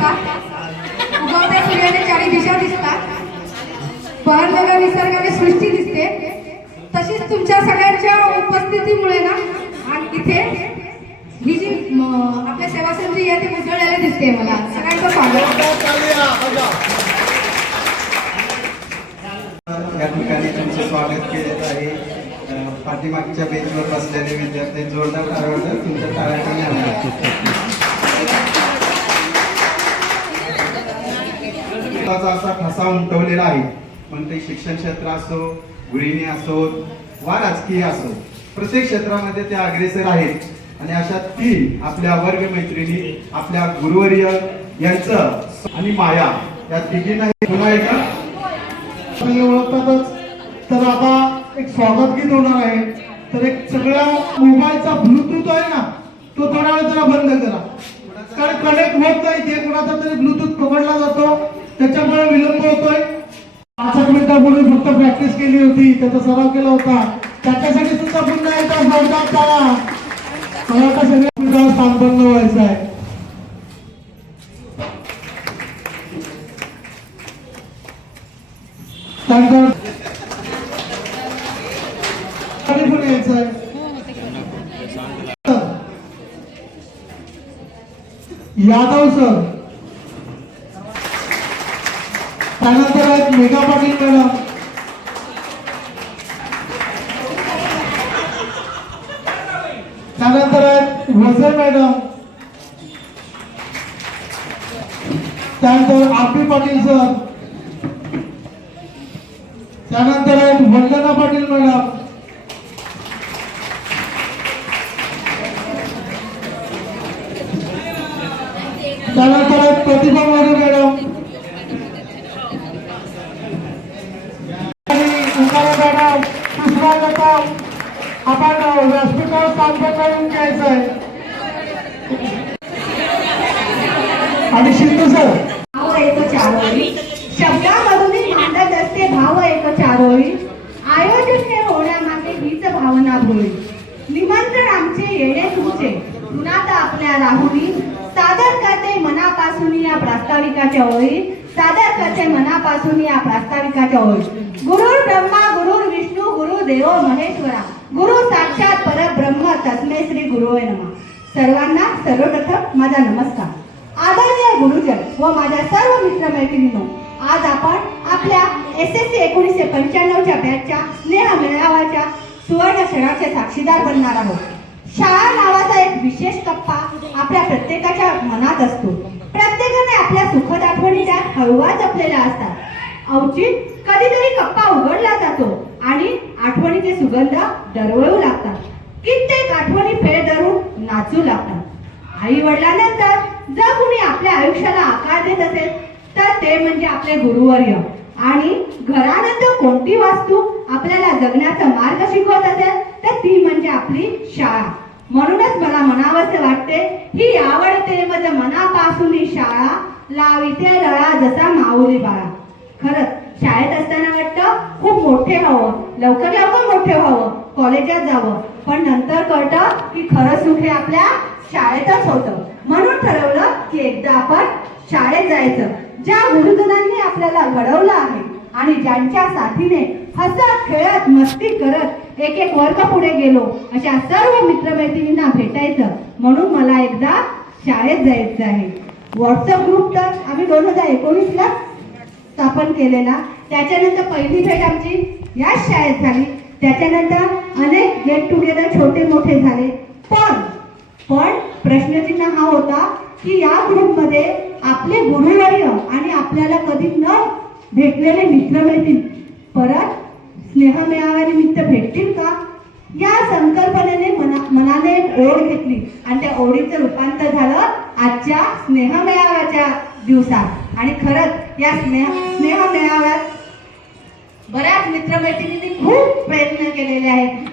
दिसतात, उगवत्या सूर्याने चारी दिशा दिसतात, बहरलेल्या निसर्गाने सृष्टी दिसते. तशीच तुमच्या सगळ्यांच्या उपस्थितीमुळे ना आणि इथे ही जी आपल्या सेवा संधी आहे ती उजळलेली दिसते. मला सगळ्यांचं स्वागत. या ठिकाणी तुमचं स्वागत केलेलं आहे. पाठीमागच्या बेंचवर बसलेले विद्यार्थी जोरदार टाळ्या तुमच्या टाळ्याने असा ठसा उमटवलेला आहे. पण ते शिक्षण क्षेत्र असो, गृहिणी असो वा राजकीय असो, प्रत्येक क्षेत्रामध्ये ते अग्रेसर आहेत. आणि अशा तीन आपल्या वर्ग मैत्रिणी, आपल्या गुरुवर्य यांचं आणि माया या तिघींना पुन्हा एकदा ओळखतातच. तर आता एक स्वागत गीत होणार आहे. तर एक सगळ्या मोबाईलचा ब्लूटूथ आहे ना तो थोडा वेळ जरा बंद करा, कारण कनेक्ट होत नाही. ते कुणाचा तरी ब्लूटूथ पकडला जातो, त्याच्यामुळे विलंब होतोय. 5 मिनिटापूर्वी फक्त प्रॅक्टिस केली होती, त्याचा सराव केला होता, त्याच्यासाठी सुद्धा पुन्हा एकदा जोरदार टाळा. मला आता सगळ्या स्थानबद्ध व्हायचं आहे. यादव सर, त्यानंतर आहेत मेघा पाटील मॅडम, त्यानंतर आहेत वझे मॅडम, त्यानंतर आरपी पाटील सर, त्यानंतर आहेत वंदना पाटील मॅडम, त्यानंतर आहेत प्रतिभा मोरे मॅडम, मॅडम दुसरा गटा आपण व्यासपीठावर स्थानपत्र येऊन घ्यायचं आहे. आणि शिंदे सर, भाव एक चारोळी शब्दामधून मांडत असते भाव एक चारोळी. आयोजन हे होण्यामागे हीच भावना भोळी. निमंत्रण आमचे येणे तुमचे पुन्हा आपल्या राहुली. सादर करते मनापासून या प्रास्ताविकाच्या ओळी. सादर करते मनापासून या प्रास्ताविकाच्या ओळी. गुरुर् ब्रह्मा गुरुर् विष्णू गुरुदेव महेश्वरा. गुरु साक्षात परब्रह्म तस्मै श्री गुरुवे नमः. सर्वांना सर्वप्रथम माझा नमस्कार. आदरणीय गुरुजन व माझ्या सर्व मित्रमैत्रिणींनो, आज आपण आपल्या SSC 1995च्या बॅचच्या स्नेह मेळाव्याच्या सुवर्ण क्षणाचे साक्षीदार बनणार आहोत. शाळा नावाचा एक विशेष कप्पा आपल्या प्रत्येकाच्या मनात असतो. प्रत्येकाने आपल्या सुखद आठवणी त्यात हळूवार जपलेल्या असतात. अवचित कधीतरी कप्पा उघडला जातो आणि आठवणीचे सुगंध दरवळू लागतात. कित्येक आठवणी फेर धरून नाचू लागतात. आई वडिलांनंतर जर कुणी आपल्या आयुष्याला आकार देत असेल तर ते म्हणजे आपले गुरुवर्य. आणि घरानंतर कोणती वास्तू आपल्याला जगण्याचा मार्ग शिकवत असेल तर ती म्हणजे आपली शाळा. म्हणूनच मला म्हणावंसे वाटते, ही आवडते मज मनापासून शाळा, लाविते लळा जसा माऊली बाळा. खरंच शाळेत असताना वाटतं खूप मोठे व्हावं, लवकर लवकर मोठे व्हावं, कॉलेजात जावं. पण नंतर कळतं की खरं सुख हे आपल्या शाळेतच होतं. म्हणून ठरवलं की एकदा आपण शाळेत जायचं. ज्या गुरुजनांनी आपल्याला घडवलं आहे आणि ज्यांच्या साथीने हसत खेळत मस्ती करत एक एक वर्ग पुढे गेलो, अशा सर्व मित्रमैत्रिणींना भेटायचं. म्हणून मला एकदा शाळेत जायचं आहे. व्हॉट्सअप ग्रुप तर आम्ही 2019ला स्थापन केलेला. त्याच्यानंतर पहिली भेट आमची याच शाळेत झाली. त्याच्यानंतर अनेक गेट टुगेदर छोटे मोठे झाले. पण प्रश्नचिन्ह हा होता की या ग्रुपमध्ये आपले गुरुवर्य आणि आपल्याला कधी न भेटलेले मित्रमैत्रीण परत स्नेह मेळाव्यानिमित्त भेटतील का? या संकल्पनेने मनाने एक ओढ घेतली आणि त्या ओढीचं रूपांतर झालं आजच्या स्नेह मेळाव्याच्या दिवसात. आणि खरंच या स्नेह मेळाव्यात बऱ्याच मित्रमैत्रिणींनी खूप प्रयत्न केलेले आहेत.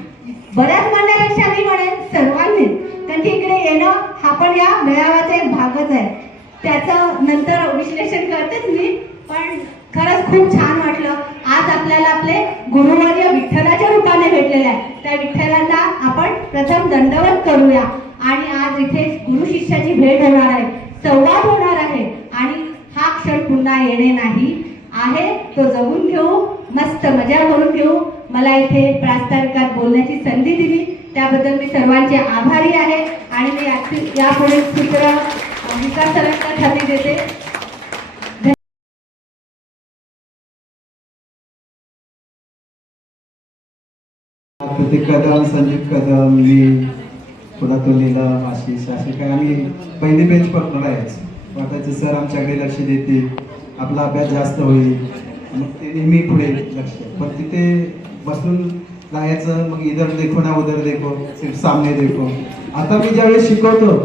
बऱ्याच म्हणण्यापेक्षा मी म्हणेन सर्वांनी त्यांची इकडे येणं हा पण या मेळाव्याचा एक भागच आहे. त्याचं नंतर विश्लेषण करतेच मी. पण खरंच खूप छान वाटलं. आज आपल्याला आपले गुरुवर्य विठ्ठलाच्या रूपाने भेटलेले आहे. त्या विठ्ठलांना आपण प्रथम दंडवत करूया. आणि आज इथे गुरु शिष्याची भेट होणार आहे, संवाद होणार आहे. आणि मस्त मजा करून घेऊ. मला इथे प्रास्ताविकात बोलण्याची संधी दिली त्याबद्दल मी सर्वांचे आभारी आहे आणि मी यापुढे सूत्र विकास सरांना खाती देते. प्रतीक कदम, संजीव कदम, मी पुन्हा तो नीलम, आशिष, असे काय आम्ही पहिली बेंच पकडणार आहेच. वाटायचं सर आमच्याकडे लक्ष देतील, आपला अभ्यास जास्त होईल, मग ते नेहमी पुढे लक्ष. पण तिथे बसून राहायचं, मग इधर देखो ना उधर देखो, सिर्फ सामने देखो. आता मी ज्यावेळेस शिकवतो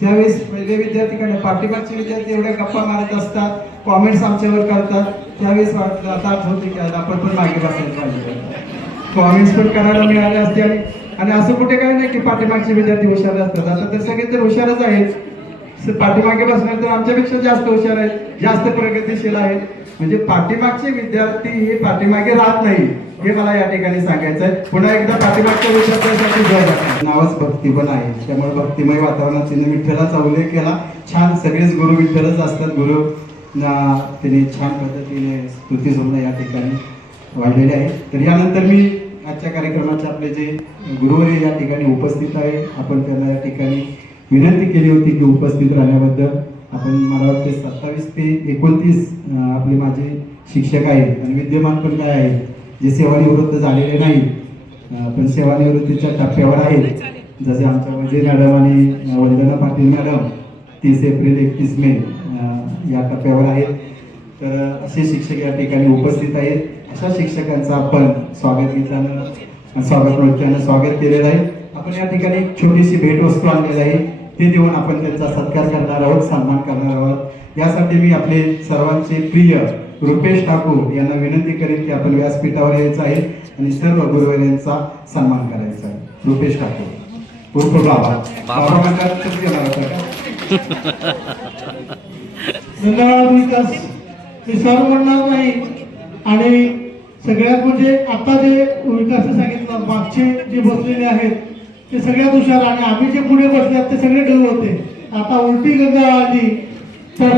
त्यावेळेस पहिले विद्यार्थी काय पाठीमागचे विद्यार्थी एवढ्या गप्पा मारत असतात, कॉमेंट्स आमच्यावर करतात. त्यावेळेस वाटतं आता आठवते की आपण पण मागे बसायला पाहिजे, कॉमेंट्स पण करायला मिळाले असते. आणि असं कुठे काय नाही की पाठीमागचे विद्यार्थी हुशार असतात. आता तर सगळे तर हुशारच आहेत. पाठीमागे बसणार तर आमच्यापेक्षा जास्त हुशार आहेत, जास्त प्रगतीशील आहेत. म्हणजे पाठीमागचे विद्यार्थी हे पाठीमागे राहत नाही, हे मला या ठिकाणी सांगायचं आहे. पुन्हा एकदा पाठीमागच्या विद्यार्थ्यांसाठी जय लागतात. नावच भक्ती पण आहे, त्यामुळे भक्तिमय वातावरणात तिने विठ्ठलाचा उल्लेख केला. छान, सगळेच गुरु विठ्ठलच असतात. गुरु तिने छान पद्धतीने स्तुती सोहळा या ठिकाणी वाढलेले आहे. तर यानंतर मी आजच्या कार्यक्रमाचे आपले जे गुरुवर्य या ठिकाणी उपस्थित आहे, आपण त्यांना या ठिकाणी विनंती केली होती की उपस्थित राहण्याबद्दल. आपण मला वाटते 27 ते 29 आपले माझे शिक्षक आहेत आणि विद्यमान पण काय आहेत जे सेवानिवृत्त झालेले नाहीत, पण सेवानिवृत्तीच्या टप्प्यावर आहेत. जसे आमच्या वजे मॅडम आणि वंदना पाटील मॅडम 30 एप्रिल 31 मे या टप्प्यावर आहेत. तर असे शिक्षक या ठिकाणी उपस्थित आहेत. अशा शिक्षकांचं आपण स्वागत नृत्यानं स्वागत केलेलं आहे. आपण या ठिकाणी एक छोटीशी भेटवस्तू आणलेली आहे, ते देऊन आपण त्यांचा सत्कार करणार आहोत, सन्मान करणार आहोत. यासाठी मी आपले सर्वांचे प्रिय रुपेश ठाकूर यांना विनंती करेन की आपण व्यासपीठावर यायचं आहे आणि सर्व गुरुवर्यांचा सन्मान करायचा आहे. रुपेश ठाकूर उर्फ बाबा. बाबा म्हणतात कसं घेणार होता का? धन्यवाद विकास. मी सर म्हणणार नाही. आणि सगळ्यात म्हणजे आता जे विकासने सांगितलं, मागचे जे बसलेले आहेत ते सगळ्यात हुशार आणि आम्ही जे पुढे बसले ते सगळे डळ होते. आता उलटी गंगा आली तर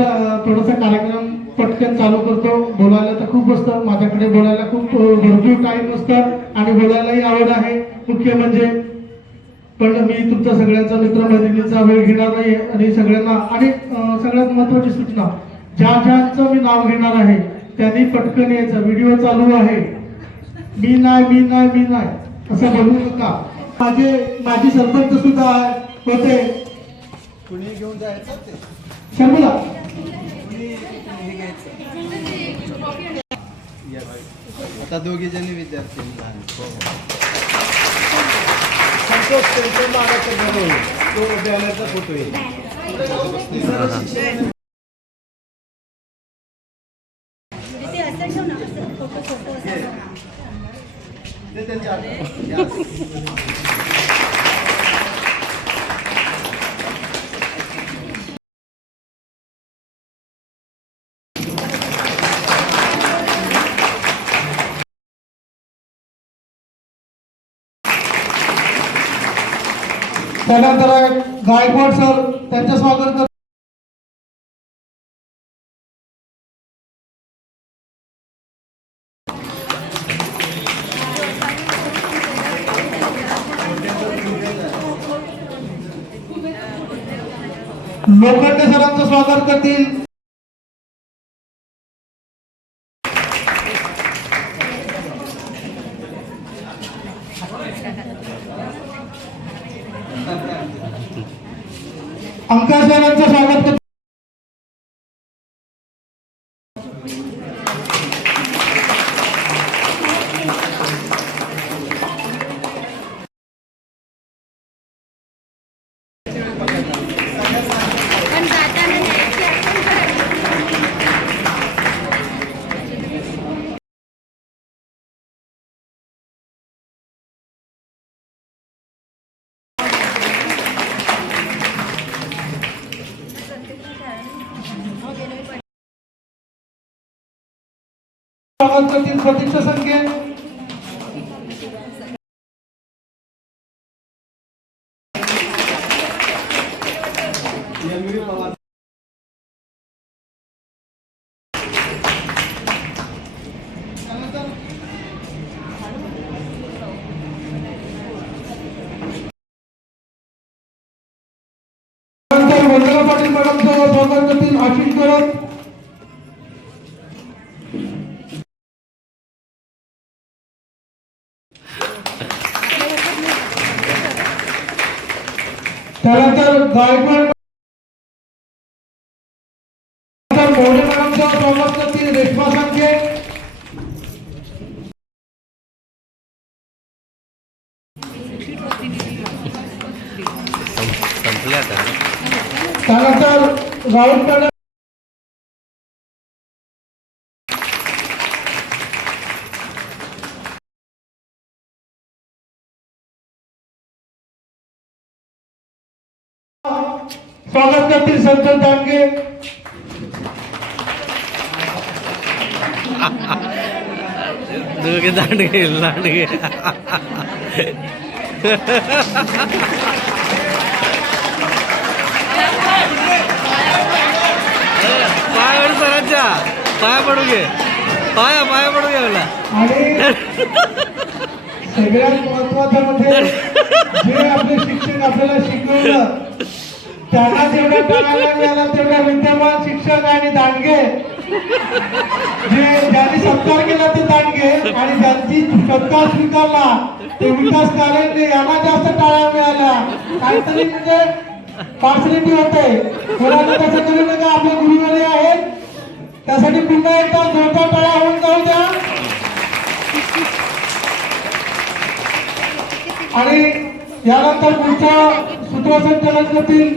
थोडासा कार्यक्रम पटकन चालू करतो. बोलायला तर खूप असतं, माझ्याकडे बोलायला खूप भरपूर टाईम असतं आणि बोलायलाही आवड आहे मुख्य म्हणजे. पण मी तुमचा सगळ्यांचा मित्रमैत्रिणींचा वेळ घेणार नाही आणि सगळ्यांना आणि सगळ्यात महत्वाची सूचना, ज्यांचं मी नाव घेणार आहे त्यांनी पटकन यायचं. व्हिडिओ चालू आहे. मी नाही असं बोलू नका. माझी सरपंच सुद्धा होते. कुणी घेऊन जायचं ते शर्मिला आता दोघी जणी विद्यार्थी फोटो येईल. त्यानंतर गायकवाड सर त्यांचं स्वागत करतो. लोखंडे सरांचं स्वागत करतील. अंकाश सरांचं स्वागत करतील. प्रतीक्षा संकेत त्यानंतर गायकवाड मोरे मॅडमचं स्वागत करतील रेश्मा सांगे. त्यानंतर राहुल मॅडम स्वागत करतील संतोष दांडगे. दांडगे पाय सरांच्या पाया पडू घे पाया पडू घे मला. आणि सगळ्यात महत्वाचं म्हणजे जे आपले शिक्षक आपल्याला शिकवलं त्यांना जेवढा टाळायला मिळाला तेवढा विद्यमान शिक्षक आणि दांडगे जे ज्यांनी सत्कार केला ते दांडगे आणि ज्यांची सत्कार स्वीकारला ते विकास कारंजे यांना जास्त टाळ्या मिळाल्या. काहीतरी म्हणजे पार्सलिटी होते. कोणाला तसं करू नका. आपले गुरुवाले आहेत त्यासाठी पुन्हा एकदा जोरदार टाळ्या होऊन जाऊ द्या. आणि यानंतर पुढचं सूत्रसंचालन करतील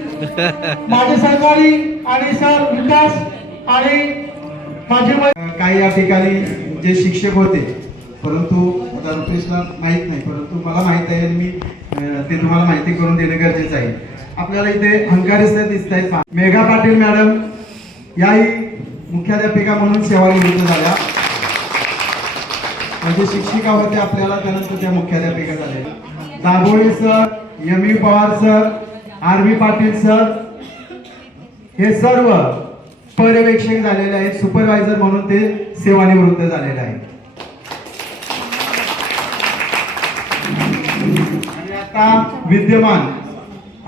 माझे सहकारी आणि सर विकास आणि माझे काही या ठिकाणी जे शिक्षक होते, परंतु आता रुपेशला माहीत नाही, परंतु मला माहीत आहे. मी ते तुम्हाला माहिती करून देणं गरजेचं आहे. आपल्याला इथे हंगारी सर दिसत आहेत. मेघा पाटील मॅडम याही मुख्याध्यापिका म्हणून सेवानिवृत्त झाल्या. म्हणजे शिक्षिका होत्या आपल्याला, त्यानंतर त्या मुख्याध्यापिका झाल्या. Dabhole sir, M U Pawar sir, R V Patil sir हे सर्व पर्यवेक्षक झालेले आहेत. सुपरवायझर म्हणून ते सेवानिवृत्त झालेले आहेत. आणि आता विद्यमान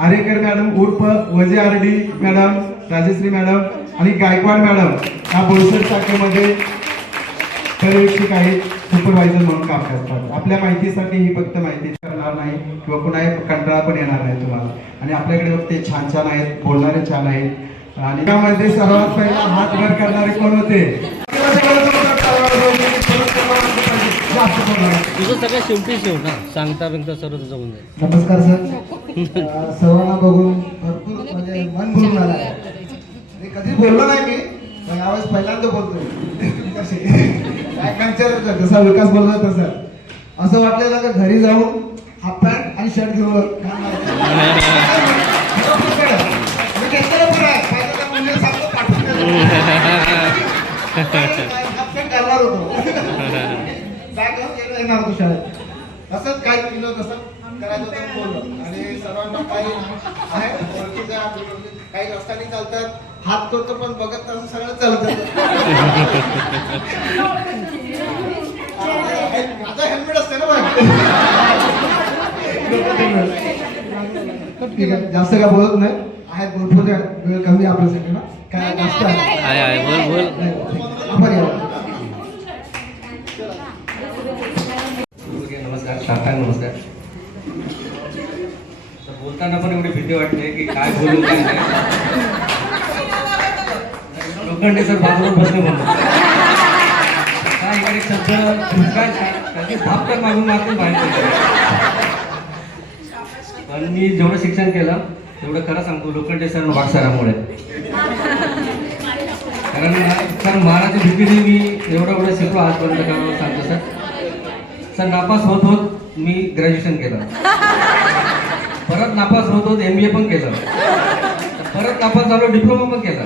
आरेकर मॅडम उर्फ वजे आरडी मॅडम, राजश्री मॅडम आणि गायकवाड मॅडम या बोईसर शाखेमध्ये पर्यवेक्षक आहेत, सुपरवायझर म्हणून काम करतात. आपल्या माहितीसाठी ही फक्त माहिती करणार नाही किंवा कुणाही कंटाळा पण येणार नाही तुम्हाला. आणि आपल्याकडे ते छान छान आहेत, बोलणारे छान आहेत. आणि त्यामध्ये सर्वात पहिला हात वर करणारे कोण होते? तुझं सगळं शेवटी शेव ना, सांगता बिंगता सर्व तुझं होऊन जाईल. नमस्कार सर. सर्वांना बघून भरपूर म्हणजे मन भरून आलं आहे. कधी बोललो नाही मी, पण यावेळेस पहिल्यांदा बोलतोय. जसा विकास बोलला तसा असं वाटलेलं का घरी जाऊन हाफ पॅन्ट आणि शर्ट घेऊन करणार होतो. येणार होतो शाळेत. असंच काय केलं तसं करायचं होतं बोललो. आणि सर्वांना काही आहे ओळखीच्या काही रस्त्याने चालतात, हात करतो पण बघत तसं सगळं चालतं. माझा हेल्मेट असते ना ठीक आहे. जास्त काय बोलत नाही. आहेत भरपूर वेळ कमी आपल्यासाठी ना, काय जास्त आहे. बोल आभारी आहे. नमस्कार साष्टांग नमस्कार. तर बोलताना पण एवढी भीती वाटते की काय बोलू काय नाही. लोखंडे सर बाजूला बसले म्हणून काय इकडे शब्द कधी भाप तर मागून मागून बाहेर. पण मी जेवढं शिक्षण केलं तेवढं खरं सांगतो लोखंडे सर वाटसरामुळे. कारण सर माराची भीतीने मी एवढं शिकलो आजपर्यंत. कारण सांगतो सर नापास होत होत मी ग्रॅज्युएशन केलं, परत नापास होत होत MBA पण केलं, परत नापास झालो डिप्लोमा पण केला.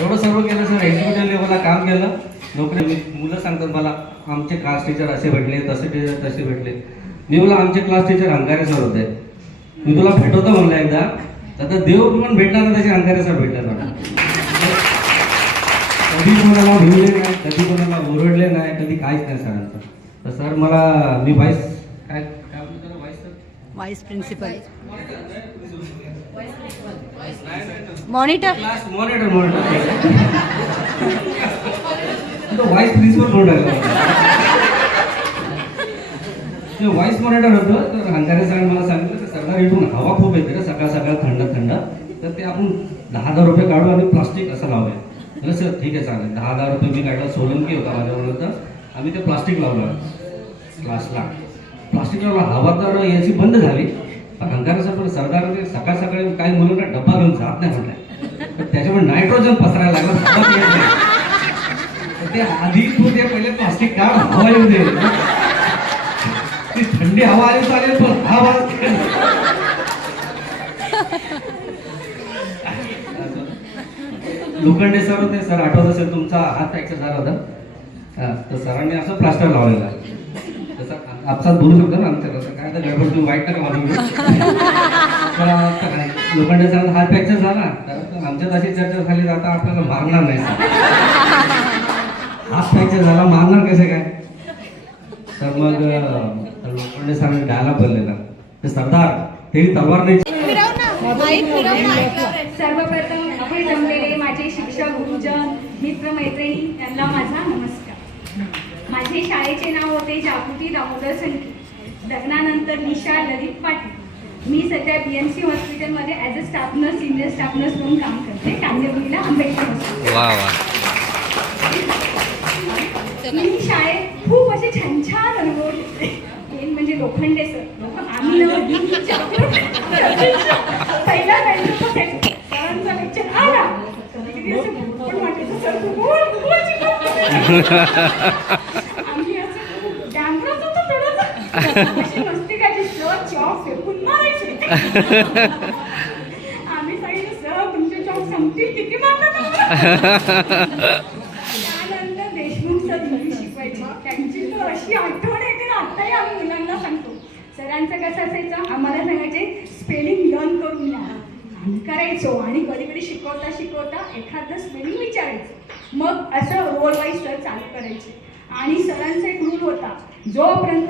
एवढं सर्व केलं सर. एक्झिक्युटिव्ह लेवलला काम केलं, नोकरी. मुलं सांगतात मला आमचे क्लास टीचर असे भेटले, तसे टीचर तसे भेटले. मी बोला आमचे क्लास टीचर हंगारे सर होते. मी तुला भेटवतो म्हणलं एकदा, तर देव पण भेटणार ना तसे हंगारे सर भेटले मला. कधी कोणाला भिवले नाही, कधी कोणाला ओरडले नाही, कधी काहीच नाही सरांचं. तर सर मला मी व्हाईस काय काय म्हणतो vice sir vice principal monitor class monitor तो व्हाईस प्रिन्सिपल बोर्ड आहे. ते व्हॉइस मॉनिटर होतं. तर हंकारे सरांनी मला सांगितलं की सरदार इथून हवा खूप येते रे सकाळ सकाळ थंड थंड, तर ते आपण 10,000 रुपये काढू आणि प्लास्टिक असं लावूया. म्हणलं सर ठीक आहे चालेल. 10,000 रुपये मी काढला. सोलंकी होता माझ्याबरोबर, तर आम्ही ते प्लास्टिक लावलं क्लासला. प्लास्टिक लावलं, हवा तर याची बंद झाली. पण हंकारे सर पण सरदार ते सकाळ सकाळी काही मुलांना डब्बा घेऊन जात नाही म्हटलं, तर त्याच्यामुळे नायट्रोजन पसरायला लागलं. डब्बा येत नाही. तर ते आधी तू ते पहिले प्लास्टिक काढ, हवा येऊ दे. ती थंडी हवा आली चालेल, पण हवा लोखंडे सर होते. सर आठवत असेल तुमचा हात फ्रॅक्चर झाला होता. तर सरांनी असं प्लास्टर लावलेला. तसं आपसात बोलू शकतो ना आमच्या, कसं काय तर गडबड तुम्ही वाईट नका मानू. लोखंडे सरांचा हात फ्रॅक्चर झाला, तर आमच्यात अशी चर्चा झाली तर आता आपल्याला मारणार नाही. हात फ्रॅक्चर झाला, मारणार कसे काय. तर मग लोखंडे सरांनी डायलॉग बोललेला, ते सरदार तेरी तलवार नाही. सर्वप्रथम इथे जमलेले माझे शिक्षक, गुरुजन, मित्र मैत्रिणी यांना माझा नमस्कार. माझे शाळेचे नाव होते जागृती दामोदर संके. लग्नानंतर निशा ललित पाटील. मी सध्या BMC हॉस्पिटलमध्ये as a staff nurse, senior staff nurse म्हणून काम करते, कांदिवलीला आंबेडकर हॉस्पिटल. वा वा. मी शाळेत खूप असे छान छान अनुभव घेतले. मेन म्हणजे लोखंडे सर. आम्ही पहिला सरांचा लेक्चर आला कधी असं पण वाटायचं सर आम्ही असं डॅम्बरच होतो थोडंसं. अशी मस्ती काय सर चॉक फेकून मारायचे. आम्ही सांगितलं सर तुमचे चॉक संपतील, किती मारतात. त्यानंतर देशमुख सर हिंदी शिकवायचे. त्यांची तर अशी आठवण येते ना, आत्ताही आम्ही मुलांना सांगतो. सरांचं कसं असायचं, आम्हाला सांगायचे स्पेलिंग लर्न करून या. आम्ही करायचो आणि कधी कधी शिकवता शिकवता एखादं स्पेलिंग विचारायचं. मग असं रोल वाईज सर चालू करायचे. आणि सरांचा एक रूल होता, जोपर्यंत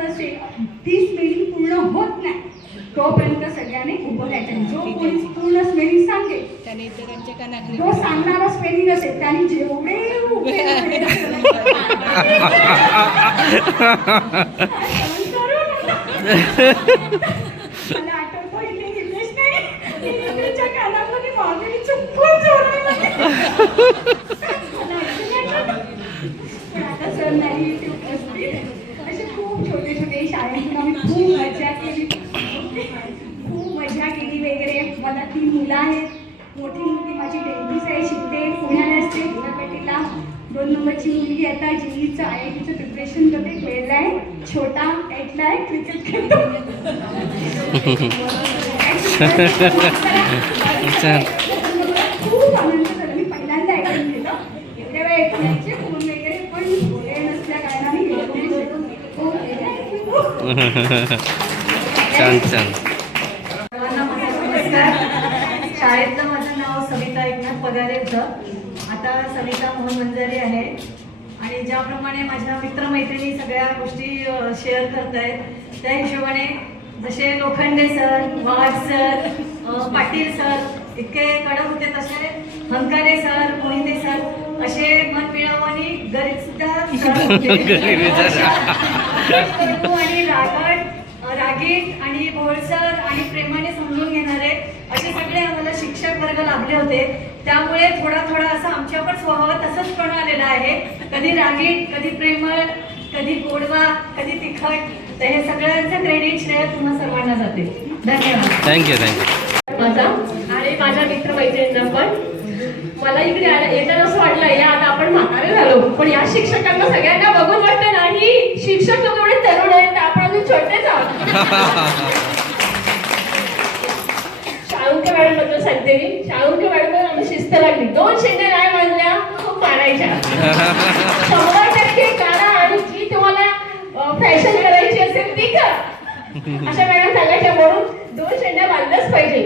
ती स्पेलिंग पूर्ण होत नाही तोपर्यंत सगळ्यांनी उभं राहायचं. जो कोणी पूर्ण स्पेलिंग सांगेल, जो सांगणारा स्पेलिंग असेल त्याने जेवढे उभे मला आठवतो इथे निलेश नाही, निलेशच्या कानामध्ये मागणी चुकून पण आता सर नाही इथे उपस्थित. असे खूप छोटे छोटे शाळेतून आम्ही खूप मजा केली, खूप मजा केली वगैरे. मला 3 मुलं आहेत. मोठी मुलगी माझी डेंगूस आहे, शिकते, पुण्याला असते विद्यापीठला. 2 नंबरची मुलगी आता JEEचं IITचं प्रिपरेशन करते, 12ला आहे. छोटा 8ला आहे, क्रिकेट खेळतो. खूप आनंद झाला. मी पहिल्यांदा ऐकून घेतलं. एवढ्या वेळ ऐकायचे फोन वगैरे, पण वेळ नसल्या कारणाने छान छान. शाळेतलं माझं नाव सविता एकनाथ पगारे होतं. आता सविता मोहन मंजारी आहे. आणि ज्याप्रमाणे माझ्या मित्रमैत्रिणी सगळ्या गोष्टी शेअर करत आहेत, त्या हिशोबाने जसे लोखंडे सर, वाघ सर, पाटील सर इतके कडक होते, तसे हंकारे सर, मोहिते सर असे मन मिळवणी गरीब सुद्धा आणि रागीट आणि भोळसर आणि प्रेमाने समजून घेणारे असे सगळे आम्हाला शिक्षक वर्ग लाभले होते. त्यामुळे थोडा थोडा असं आमच्या पण स्वभाव तसंच पण आलेला आहे. कधी रागीट, कधी प्रेमळ, कधी गोडवा, कधी तिखट. तर हे सगळ्यांचं क्रेडिट श्रेय तुम्हा सर्वांना जाते. धन्यवाद. Thank you thank you. माझा आणि माझ्या मित्रमैत्रिणींना पण. मला इकडे येताना असं वाटलं या आता आपण म्हातारे झालो, पण या शिक्षकांना सगळ्यांना बघून वाटतं नाही शिक्षक लोक एवढे तरुण आहेत, आपण अजून छोटेच आहोत. शाळुंके मॅडम बद्दल सांगते मी. शाळुंके मॅडम आम्ही शिस्त लागली. 2 शेंड्या नाही मानल्या खूप मारायच्या. 100% करा आणि जी तुम्हाला फॅशन करायची असेल ती करा अशा मॅडम सांगायच्या. म्हणून 2 शेंड्या बांधल्याच पाहिजे.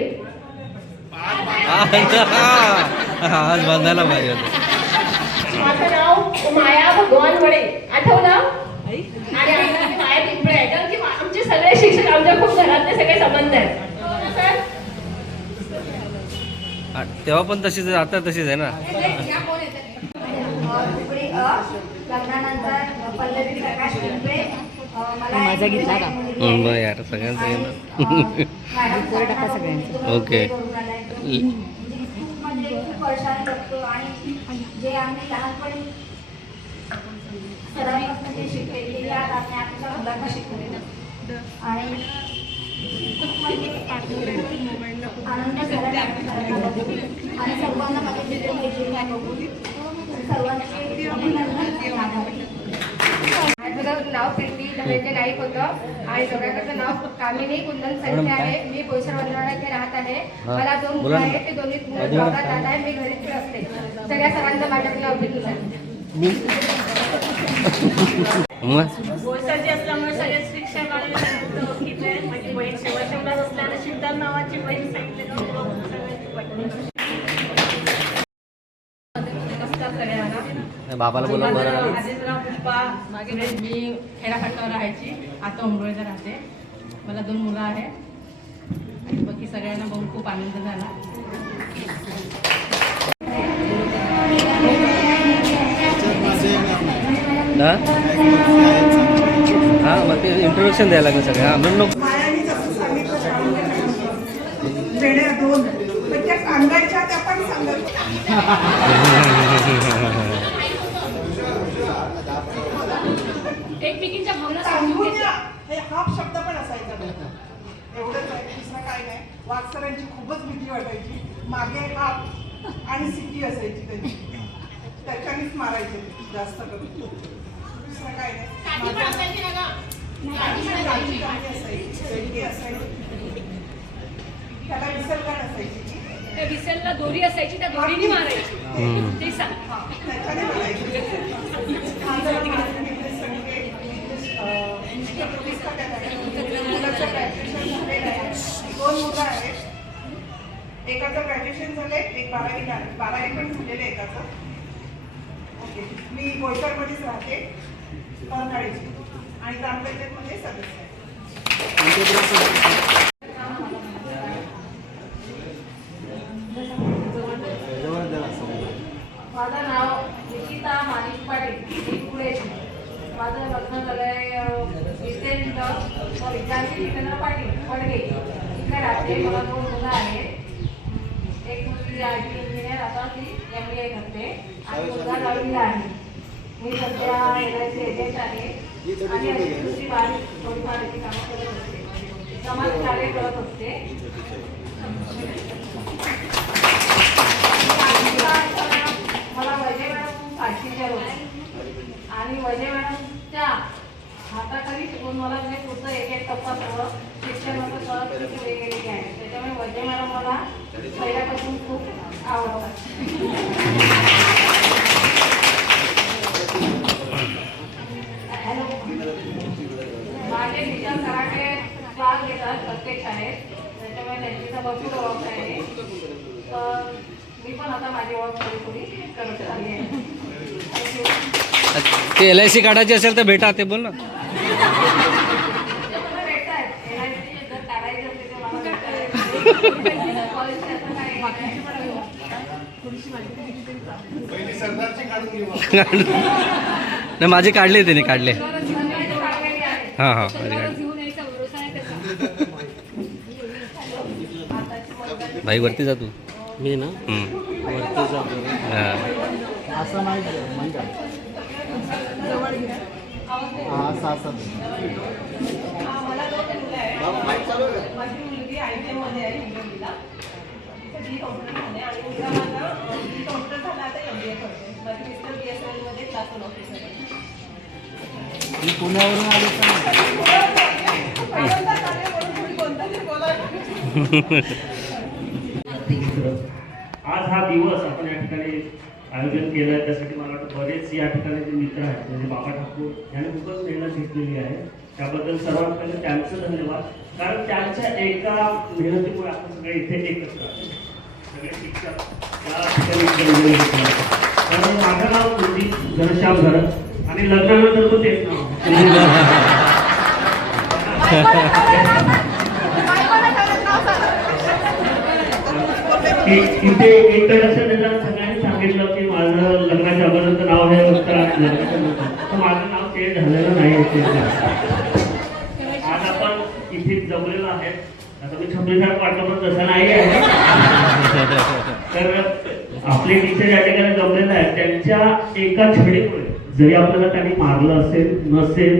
आज बांधायला पाहिजे होतं. माझं नाव माया भगवान वडे, आठवलं. आणि माया पिंपळे आहे, कारण की आमचे सगळे शिक्षक आमच्या खूप घरातले सगळे संबंध आहेत. तेव्हा पण तशीच आहे, आता तशीच आहे ना. लग्नानंतर पल्लवी प्रकाश पिंपळे, माझा घेतला का? बरं यार सगळ्यांचं घेणार. टाका सगळ्यांचं. ओके. खूप वर्षाने बघतो आणि जे आम्ही लहानपणी सरावापासून जे शिकलेली याद आम्ही आमच्या मुलांना शिकवले आणि आनंद झाला आणि सर्वांना माझ्या मित्रमैत्रिणी बघून सर्वांची माझं नाव प्रीती धनंजय नाईक होतं आणि दोघांचं नाव कामिनी कुंदन संख्या आहे. मी बोईसर वंदना येथे राहत आहे. मला 2 मुलं आहेत. ते दोन्ही मुलं जॉबला जात आहे. मी घरीच असते. सगळ्या सरांचं माझ्याकडे अभिनंदन आहे. बोईसरची असल्यामुळे सगळे शिक्षक आणि ओळखीचे आहे. माझी बहीण शेवटच्या असल्याने शिवदार नावाची बहीण सांगितले बाबाला बोला बरं. आधीच नाव पुष्पा मागे मी खेडाखंडावर राहायची. आता उंबरोळीला राहते. मला 2 मुलं आहे आणि बाकी सगळ्यांना बघून खूप आनंद झाला. हां मग ते इंट्रोडक्शन द्यायला लागेल सगळं. हां म्हणून नको. मायाने जसं सांगितलं वेड्या 2 पण त्या सांगायच्या त्या पण सांगत एकमेकींच्या भावना सांगून द्या. हे हाफ शब्द पण असायचा एवढंच आहे. दुसरं काय नाही. वागसरांची खूपच भीती वाटायची. मागे हाफ आणि सिटी असायची त्यांची. त्याच्यानेच मारायचे जास्त करून. दुसरं काय नाही. त्याला विसरगण असायची. त्या विसेलला दोरी असायची त्या दोरीने मारायची ते सांग. त्याच्याने मारायचे. मुलाचं ग्रॅज्युएशन झालेलं आहे. 2 मुलं आहेत. एकाचं ग्रॅज्युएशन झालंय, एक 12वी पण झालेलं आहे एकाचं. ओके. मी बोईसरमध्येच राहते परनाळीची आणि ग्रामपंचायतमध्ये सदस्य आहे. माझं नाव निकिता माणिक पाटील. मी पुढे माझं लग्न झालंय विद्यार्थी जितेंद्र पाटील पडगे इथे राहते. मला 2 मुलं आहेत. एक मुलगी IT इंजिनियर आता ती MBA करते आणि मुलगा 9वीला आहे. मी सध्या LIC एजंट आहे आणि अशी दुसरी बारीक थोडीफार याची कामं करत असते. समाज कार्य करत असते. मला वैजय मॅडम साक्षीच्या होते आणि वैजय मॅडमच्या हाताखाली शिकून मला म्हणजे पुढचं एक टप्पा सगळं शिक्षणाचं सहज शिकले गेलेली आहे. त्याच्यामुळे वैजय मॅडम मला पहिल्यापासून खूप आवडतात. हॅलो. माझे टीचर कराटे क्लास घेतात प्रत्येक शाळेत. त्याच्यामुळे त्यांची भरपूर ओळख आहे. तर मी पण आता माझी ओळख थोडी करत आली आहे. ते LIC काढायची असेल तर भेटा ते बोल ना. नाही माझे काढले त्याने काढले. हां हां भाई वरती जा तू. मी ना वरती जातो. असं नाही मला 2 मुलं आहेत. माझी मुलगी ITM मध्ये आहे हिंगोलीला. ती कॉम्प्युटर मध्ये आणि मुलगा माझा कॉम्प्युटर झाला आता MBA करते. माझी मिस्टर BSNL मध्ये क्लास 1 ऑफिसर आहे. पुण्यावरून आज हा दिवस आपण या ठिकाणी आयोजन केलं आहे. त्यासाठी मला वाटतं बरेच या ठिकाणी जे मित्र आहेत म्हणजे बाबा ठाकूर यांनी खूपच मेहनत घेतलेली आहे. त्याबद्दल सर्वात पहिले त्यांचं धन्यवाद. कारण त्यांच्या एका मेहनतीमुळे आपण सगळे इथे एकत्र आहोत. सगळे शिक्षक या ठिकाणी कारण माझं नाव कुलदीप घनश्याम घरत आणि लग्नानंतर तो तेच नाव इथे इंट्रोडक्शन देताना सगळ्यांनी सांगितलं की माझं लग्नाच्या अगोदरचं नाव आहे तर माझं नाव चेंज झालेलं नाही. इथे जमलेलं आहे. आता मी छत्रीसारखं वाटलं पण तसं नाही आहे. तर आपले टीचर या ठिकाणी जमलेले आहेत. त्यांच्या एका छडीमुळे जरी आपल्याला त्यांनी मारलं असेल नसेल,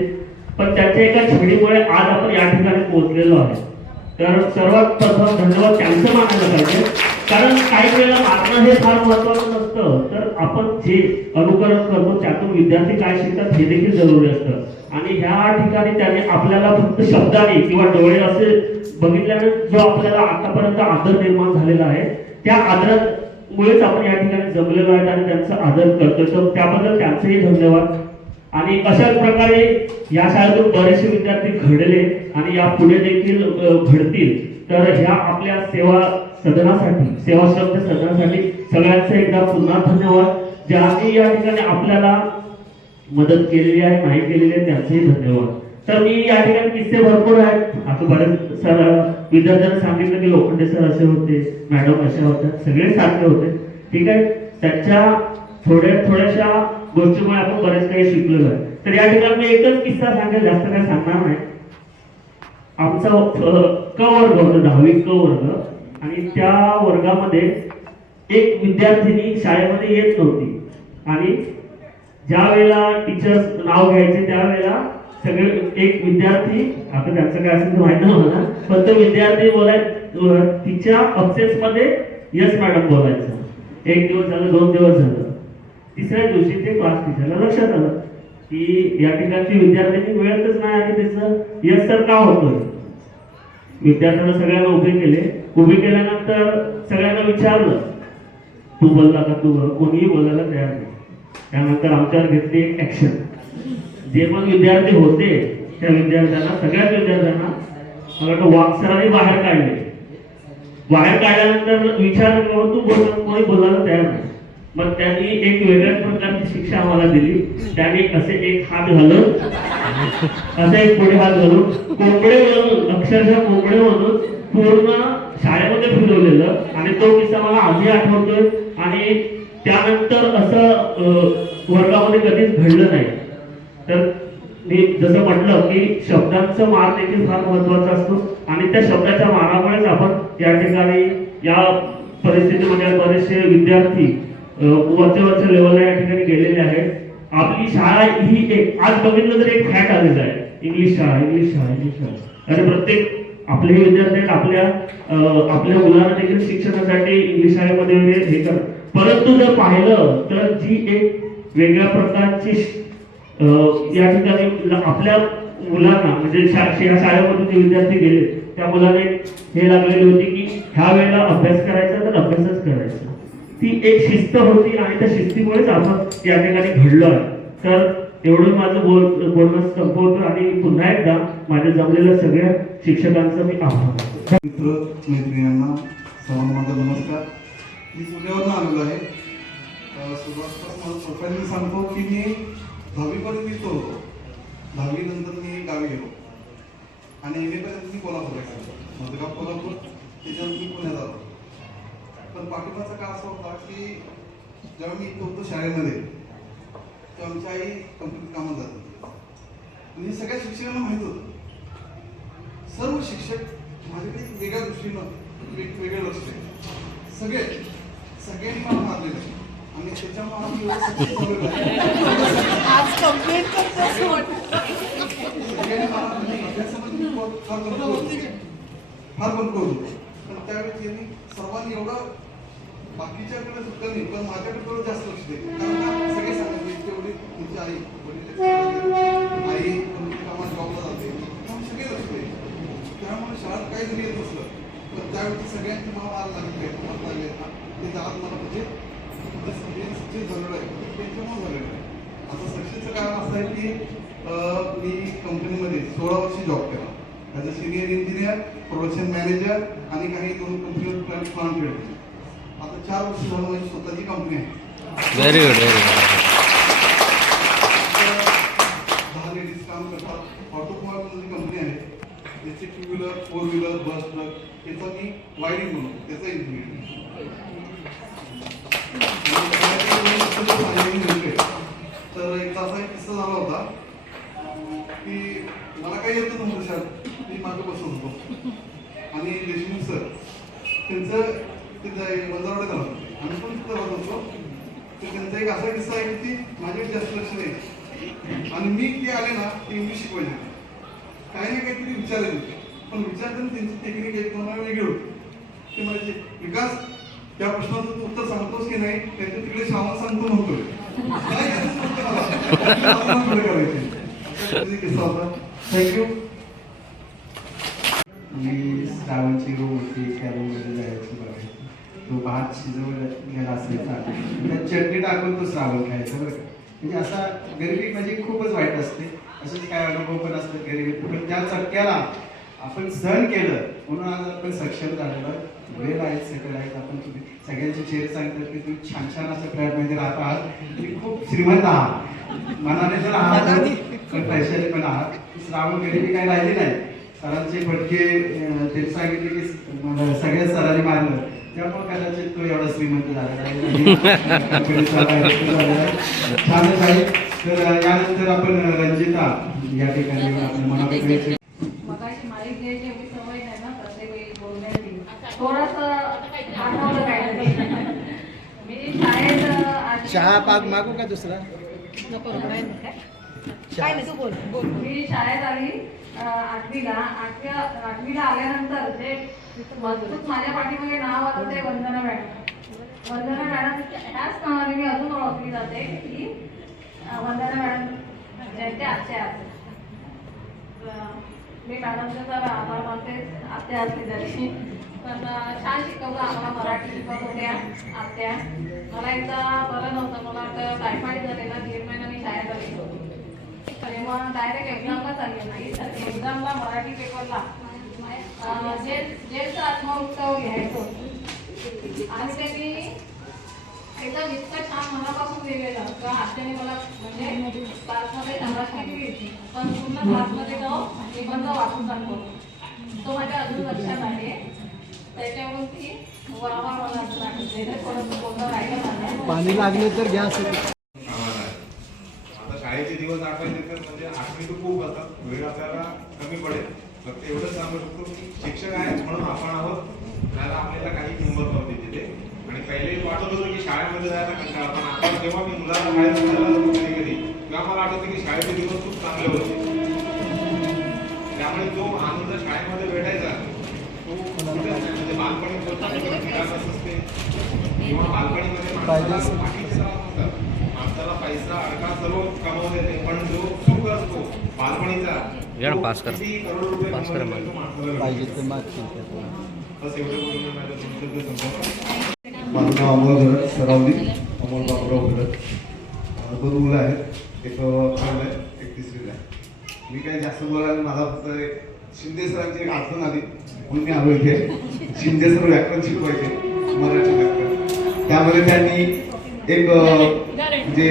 पण त्यांच्या एका छडीमुळे आज आपण या ठिकाणी पोहोचलेलो आहे. तर सर्वात प्रथम धन्यवाद त्यांचं मानायला पाहिजे. कारण काही वेळेला मारणं हे फार महत्वाचं नसतं, तर आपण जे अनुकरण करतो त्यातून विद्यार्थी काय शिकतात हे देखील जरुरी असतं. आणि ह्या ठिकाणी त्याने आपल्याला फक्त शब्दाने किंवा डोळे असे बघितल्याने जो आपल्याला आतापर्यंत आदर निर्माण झालेला आहे, त्या आदरामुळेच आपण या ठिकाणी जमलेलो आहेत आणि त्यांचा आदर करतोय. तर त्याबद्दल त्यांचेही धन्यवाद. आणि अशाच प्रकारे या शाळेतून बरेचसे विद्यार्थी घडले आणि या पुढे देखील घडतील. तर ह्या आपल्या सेवा सदनासाठी, सेवाश्रम सदनासाठी सगळ्यांचे एकदा पुन्हा धन्यवाद. ज्यांनी या ठिकाणी आपल्याला मदत केलेली आहे, नाही केलेली आहे, त्यांचेही धन्यवाद. तर मी या ठिकाणी किस्से भरपूर आहेत. आता बरेच सर विद्यार्थ्यांना सांगितलं की लोखंडे सर असे होते, मॅडम अशा होत्या, सगळे सारखे होते. ठीक आहे, त्यांच्या थोड्याशा गोष्टीमुळे आपण बरेच काही शिकलेलो आहे. तर या ठिकाणी मी एकच किस्सा सांगेल, जास्त काही सांगणार नाही. आमचा क वर्ग होता, 10वी क वर्ग, आणि त्या वर्गामध्ये एक विद्यार्थिनी शाळेमध्ये येत नव्हती. आणि ज्या वेळेला टीचर्स नाव घ्यायचे त्यावेळेला सगळे एक विद्यार्थी, आता त्यांचं काय असेल माहित नाही मला, पण तो विद्यार्थी तिच्या अब्सेन्स मध्ये यस मॅडम बोलायचं. एक दिवस झालं, 2 दिवस झालं, तिसऱ्या दिवशी ते क्लास टीचरला लक्षात आलं की या ठिकाणची विद्यार्थ्यांनी वेळतच नाही आणि त्याचं यस सर का होतोय. विद्यार्थ्यांना सगळ्यांना उभे केल्यानंतर सगळ्यांना विचारलं, तू बोलला का? तू कोणीही बोलायला तयार नाही. त्यानंतर आमच्यावर घेतली एक ऍक्शन. जे पण विद्यार्थी होते त्या विद्यार्थ्यांना, सगळ्याच विद्यार्थ्यांना मला वाटतं वाकसरांनी बाहेर काढले. बाहेर काढल्यानंतर विचारलं, तू बोल, कोणी बोलायला तयार नाही. मग त्यांनी एक वेगळ्याच प्रकारची शिक्षा आम्हाला दिली. त्यांनी असे एक हात घालून, असे एक पुढे हात घालून, कोंबडे म्हणून, अक्षरशः कोंबडे म्हणून पूर्ण शाळेमध्ये फिरवलेलं. आणि तो किस्सा मला आजही आठवतोय. आणि त्यानंतर असं वर्गामध्ये कधीच घडलं नाही. तर मी जसं म्हटलं की शब्दांचा मार देखील फार महत्वाचा असतो. आणि त्या शब्दाच्या मारामुळेच आपण या ठिकाणी या परिस्थितीमध्ये बरेचसे विद्यार्थी वरच्या लेवलला या ठिकाणी गेलेले आहेत. आपली शाळा ही एक, आज बघितलं तर एक फॅट आलेलं आहे, इंग्लिश शाळा. आणि प्रत्येक आपले विद्यार्थी आपल्या मुलांना देखील शिक्षणासाठी इंग्लिश शाळेमध्ये हे करतात. परंतु जर पाहिलं तर जी एक वेगळ्या प्रकारची या ठिकाणी आपल्या मुलांना, म्हणजे या शाळेमधून जे विद्यार्थी गेले त्या मुलाने हे लागलेली होती की ह्या वेळेला अभ्यास करायचा तर अभ्यासच करायचा. ती एक शिस्त होती आणि त्या शिस्तीमुळेच आपण या ठिकाणी घडलो आहे. तर एवढं माझं बोलणं संपवतो आणि पुन्हा एकदा माझ्या जमलेल्या सगळ्या शिक्षकांचा मी आभार. मित्र मैत्रिणींना सर्वांना माझा नमस्कार. मी पुण्यावरून आलेलो आहे. सुरुवातीपासून प्रोफाईल सांगतो की मी 10वी पर्यंत इथं होतो. 10वी नंतर मी गावी गेलो आणि MA पर्यंत मी कोल्हापूरला गेलो. माझं गाव कोल्हापूर, त्याच्यानंतर मी पुण्यात आलो. पण पाठिंबाचा काळ असा होता की जेव्हा मी इथं होतो शाळेमध्ये, तेव्हा आमची आई कंपनीत कामात जाते. म्हणजे सगळ्या शिक्षकांना माहित होतं. सर्व शिक्षक माझ्याकडे वेगळ्या दृष्टीनं वेगवेगळं लक्ष आहे. सगळ्यांनी मला मारलेलं आहे आणि त्याच्यामुळे फार कमकुवत होतो. पण त्यावेळेस त्यांनी सर्वांनी एवढं बाकीच्याकडे सुद्धा नाही पण माझ्याकडे थोडं जास्त लक्ष दिलं. कारण सगळे सांगायचे तेवढी तुमची आई कामात जॉबला जाते, सगळे लक्ष देईल. त्यामुळे शाळेत काही जरी येत नसलं तर त्यावेळी सगळ्यांचे मला मार लागले ते जात मला म्हणजे झालेलं आहे त्यांच्यामुळे झालेलं आहे. आता सक्सेसचं कारण असं आहे की मी कंपनीमध्ये 16 वर्ष जॉब केला as a senior engineer, production manager आणि काही 2 कंपनीवर प्लांट खेळतो. आता 4 वर्ष झालं माझी स्वतःची कंपनी आहे. Very good, very good. 10 ladies काम करतात. ऑटोमोबाईल कंपनी आहे. त्याची 2 व्हीलर, 4 व्हीलर, बस, ट्रक याचा मी वायरिंग म्हणून त्याचा इंजिनियर. तर एक असा एक किस्सा झाला होता की मला काही येत नव्हतं शाळेत. मी मागं बसून होतो आणि देशमुख सर त्यांचं तिथं वंजावडे झालं आम्ही पण तिथं राहत होतो. तर त्यांचा एक असा किस्सा आहे की माझ्याकडे जास्त लक्ष नाही आणि मी ते आले ना ते इंग्लिश शिकवायचे काही ना काहीतरी विचारायचे होते पण विचारताना त्यांची टेक्निक एक मला वेगळी होती. ते म्हणजे विकास त्या प्रश्नाचं तू उत्तर सांगतोस की नाही त्यांच्या तिकडे श्रावण सांगतो नव्हतो किस्सा होता. थँक्यू. मी श्रावणची रूम होती त्या रूममध्ये जायची बघायची. तो भात शिजवलेला असायचा त्यात चटणी टाकून तो श्रावण खायचा बरं का. म्हणजे असा गरिबी म्हणजे खूपच वाईट असते. असेच काय अनुभव पण असतात गरिबी पण त्या चटक्याला आपण सहन केलं म्हणून आज आपण सक्षम झालेलो. वेळ आहेत सेटल आहेत आपण तुम्ही सगळ्यांचे चेहरे सांगतात की तुम्ही छान छान असं फ्लॅटमध्ये राहत आहात. तुम्ही खूप श्रीमंत आहात मनाने जर आहात पण पैशाने पण आहात. श्रावण गरिबी काही राहिली नाही. सरांचे फटके ते सांगितले की मला सगळ्या सरांनी मारलं त्यामुळे कदाचित तो एवढा श्रीमंत झालेला आहे. छानच आहे. तर यानंतर आपण रंजिता या ठिकाणी आपल्या मनात मगाशी माईक घ्यायची एवढी सवय नाही ना प्रत्येक वेळी बोलण्याची थोडंसं आठवलं काय मी शाळेत चहा पाक मागू का दुसरा? काय नाही तू बोल. मी शाळेत आली आठवीला आल्यानंतर जे मजबूत माझ्या पाठीमागे नाव आता ते वंदना मॅडम. वंदना मॅडम ह्याच नावाने मी अजून ओळखली जाते की वंदना मॅडम ज्यांच्या आत्या. मी मॅडमचा तर आभार मानते आत्या असते तरी पण छान शिकवलं आम्हाला. मराठी शिकवत होत्या आत्या. मला एकदा बरं नव्हतं मला आता टायफॉइड झालेला 1.5 महिना मी शाळेत आली होती. तेव्हा डायरेक्ट एक्झामला चालले नाही तर एक्झामला मराठी पेपरला जेलचा आत्मउत्सव लिहायचो आणि त्यांनी एकदम इतकं छान मनापासून लिहिलेलं का आत्याने मला म्हणजे क्लासमध्ये शाबासकी दिली पण पूर्ण क्लासमध्ये तो निबंध वाचून सांगतो. तो माझ्या अजून लक्षात आहे. त्याच्यावरती वा मला असं वाटतं थोडंसं बोलणं राहिलं पाणी लागले तर घ्या. आता शाळेचे दिवस आठवायचे तर म्हणजे आठवी तर खूप असतात. वेळ आपल्याला कमी पडेल. फक्त एवढंच सांगू शकतो की शिक्षक आहेत म्हणून आपण आहोत. त्याला आपल्याला काही किंमत नव्हती तिथे आणि पहिले वाटत होतं की शाळेमध्ये जायला कंटाळा पण आता जेव्हा मी मुलाला बाहेर कधी कधी तेव्हा मला आठवतं की शाळेचे दिवस खूप चांगले होते. त्यामुळे जो आनंद शाळेमध्ये भेटायचा तो म्हणजे बालपणी विकास असते किंवा बालपणीमध्ये माणसाला पैसा अडका सर्व कमावून देते पण जो सुख असतो बालपणीचा पास कर पास कर पाहिजे तर बस एवढं बोलून माझ्या माझं नाव अमोल घरत सरावली अमोल बाबूराव घरत. 2 मुलं आहेत. एक 12वीला आहे एक 3रीला आहे. मी काही जास्त बोलायला मला फक्त शिंदे सरांची एक आठवण आली म्हणून मी आलो इथे. शिंदे सर व्याकरण शिकवायचे मराठी व्याकरण. त्यामध्ये त्यांनी एक म्हणजे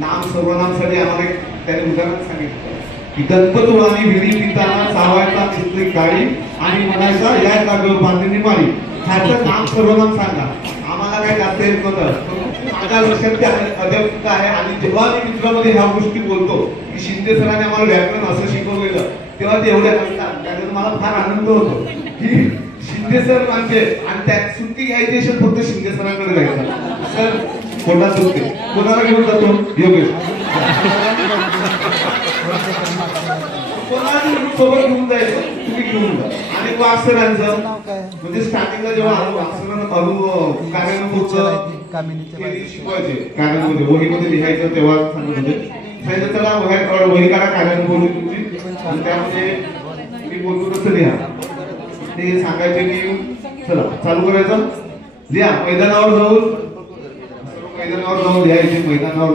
नाम सर्वनामसाठी आम्हाला त्यांनी उदाहरण सांगितलं की दत्ततुळाने विहिरी पिताना चावायचा चित्रिक गाडी आणि म्हणायचा या जागेवर बांधणी मारी. ह्याचं नाम सर्वनाम सांगा. आम्हाला काही जास्त येत नव्हतं. माझ्या लक्षात ते अद्याप आहे आणि जेव्हा मी मित्रामध्ये ह्या गोष्टी बोलतो की शिंदे सरांनी आम्हाला व्याकरण असं शिकवलेलं तेव्हा ते एवढे असतात त्याच्यात मला फार आनंद होतो की शिंदे सर म्हणजे आणि त्यात सुट्टी घ्यायची असेल फक्त शिंदे सरांकडे जायचं. सर कोणता सुट्टी कोणाला घेऊन जातो योगेश सोबत घेऊन जायचं तुम्ही घेऊन जा. आणि वासरांचं म्हणजे स्टार्टिंगला जेव्हा शिकवायचे कार्यामध्ये वहीमध्ये लिहायचं तेव्हा सांगत होते त्याला वही काढा कार्यानुभव तुमची आणि त्यामध्ये मी बोलतो तसं लिहा. ते सांगायचे की चला चालू करायचं लिहा. मैदानावर जाऊन लिहायचे. मैदानावर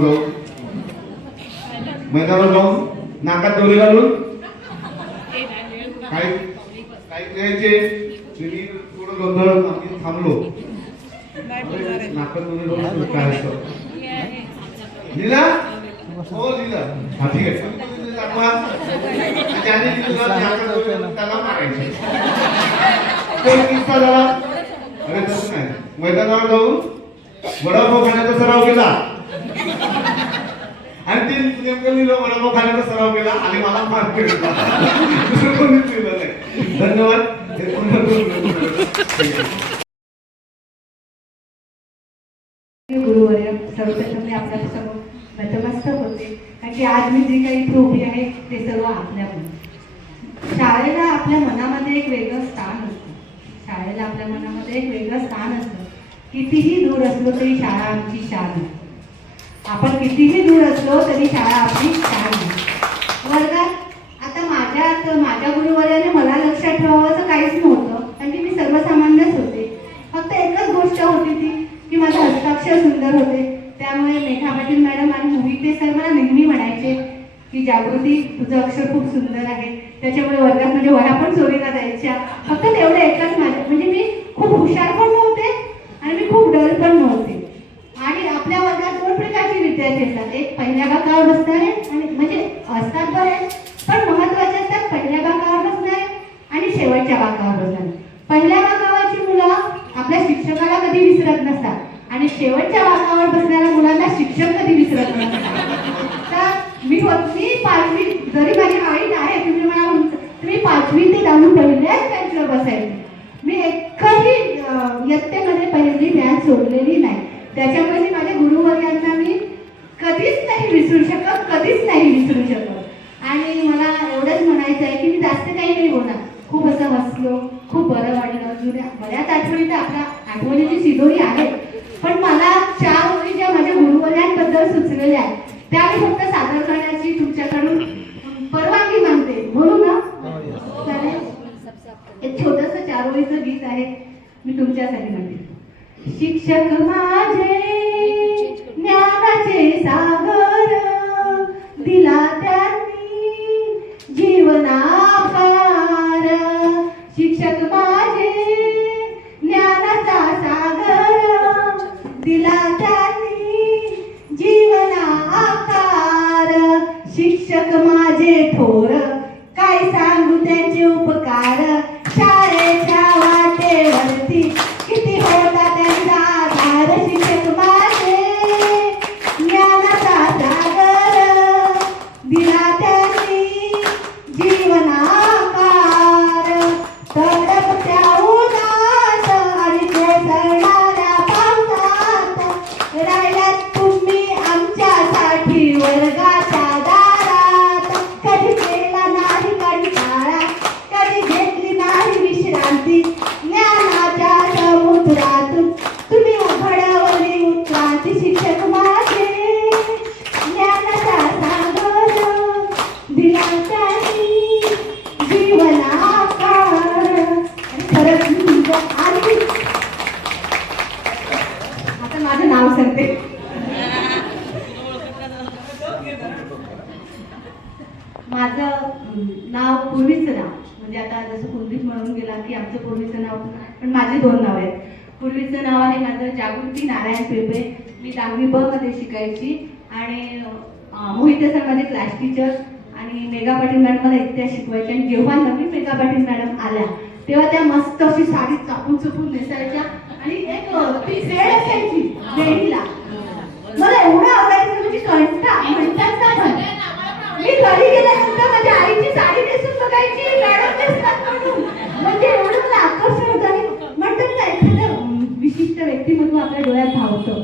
जाऊन नाकात दोरी घालून काय लिहायचे. तुम्ही थोडं गोंधळ आम्ही थांबलो नाकात दोरी घालून काय असतं लिहिला हो लिहिलं हा ठीक आहे. ज्याने त्याला मारायचे कोण किस्सा झाला. अरे तसं नाही. मैदानावर जाऊन वडापाव खाण्याचा सराव केला आणि ते नेमकं लिहिलं वडापाव खाण्याचा सराव केला आणि मला मार्क केला. दुसरं कोणीच लिहिलं नाही. गुरुवर्य, सर्वप्रथम मी आपल्या समोर नतमस्तक होते, कारण की आज मी जे काही इथे उभी आहे ते सर्व आपल्यामुळे. शाळेला आपल्या मनामध्ये एक वेगळं स्थान असतं. शाळेला आपल्या मनामध्ये एक वेगळं स्थान असतं. कितीही दूर असलो तरी शाळा आमची शान आहे. आपण कितीही दूर असलो तरी शाळा आपली शान आहे. वर्गात आता माझ्या गुरुवर्याने मला लक्षात ठेवावं असं काहीच नव्हतं, कारण की मी सर्वसामान्यच होते. फक्त एकच गोष्ट होती ती की माझं हस्ताक्षर सुंदर होते. त्यामुळे मेघा पाटील मॅडम आणि मोहिते सर मला नेहमी म्हणायचे की जागृती, तुझं अक्षर खूप सुंदर आहे. त्याच्यामुळे वर्गात म्हणजे वह्या पण चोरीला द्यायच्या. फक्त तेवढं एकच माझं, म्हणजे मी खूप हुशार पण नव्हते आणि मी खूप डल पण नव्हते. आणि आपल्या वर्गात दोन प्रकारचे विद्यार्थी असतात, एक पहिल्या बाकावर बसणारे आणि म्हणजे असतात बरेच, पण महत्वाचे असतात पहिल्या बाकावर बसणारे आणि शेवटच्या बाकावर बसणारे. पहिल्या बाकावरची मुलं आपल्या शिक्षकाला कधी विसरत नसतात आणि शेवटच्या बाकावर बसणाऱ्या मुलांना शिक्षक कधी विसरत नसतात. तर मी 5वी, जरी माझी हाईट आहे, तुम्ही मला तुम्ही 5वी ते 10वी पहिल्याच बेंचवर बसायचे. मी एकही इयत्तेमध्ये पहिली बॅच सोडलेली नाही. त्याच्यामुळे मी माझ्या गुरुवर्यांना मी कधीच नाही विसरू शकत, कधीच नाही विसरू शकत. आणि मला एवढंच म्हणायचं आहे की मी जास्त काही नाही बोलणार. खूप असं हसलो, खूप बरं वाटलं. जुन्या बऱ्याच आठवणी तर आपल्या आठवणीची शिदोरी आहे, पण मला 4 ओळी ज्या माझ्या गुरुवर्यांबद्दल सुचलेल्या आहेत त्या मी फक्त सादर करण्याची तुमच्याकडून परवानगी मागते. बोलू ना? चालेल. एक छोटंसं 4 ओळीचं गीत आहे, मी तुमच्यासाठी म्हणते. शिक्षक माझे ज्ञानाचे सागर, दिला त्यांनी जीवनाकार. शिक्षक माझे ज्ञानाचा सागर, दिला त्यांनी जीवनाकार. शिक्षक माझे थोर, काय सांगू त्यांचे उपकार. शाळेच्या वाटेवरती किती होता त्यांचा आधार. शिक्षक माझे ज्ञानाचा सागर, दिला त्यांनी जीवनाकार. तडपत्या उन्हात आणि कोसळणाऱ्या पावसात राहिल्यात तुम्ही आमच्यासाठी वर्गाच्या दारात. कधी केला नाही कंटाळा, कधी घेतली नाही विश्रांती. ज्ञानाच्या समुद्रातून तुम्ही उघडवली उत्क्रांती. शिक्षक माझे ज्ञानाचा सागर, दिला त्यांनी जीवनाकार. आणि खरंच मी तुमचं आणि आता माझं नाव सांगते. माझं नाव, पूर्वीचं नाव म्हणजे आता जसं कुलदीप म्हणून गेला की आमचं पूर्वीचं नाव, पण माझे 2 नाव आहेत. पूर्वीचं नाव आहे माझं जागृती नारायण पेपे. मी 10वी ब मध्ये शिकायची आणि मोहिते सर माझे क्लास टीचर आणि मेघा पाटील मॅडम मला इतिहास शिकवायचे. आणि जेव्हा नवीन मेघा पाटील मॅडम आल्या तेव्हा त्या मस्त अशी साडी चापून चुपून नेसायच्या आणि एक ती सेड असायची वेणीला. मला एवढं आवडायचं, म्हणजे कंठा म्हणतात ना. पण मी घरी गेल्यानंतर माझ्या आईची साडी नेसून बघायची, मॅडम नेसतात म्हणून. म्हणजे एवढं मला आकर्षण होतं. आणि म्हणतात ना एखादं विशिष्ट व्यक्तिमत्व आपल्या डोळ्यात भावतं,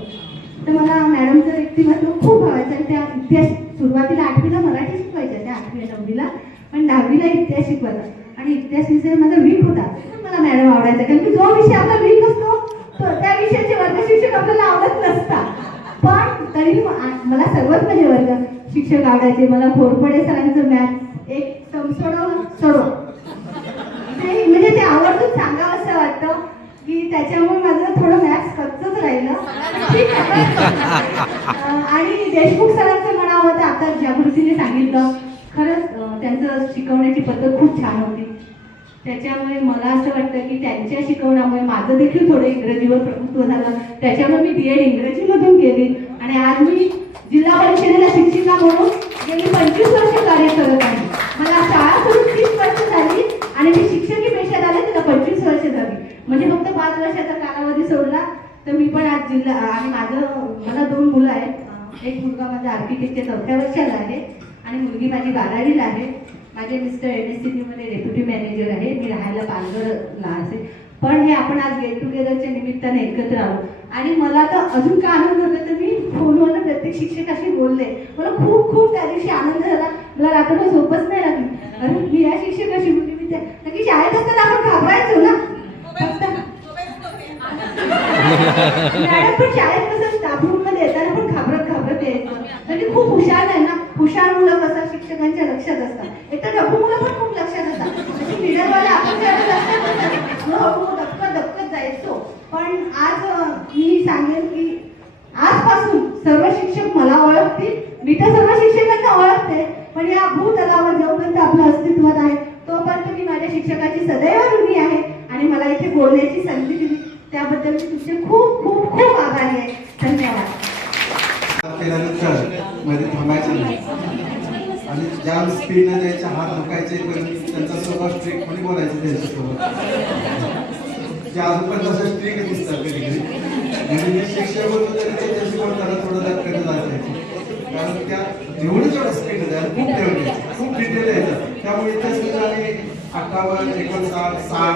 तर मला मॅडमचं व्यक्तिमत्व खूप भावायचं. आणि त्या इतिहास सुरुवातीला 8वीला मराठी शिकवायच्या, त्या 8वी 9वीला, पण 10वीला इतिहास शिकवायचा. आणि इतिहास विषय माझा वीक होता, पण मला मॅडम आवडायचा, कारण की जो विषय आपला वीक असतो त्या विषयाचे वर्ग शिक्षक आपल्याला आवडत नसतात. पण तरी मला सर्वच माझे वर्ग शिक्षक आवडायचे. मला घोरपडे सरांचं मॅथ एक सोडव म्हणजे ते आवर्जून सांगावं असं वाटतं की त्याच्यामुळे माझं थोडं मॅथ्स कच्चंच राहिलं. आणि देशमुख सरांचं म्हणावं तर आता जागृतीने सांगितलं, खरंच त्यांचं शिकवण्याची पद्धत खूप छान होती. त्याच्यामुळे मला असं वाटतं की त्यांच्या शिकवण्यामुळे माझं देखील थोडं इंग्रजीवर प्रभुत्व झालं. त्याच्यामुळे मी BEd इंग्रजीमधून केली आणि आज मी जिल्हा परिषदेला शिक्षिका म्हणून गेली 25 वर्ष कार्य करत आहे. मला शाळा सोडून 30 वर्ष झाली आणि मी शिक्षकी पेशात आले त्याला 25 वर्ष झाली. म्हणजे फक्त 5 वर्षाचा कालावधी सोडला तर मी पण आज जिल्हा. आणि मला 2 मुलं आहेत. एक मुलगा माझा आर्किटेक्टच्या 4थ्या वर्षाला आहे आणि मुलगी माझी 12वीला आहे. माझे मिस्टर NSCB मध्ये डेप्युटी मॅनेजर आहे. मी राहायला पालघरला असे. पण हे आपण आज गेट टुगेदरच्या निमित्ताने एकत्र आलो आणि मला तर अजून काय आनंद होता तर मी फोनवर प्रत्येक शिक्षकाशी बोलले. मला खूप खूप त्या दिवशी आनंद झाला. मला रात्रभर झोपच नाही लागली. अरे मी या शिक्षकाशी बोलली. मी त्या नक्की शाळेत असताना आपण घाबरायचो ना मॅडम, पण शाळेत कसं स्टाफ रूम मध्ये येताना पण घाबरत यायचं. म्हणजे खूप हुशार आहे ना, हुशार मुलं कसं शिक्षकांच्या लक्षात असतात. एक तर डबू मुलं पण खूप लक्षात असतात. लिडरवाले आपण दबकत जायचो. पण आज मी सांगेन की आजपासून सर्व शिक्षक मला ओळखतील. मी तर सर्व शिक्षकांना ओळखते, पण या भूतलावर जोपर्यंत आपलं अस्तित्वात आहे तोपर्यंत मी माझ्या शिक्षकाची सदैव ऋणी आहे. आणि मला इथे बोलण्याची संधी दिली त्याबद्दल मी तुमचे खूप खूप खूप आभारी आहे. धन्यवाद. केल्यानंतर मध्ये थांबायचं नाही आणि जाम स्पीडने द्यायचे, हात दुखायचे, पण त्यांचा स्वभाव स्ट्रिक्ट कोणी बोलायचं त्यांच्यासोबत. जे अजून पण तसं स्ट्रिक्ट दिसतात कधी कधी. म्हणजे मी शिक्षक होतो तरी त्यांच्याशी पण त्याला थोडं धक्क्याने जायचं. कारण त्या जेवढं स्पीड द्यायला खूप ठेवले, खूप डिटेल यायचं. त्यामुळे इतिहास आणि 58, 59, 60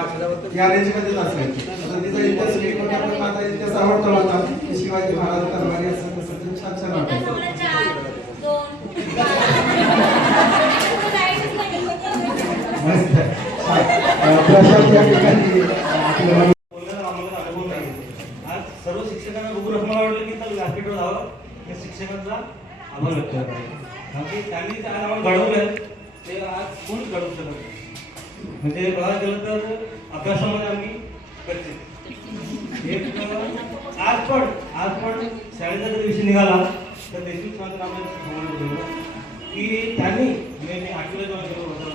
या रेंजमध्येच असायचे. आता तिचा इतिहास एक होता, पण माझा इतिहास आवडता होता. शिवाजी महाराज तरवारी असं तसं छान छान वाटायचं. प्रशांत या ठिकाणी आपल्याला आज सर्व शिक्षकांना बघून मला वाटलं की तर व्यासपीठावर जावं, या शिक्षकांचा आभार व्यक्त करावा. त्यांनी जे आज आम्हाला घडवलं ते आज कोणीच घडवू शकत नाही. म्हणजे बघायला गेलं तर अभ्यासामध्ये आम्ही कच्चे. एक आज पण शाळेचा जर विषय निघाला तर देशमुख सरांचं आम्हाला की त्यांनी मी 8वीला जेव्हा गेलो होतो,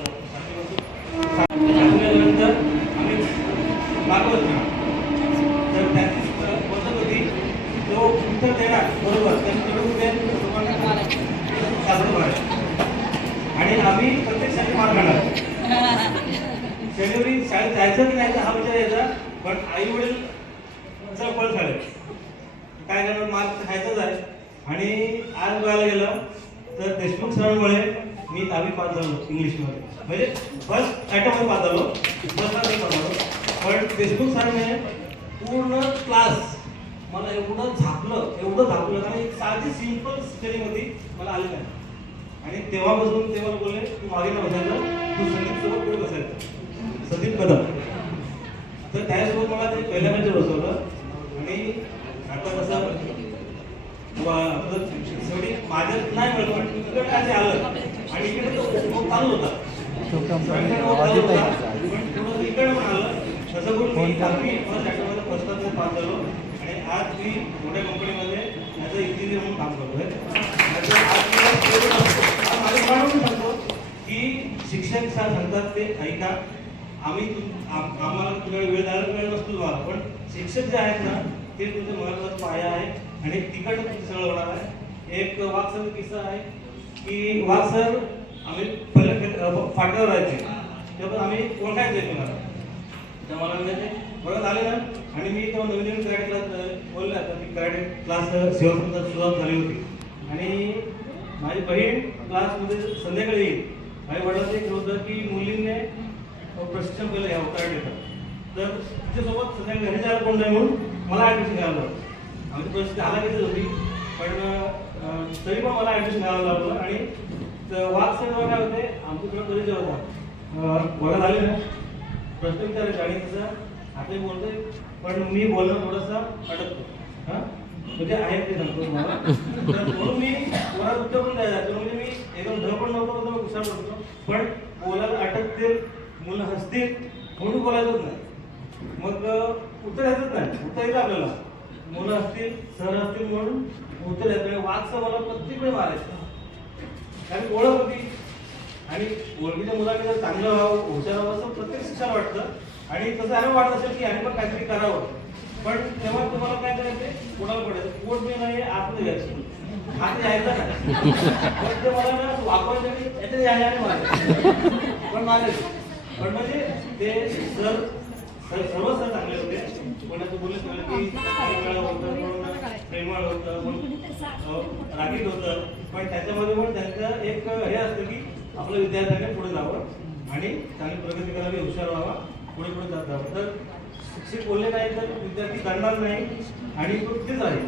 8वीला नंतर आम्ही मागवत नाही. तर त्यांची पद्धत होती तो उत्तर देणार बरोबर त्यांच्याकडून आणि आम्ही प्रत्येक शाळेत मार्क काढणार. शनिवारी शाळेत जायचं की नाही हा विचार यायचा, पण आई वडील पळ शाळेत काय करणार, मार्क खायचंच आहे. आणि आज बघायला गेलं तर देशमुख सरांमुळे मी 10वी पास झालो इंग्लिशमध्ये. म्हणजे फर्स्ट अटेम्प्टमध्ये पास झालो, पण देशमुख सरांनी पूर्ण क्लास मला एवढं झापलं कारण एक साधी सिंपल स्पेलिंग होती मला आली नाही. आणि तेव्हापासून ते मला बोलले तू मागे न बसायचं, तू संदीपसोबत पुढे बसायचं, संदीप कदम. तर त्यासोबत मला ते पहिल्या म्हणजे बसवलं. आणि आता कसं शेवटी माझ्यात नाही मिळत, पण तिकडे काय ते आलं आणि इकडे तो चालू होता, पण थोडं इकडे पण आलं. तसं करून मी 10वी मला फर्स्ट पास झालो. आणि आज मी मोठ्या कंपनीमध्ये ॲज अ इंजिनियर म्हणून काम करतोय. माझं सांगतो की शिक्षक सांगतात ते ऐका. आम्हाला तुला वेळ द्यायला वेळ नसतो तुम्हाला, पण शिक्षक जे आहेत ना ते तुमचं महत्त्वाचा पाया आहे आणि तिकडनं तुमचं सगळं होणार आहे. एक वाघ सर किस्सा आहे की वाघ सर आम्ही पहिले फाट्यावर राहायचे तेव्हा आम्ही ओळखायचो एकमेकांना. तेव्हा मला म्हणजे परत आले ना आणि मी तेव्हा नवीन कराटे क्लास बोलला तर ती कराटे क्लास सेवा सुरुवात झाली होती. आणि माझी बहीण क्लासमध्ये संध्याकाळी येईल. माझ्या वडिलांचं एक होतं की मुलींनी प्रशिक्षण केलं घ्यावं कराटेचं. तर तिच्यासोबत संध्याकाळी घरी जायला कोण नाही म्हणून मला ॲडमिशन घ्यावं लागलं. आमची परिस्थिती हालाकीचीच होती, पण तरी पण मला ॲडमिशन घ्यावं लागलं. आणि वाघ सर काय होते आमच्याकडे परिचय होता. बघत आले ना प्रश्न विचारायचे आणि तसं आता बोलतोय, पण मी बोलणं थोडंसं अडकतो. हां म्हणजे आहे ते सांगतो तुम्हाला. तर म्हणून मी कोणाला उत्तर पण द्यायचं म्हणजे मी एकदम धड पण नव्हतो तर हुशार नव्हतो, पण बोलायला अटकतील, मुलं हसतील म्हणून बोलायचंच नाही. मग उत्तर येतच नाही. उत्तर येतं आपल्याला, मुलं असतील सर असतील म्हणून उत्तर येत नाही. वाघचं मला प्रत्येक वेळ मारायचं कारण ओळख होती. आणि ओळखीच्या मुलांनी जर चांगलं व्हावं हुशार व्हावं असं प्रत्येक शिक्षण वाटतं. आणि तसं यायला वाटत असेल की याने पण काहीतरी करावं, पण तेव्हा तुम्हाला काय करायचं कोणाला पडायचं पोट मी नाही आतमध्ये घ्यायचं, आत यायचं नाही. पण ते मला ना वापरायसाठी याच्यात याने मारायचं पण मारायचं. पण म्हणजे ते सर सर्व सर चांगले होते. पण असं बोलले की प्रेमळ होतं, रागीट होतं, पण त्याच्यामध्ये पण त्यांचं एक हे असतं की आपल्या विद्यार्थ्यांनी पुढे जावं आणि चांगली प्रगती करावी, हुशार व्हावा, पुढे जात जावं. तर शिक्षक बोलले नाही तर विद्यार्थी करणार नाही आणि तो तिथेच आहे.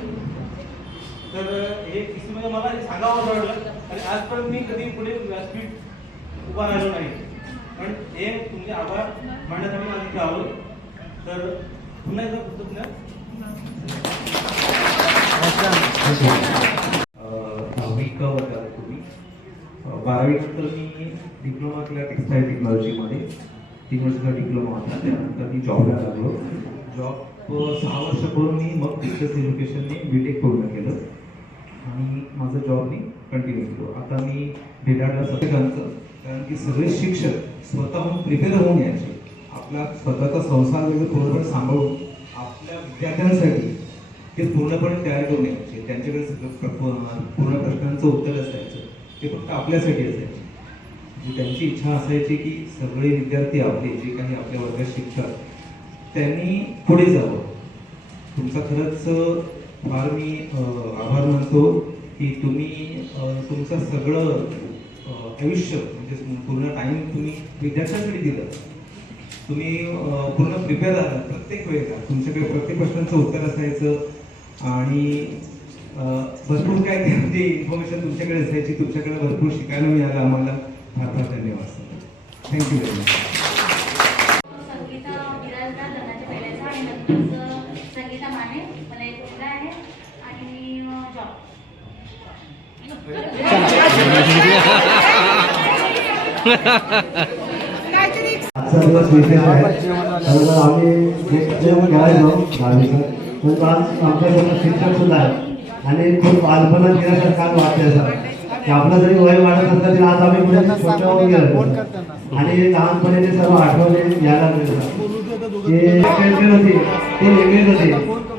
तर हे किस्से मला हे सांगावं असं वाटलं आणि आजपर्यंत मी कधी पुढे व्यासपीठ उभा राहिलो नाही, पण हे तुमचे आभार मांडण्यासाठी मला इथे आलो. तर पुन्हा एकदा कृतज्ञ. 10वी क वर्गात तुम्ही 12वी नंतर मी डिप्लोमा केला टेक्सटाईल टेक्नॉलॉजीमध्ये. 3 वर्षाचा डिप्लोमा होता. त्यानंतर मी जॉबला लागलो. जॉब 6 वर्ष करून मी मग टीचर्स एज्युकेशनने बीटेक पूर्ण केलं आणि माझं जॉब मी कंटिन्यू केलो. आता मी भेटायला सगळ्यांचं, कारण की सगळे शिक्षक स्वतःहून प्रिपेअर होऊन यायचे. आपला स्वतःचा संसार वगैरे पूर्णपणे सांभाळून आपल्या विद्यार्थ्यांसाठी ते पूर्णपणे तयार करून यायचे. त्यांच्याकडे सगळं पूर्ण प्रश्नांचं उत्तर असायचं, ते फक्त आपल्यासाठी असायचे. म्हणजे त्यांची इच्छा असायची की सगळे विद्यार्थी आपले जे काही आपल्या वर्गात शिकतात त्यांनी पुढे जावं. तुमचा खरंच फार मी आभार मानतो की तुम्ही तुमचं सगळं आयुष्य म्हणजे पूर्ण टाईम तुम्ही विद्यार्थ्यांसाठी दिलं. तुम्ही पूर्ण प्रिपेअर झाला प्रत्येक वेळेला. तुमच्याकडे प्रत्येक प्रश्नांचं उत्तर असायचं आणि भरपूर काय म्हणजे इन्फॉर्मेशन तुमच्याकडे असायची. तुमच्याकडे भरपूर शिकायला मिळालं आम्हाला. फार फार धन्यवाद sir. Thank you very much. Sangeeta Birajdar लग्नाच्या पहिल्याचा आणि नंतर संगीता माने. मला एक मुलगा आहे आणि जॉब. आजचा दिवस विशेष आहे, कारण आम्ही जेवण घ्यायचो 10वीचं, पण आज आमच्यासोबत शिक्षक सुद्धा आहेत आणि खूप बालपणात गेल्यासारखं काय वाटतंय सर की आपलं जरी वय वाढत असलं तरी आज आम्ही पुढे छोट्या होऊन गेलो आणि लहानपणी ते सर्व आठवणे यायला लागले होती ते वेगळीच होती.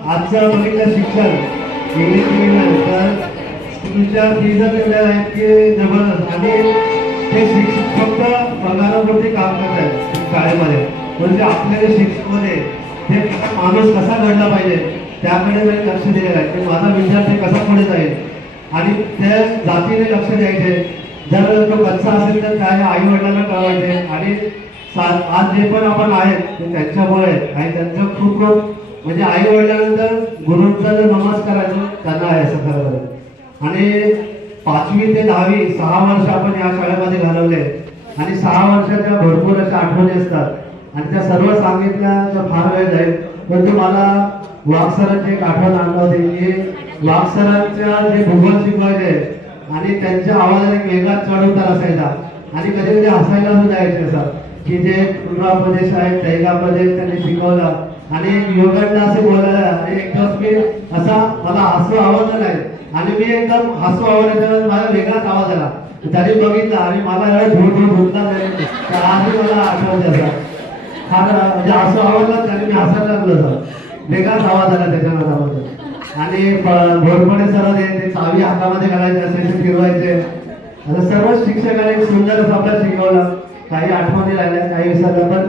आजचं बघितलं शिक्षण इंग्लिश मिडियम तर तुमच्या फीज तेवढ्या आहेत की जबरदस्त आणि ते शिक्षक फक्त पगारावरती काम करत आहेत शाळेमध्ये. म्हणजे आपले जे शिक्षक होते ते माणूस कसा घडला पाहिजे त्याकडे मी लक्ष दिलेलं आहे की माझा विद्यार्थी कसा पुढे जाईल आणि त्या जातीने लक्ष द्यायचे. जर तो कच्चा असेल तर काय आई वडिलांना कळवायचे आणि आज जे पण आपण आहेत ते त्यांच्यामुळे आणि त्यांचं खूप खूप म्हणजे आई वडिलांनंतर गुरूंचा जर नमस्कार आहे त्यांना आहे असं खरं. आणि 5वी ते 10वी 6 वर्ष आपण या शाळेमध्ये घालवले आणि 6 वर्षाच्या भरपूर अशा आठवणी असतात आणि त्या सर्व सांगितल्या तर फार वेळ जाईल. परंतु मला वाघ सरांची एक आठवण आणली होती की वाघ सरांच्या जे भूगोल शिकवायचे आणि त्यांच्या आवाजात एक वेगळा चढ उतार असायचा आणि कधी कधी हसायला सुद्धा यायचे सर की जे पूर्वा प्रदेश आहे तैगा प्रदेश त्यांनी शिकवला आणि योगांना असे बोलायला आणि एक दिवस मी असा मला हसू आवडलं नाही आणि मी एकदम हसू आवडल्याच्यावर माझा वेगळाच आवाज आला. त्यांनी बघितला आणि मला झुटला नाही तर आजही मला आठवत असा फार म्हणजे हसू आवडलं आणि मी हसायला लागलो सर. वेगळाच आवाज आला त्याच्यामध्ये आणि भोरपणे सर ते चावी हातामध्ये घालायचे असायचे फिरवायचे. आता सर्वच शिक्षकांनी सुंदर असं आपल्याला शिकवलं. काही आठवणी राहिल्या काही विसरल्या पण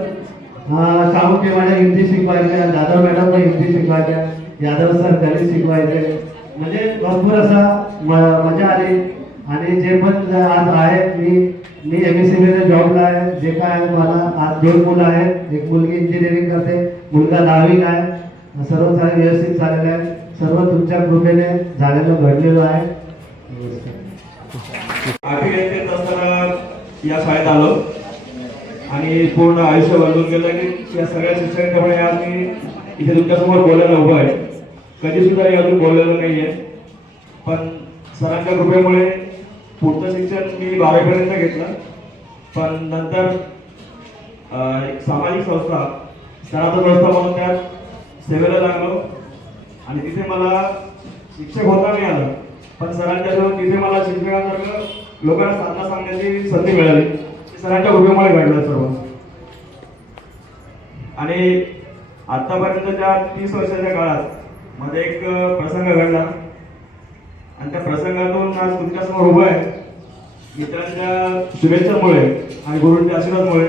शाहूके मॅडम हिंदी शिकवायच्या, जाधव मॅडम पण हिंदी शिकवायच्या, यादव सर गणित शिकवायचे. म्हणजे भरपूर असा मजा आली आणि जे पण आज आहे मी MSCBला जॉबला आहे. जे काय मला आज 2 मुलं आहेत. एक मुलगी इंजिनिअरिंग करते, मुलगा 10वीला आहे. सर्व काही व्यवस्थित झालेलं आहे. सर्व तुमच्या कृपेने झालेलं घडलेलं आहे. 8वी येत असताना या शाळेत आलो आणि पूर्ण आयुष्य बदलून गेलं की या सगळ्या शिक्षकांच्यामुळे आज मी इथे तुमच्यासमोर बोलायला उभं आहे. कधी सुद्धा अजून बोललेलं नाहीये पण सरांच्या कृपेमुळे पुढचं शिक्षण मी 12वी पर्यंत घेतलं. पण नंतर एक सामाजिक संस्था सनातन संस्था म्हणून त्यात सेवेला लागलो आणि तिथे मला शिक्षक होता मिळालं. पण सरांच्या तिथे मला शिक्षकांसारखं लोकांना साधना सांगण्याची संधी मिळाली. सरांच्या कृपेमुळे घडलं सर्व. आणि आतापर्यंतच्या 30 वर्षाच्या काळात मध्ये एक प्रसंग घडला आणि त्या प्रसंगातून आज तुमच्यासमोर उभं आहे. मित्रांच्या शुभेच्छामुळे आणि गुरूंच्या आशीर्वादामुळे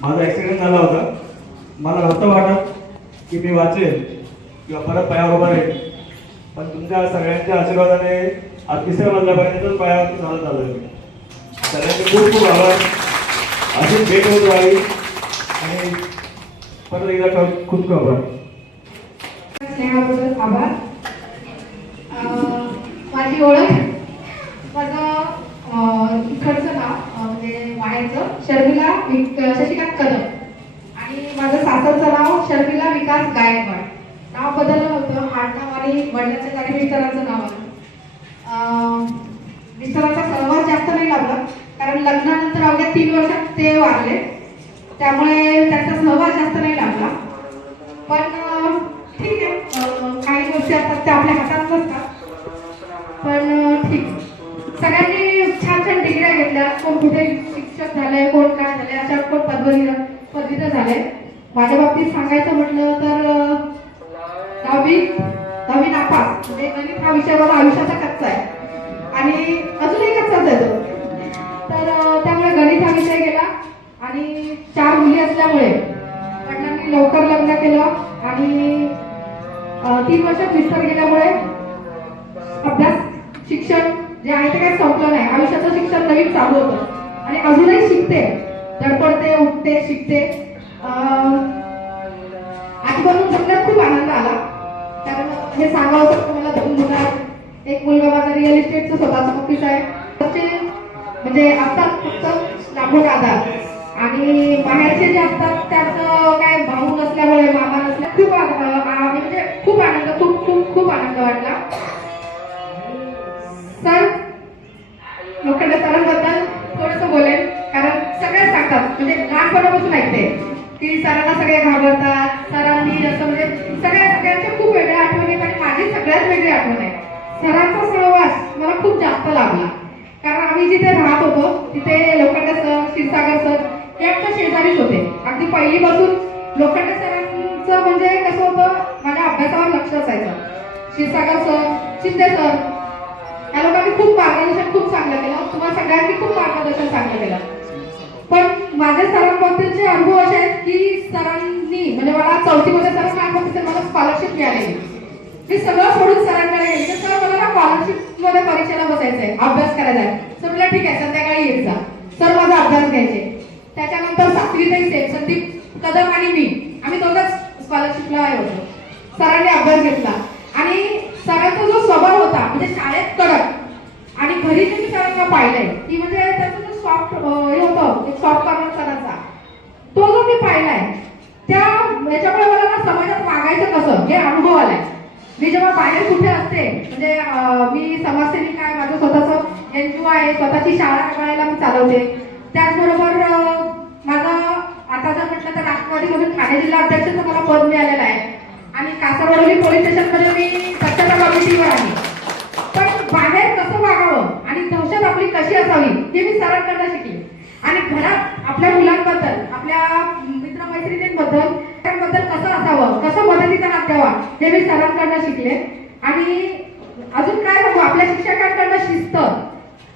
माझा ॲक्सिडेंट झाला होता. मला नव्हतं वाटत की मी वाचेल किंवा परत पायावर उभा राहील, पण तुमच्या सगळ्यांच्या आशीर्वादाने आज 3ऱ्या मजल्यापर्यंतच पायावरती चालत आलोय. सगळ्यांचे खूप खूप आभार. अशी भेट होत राहील आणि परत एकदा खूप आभार. स्नेहाबद्दल आभार. माझी ओळख, माझं इकडचं नाव म्हणजे माहेरचं शर्मिला शशिकांत कदम आणि माझं सासरचं नाव शर्मिला विकास गायकवाड. नाव बदललं होतं, आडनाव आणि वडिलांच्या जागी मिस्टरांचं नाव आलं. मिस्टरांचा सहवास जास्त नाही लागला कारण लग्नानंतर अवघ्या 3 वर्षात ते वारले, त्यामुळे त्यांचा सहवास जास्त नाही लागला. पण ठीक आहे, काही गोष्टी असतात त्या आपल्या हातात नसतात. पण ठीक, सगळ्यांनी छान छान डिग्र्या घेतल्या. कोण कुठे शिक्षक झाले, कोण काय झाले, अशा कोण पदवीधर झाले. माझ्या बाबतीत सांगायचं म्हटलं तर 10वी नापास, म्हणजे गणित हा विषय मला आयुष्याचा कच्चा आहे आणि अजूनही कच्चाच आहे तो. तर त्यामुळे गणित हा विषय गेला आणि 4 मुली असल्यामुळे वडिलांनी लवकर लग्न केलं आणि 3 वर्षात मिस्टर गेल्यामुळे अभ्यास शिक्षण जे आहे ते काही संपलं नाही. आयुष्याचं शिक्षण नवीन चालू होतं आणि अजूनही शिकते, धडपडते, उठते, शिकते. आठवणून जगण्यात खूप आनंद आला कारण हे सांगावं तर मला 2 मुलं आहेत. एक मुलगा माझा रिअल इस्टेटचं स्वतःचं ऑफिस आहे. म्हणजे असतात फक्त लाभोग आधार आणि बाहेरचे जे असतात त्याचं काय भाऊ नसल्यामुळे, मामा नसल्या खूप म्हणजे खूप आनंद, खूप खूप खूप आनंद वाटला. सर लोखंडे सरांबद्दल थोडंसं बोलेन कारण सगळे सांगतात, म्हणजे लहानपणापासून ऐकते की सरांना सगळे घाबरतात, सरांनी असं म्हणजे सगळ्यांच्या खूप वेगळ्या आठवणी आणि माझी सगळ्यात वेगळी आठवण आहे. सरांचा सहवास मला खूप जास्त लागला कारण आम्ही जिथे राहत होतो तिथे लोखंडे सर, क्षीरसागर सर हे आमच्या शेजारीच होते. अगदी पहिलीपासून लोखंडे सरांचं म्हणजे कसं होतं, माझ्या अभ्यासावर लक्ष असायचं. क्षीरसागर सर, शिंदे सर या लोकांनी खूप मार्गदर्शन खूप चांगलं केलं. तुम्हाला सगळ्यांनी खूप मार्गदर्शन चांगलं केलं. पण माझ्या सरांबद्दलचे अनुभव असे आहेत की सरांनी म्हणजे मला 4थी मध्ये सरांना मला स्कॉलरशिप मिळालेली. मी सगळं सोडून सरांकडे गेले. सर मला ना स्कॉलरशिप मध्ये परीक्षेला बसायचंय, अभ्यास करायचा आहे. सर म्हटलं ठीक आहे संध्याकाळी येत जा. सर माझा अभ्यास घ्यायचे. त्याच्यानंतर 7वीतही सेम संदीप कदम आणि मी आम्ही दोघंच स्कॉलरशिपला होतो. सरांनी अभ्यास घेतला आणि सरांचा जो स्वभाव होता म्हणजे शाळेत कडक आणि घरी जे मी सरांना पाहिलंय की म्हणजे त्याचा जो सॉफ्ट हे होतं, एक सॉफ्ट कॉर्नर सरांचा, तो जो मी पाहिलाय त्या याच्यामुळे मला ना समाजात वागायचं कसं हे अनुभव आलाय. मी जेव्हा बाहेर कुठे असते म्हणजे मी समाजसेविका आहे, माझं स्वतःचं NGO आहे, स्वतःची शाळा करायला मी चालवते. त्याचबरोबर माझं आता जर म्हटलं तर राष्ट्रवादीमधून ठाणे जिल्हा अध्यक्षाचं मला पद मिळालेलं आहे आणि कासारवडोली पोलीस स्टेशनमध्ये मी स्वच्छता कमिटीवर आहे. पण बाहेर कसं वागावं आणि दहशत आपली कशी असावी हे मी सरांकडनं शिकले आणि घरात आपल्या मुलांबद्दल, आपल्या मित्रमैत्रिणींबद्दल कसं असावं, कसं मदतीचा हात द्यावा हे मी सरांकडनं शिकले. आणि अजून काय सांगू, आपल्या शिक्षकांकडनं शिस्त,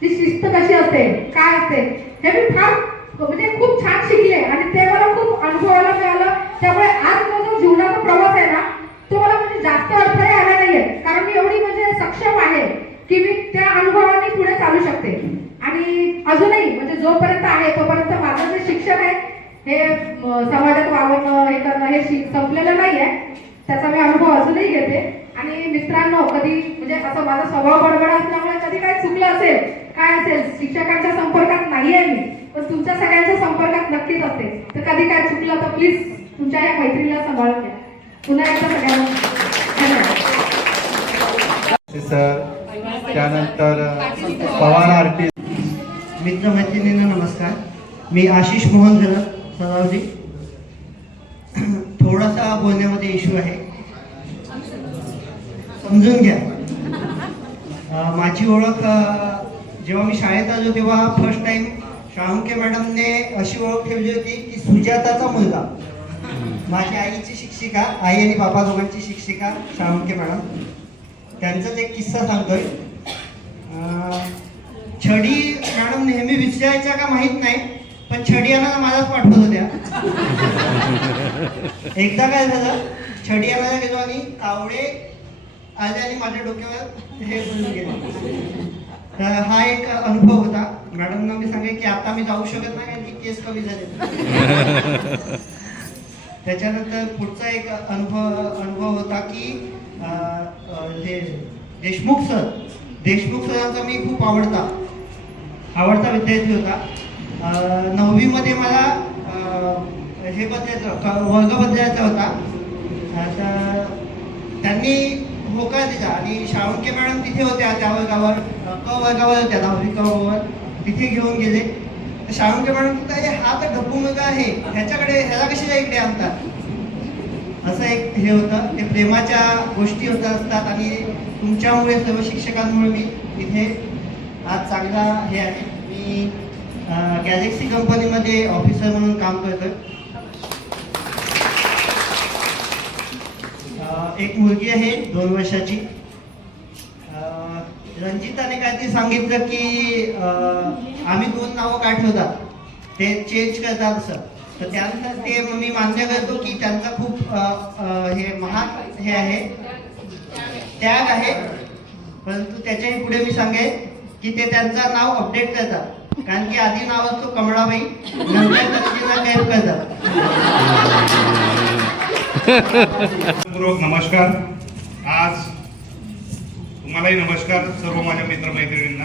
ती शिस्त कशी असते, काय असते हे मी फार म्हणजे खूप छान शिकले आणि ते मला खूप अनुभवायला मिळालं. त्यामुळे आज माझा जीवनाचा प्रवास आहे ना तो मला म्हणजे जास्त अडथळे आला नाहीये कारण मी एवढी म्हणजे सक्षम आहे की मी त्या अनुभवाने पुढे चालू शकते. आणि अजूनही म्हणजे जोपर्यंत आहे तोपर्यंत माझं जे शिक्षण आहे हे समाजात वावरणं, हे करणं हे संपलेलं नाही आहे. त्याचा मी अनुभव अजूनही घेते. आणि मित्रांनो, कधी म्हणजे असं माझा स्वभाव बडबड असल्यामुळे कधी काय चुकलं असेल, काय असेल, शिक्षकांच्या संपर्कात नाही आहे मी, पण तुमच्या सगळ्यांच्या संपर्कात नक्कीच असते. तर कधी काय चुकलं तर प्लीज तुमच्या या मैत्रिणीला सांभाळून घ्या. पुन्हा एकदा सगळ्यांना सर, त्यानंतर पवार आरती. मित्रमैत्रिणींना नमस्कार. मी आशिष मोहन धनत सरावजी. थोडासा बोलण्यामध्ये इश्यू आहे, समजून घ्या. माझी ओळख जेव्हा मी शाळेत आलो तेव्हा फर्स्ट टाइम शाळुंके मॅडमने अशी ओळख ठेवली होती की सुजाताचा मुलगा. माझी आईची शिक्षिका, आई आणि बाबा दोघांची शिक्षिका शाळुंके मॅडम. त्यांचाच एक किस्सा सांगतोय. छडी मॅडम नेहमी विचारायच्या का माहित नाही, पण छडी आणायला मलाच पाठवत होत्या. एकदा काय झालं, छडी आणायला गेलो आणि कावडे आले आणि माझ्या डोक्यावर हे बोलून गेले. तर हा एक अनुभव होता. मॅडमना मी सांगेन की आता मी जाऊ शकत नाही कारण की केस कमी झाले. त्याच्यानंतर पुढचा एक अनुभव होता की हे देशमुख सरांचा मी खूप आवडता विद्यार्थी होता. 9वी मध्ये मला हे वर्ग बदलायचा होता. आता त्यांनी होकार दिला आणि शाळुंके मॅडम तिथे होत्या त्या वर्गावर, क वर्गावर होत्या, 9वी क वर तिथे घेऊन गेले. शाळुंके मॅडम म्हणतात, हा तर ढप्पू मुलगा आहे, ह्याला कशाला इकडे आणतात. असं एक हे होतं. ते प्रेमाच्या गोष्टी होत असतात आणि तुमच्यामुळे सर्व शिक्षकांमुळे मी इथे आज चांगला हे आहे. मी गॅलेक्सी कंपनीमध्ये ऑफिसर म्हणून काम करतोय. एक मुलगी आहे 2 वर्षाची. रंजिताने काहीतरी सांगितलं की आम्ही 2 नावं काय ठेवतात ते चेंज करतात असं. तर त्यानंतर ते मी मान्य करतो की त्यांचा खूप हे महान हे आहे, त्याग आहे. परंतु त्याच्याही पुढे मी सांगेन की ते त्यांचं नाव अपडेट करतात. कारण की आधी नाव असतो कमळाबाई, नंतर त्यांना कैफ करतात. नमस्कार. आज तुम्हालाही नमस्कार सर्व माझ्या मित्रमैत्रिणींना.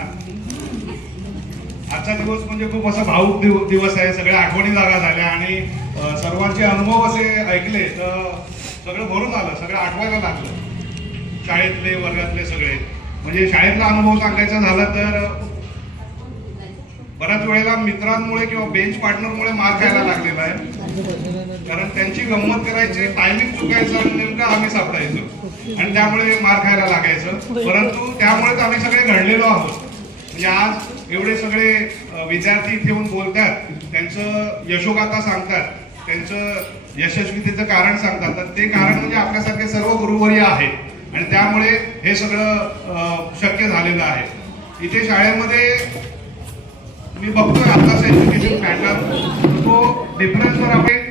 आजचा दिवस म्हणजे खूप असा भावुक दिवस आहे. सगळ्या आठवणी जागा झाल्या आणि सर्वांचे अनुभव असे ऐकले तर सगळं भरून आलं, सगळं आठवायला लागलं. शाळेतले वर्गातले सगळे म्हणजे शाळेतला अनुभव सांगायचा झाला तर बऱ्याच वेळेला मित्रांमुळे किंवा बेंच पार्टनरमुळे मार खायला लागलेला आहे. कारण त्यांची गंमत करायची, टायमिंग चुकायचं आणि नेमकं आम्ही सापडायचो आणि त्यामुळे मार खायला लागायचं. परंतु त्यामुळेच आम्ही सगळे घडलेलो आहोत. म्हणजे आज एवढे सगळे विद्यार्थी इथे येऊन बोलतात, त्यांचं यशोगाथा सांगतात, त्यांचं यशस्वीतेचं कारण सांगतात. तर ते कारण म्हणजे आपल्यासारखे सर्व गुरुवर्य आहेत आणि त्यामुळे हे सगळं शक्य झालेलं आहे. इथे शाळेमध्ये मी बघतोय आताच एज्युकेशन पॅटर्न, तो डिफरन्सवर आपण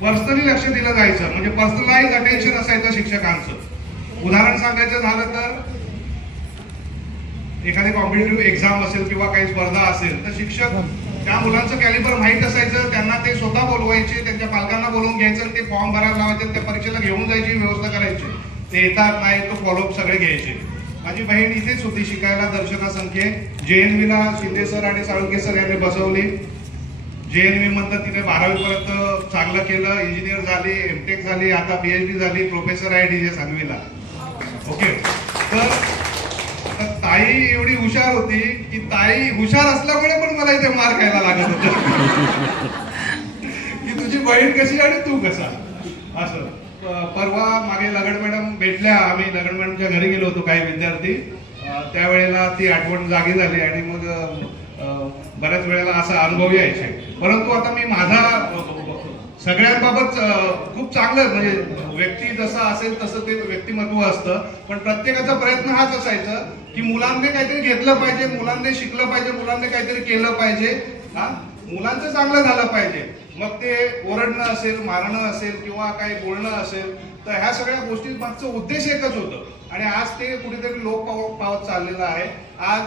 पर्सनली लक्ष दिलं जायचं, म्हणजे पर्सनलाइज अटेन्शन असायचं शिक्षकांचं. उदाहरण सांगायचं झालं तर एखादी कॉम्पिटेटिव्ह एक्झाम असेल किंवा काही स्पर्धा असेल तर शिक्षक त्या मुलांचं कॅलिबर माहीत असायचं. त्यांना ते स्वतः बोलवायचे, त्यांच्या पालकांना बोलवून घ्यायचं, ते फॉर्म भरायला लावायचे, त्या परीक्षेला घेऊन जायची व्यवस्था करायची. ते येतात नाही तो फॉलोअप सगळे घ्यायचे. माझी बहीण इथेच होती शिकायला, दर्शना संख्ये. JNV ला शिंदे सर आणि साळुंके सर यांनी बसवली. JNV म्हणतात तिथे 12वी पर्यंत चांगलं केलं, इंजिनियर झाली, MTech झाली, आता PhD झाली, प्रोफेसर आहे DJ सांगवीला. ओके. तर ताई एवढी हुशार होती की ताई हुशार असल्यामुळे पण मला इथे मार खायला लागत होता की तुझी बहीण कशी आणि तू कसा असं. परवा मागे लगड मॅडम भेटल्या, आम्ही लगड मॅडमच्या घरी गेलो होतो काही विद्यार्थी. त्यावेळेला ती आठवण जागी झाली आणि मग बऱ्याच वेळेला असा अनुभव यायचे. परंतु आता मी माझा सगळ्यांबाबत खूप चांगलं म्हणजे व्यक्ती जसा असेल तसं ते व्यक्तिमत्व असतं. पण प्रत्येकाचा प्रयत्न हाच असायचा की मुलांनी काहीतरी घेतलं पाहिजे, मुलांनी शिकलं पाहिजे, मुलांनी काहीतरी केलं पाहिजे, मुलांचं चांगलं झालं पाहिजे. मग ते ओरडणं असेल, मारणं असेल किंवा काही बोलणं असेल, तर ह्या सगळ्या गोष्टी मागचा उद्देश एकच होतं. आणि आज ते कुठेतरी लोप पावत चाललेलं आहे. आज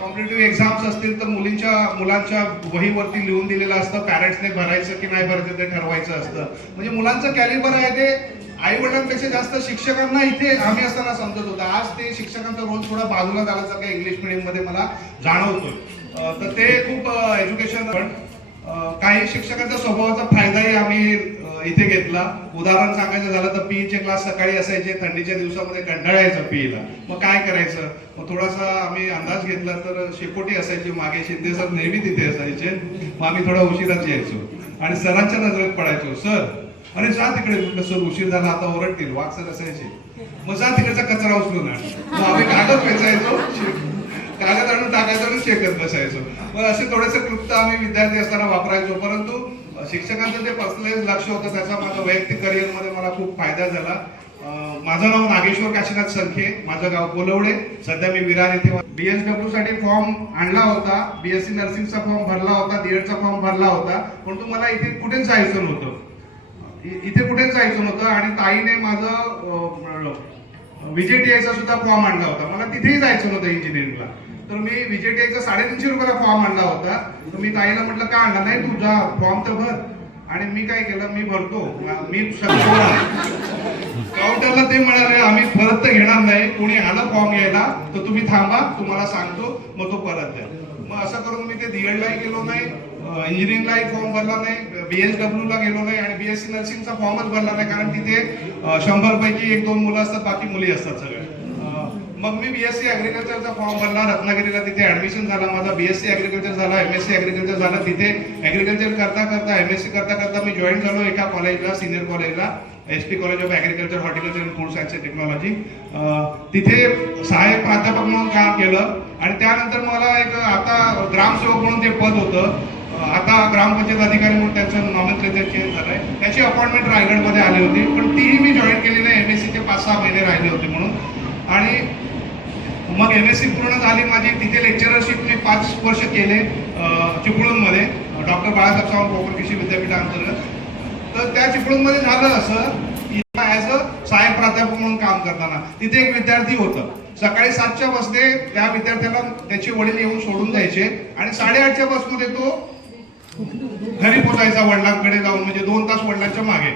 कॉम्पिटेटिव्ह एक्झाम्स असतील तर मुलांच्या वहीवरती लिहून दिलेलं असतं, पॅरेंट्सने भरायचं की नाही भरायचं ते ठरवायचं असतं. म्हणजे मुलांचं कॅलिबर आहे ते आई वडिलांपेक्षा जास्त शिक्षकांना इथे आम्ही असताना समजत होतं. आज ते शिक्षकांचा रोल थोडा बाजूला झाल्यासारखं इंग्लिश मिडियम मध्ये मला जाणवतोय. तर ते खूप एज्युकेशन. पण काही शिक्षकांच्या स्वभावाचा फायदाही आम्ही इथे घेतला. उदाहरण सांगायचं झालं तर PE चे क्लास सकाळी असायचे, थंडीच्या दिवसामध्ये कंटाळायचं PE ला. मग काय करायचं, मग थोडासा आम्ही अंदाज घेतला तर शेकोटी असायची मागे, शिंदे सर नेहमी तिथे असायचे. मग आम्ही थोडा उशिराच यायचो आणि सरांच्या नजरेत पडायचो. सर अरे जा तिकडे, म्हटलं सर उशीर झाला आता ओरडतील, वाघ सर असायचे. मग जा तिकडचा कचरा उचलून आण. मग आम्ही कागद वेचायचो, कागद आणून टाकायचं आणि शेकत बसायचो. मग असे थोडेसे क्लुप्त आम्ही विद्यार्थी असताना वापरायचो. परंतु शिक्षकांचं जे पर्सनलाइज लक्ष होतं त्याचा माझ्या वैयक्तिक करिअरमध्ये मला खूप फायदा झाला. माझं नाव नागेश्वर काशीनाथ संखे, माझं गाव कोलवडे. सध्या मी विरार येथे BSW साठी फॉर्म आणला होता, BSc नर्सिंगचा फॉर्म भरला होता, DED चा फॉर्म भरला होता. परंतु मला इथे कुठेच जायचं नव्हतं, आणि ताईने माझं VJTIचा सुद्धा फॉर्म आणला होता. मला तिथेही जायचं नव्हतं इंजिनिअरिंगला. तर मी VJTIचा 350 रुपयाला फॉर्म आणला होता. तर मी ताईला म्हटलं का आणला नाही, तू जा फॉर्म तर भर. आणि मी काय केलं, मी भरतो, मी काउंटरला ते म्हणाले आम्ही परत तर घेणार नाही, कोणी आलं फॉर्म घ्यायला तर तुम्ही थांबा, तुम्हाला सांगतो, मग तो परत द्या. मग असं करून मी ते DEDलाही गेलो नाही, इंजिनिअरिंगलाही फॉर्म भरला नाही, BSW ला गेलो नाही आणि BSc नर्सिंगचा फॉर्मच भरला नाही, कारण तिथे 100 पैकी 1-2 मुलं असतात, बाकी मुली असतात सगळे. मग मी BSc ऍग्रिकल्चरचा फॉर्म भरला, रत्नागिरीला तिथे ऍडमिशन झाला माझा, BSc ऍग्रिकल्चर झाला, MSc ऍग्रिकल्चर झालं, तिथे ऍग्रिकल्चर करता करता MSc करता करता मी जॉईन झालो एका कॉलेजला, सिनियर कॉलेजला, SP college of agriculture, horticulture and food science and technology. तिथे सहाय्यक प्राध्यापक म्हणून काम केलं आणि त्यानंतर मला एक आता ग्रामसेवक म्हणून ते पद होतं, आता ग्रामपंचायत अधिकारी म्हणून त्यांचं नॉमेनक्लेचर चेंज झालंय, त्याची अपॉइंटमेंट रायगडमध्ये आली होती, पण तीही मी जॉईन केली नाही, MSc चे 5-6 महिने राहिले होते म्हणून. आणि मग MSc पूर्ण झाली माझी, तिथे लेक्चररशिप मी 5 वर्ष केले चिपळूणमध्ये, डॉक्टर बाळासाहेब सावंत कोकण कृषी विद्यापीठाअंतर्गत. तर त्या चिपळूणमध्ये झालं असं की ॲज अ सहाय्यक प्राध्यापक म्हणून काम करताना तिथे एक विद्यार्थी होतं, सकाळी 7च्या बसने त्या विद्यार्थ्याला त्याचे वडील येऊन सोडून द्यायचे आणि 8:30च्या बसमध्ये तो घरी पोचायचा वडिलांकडे जाऊन, म्हणजे 2 तास वडिलांच्या मागे.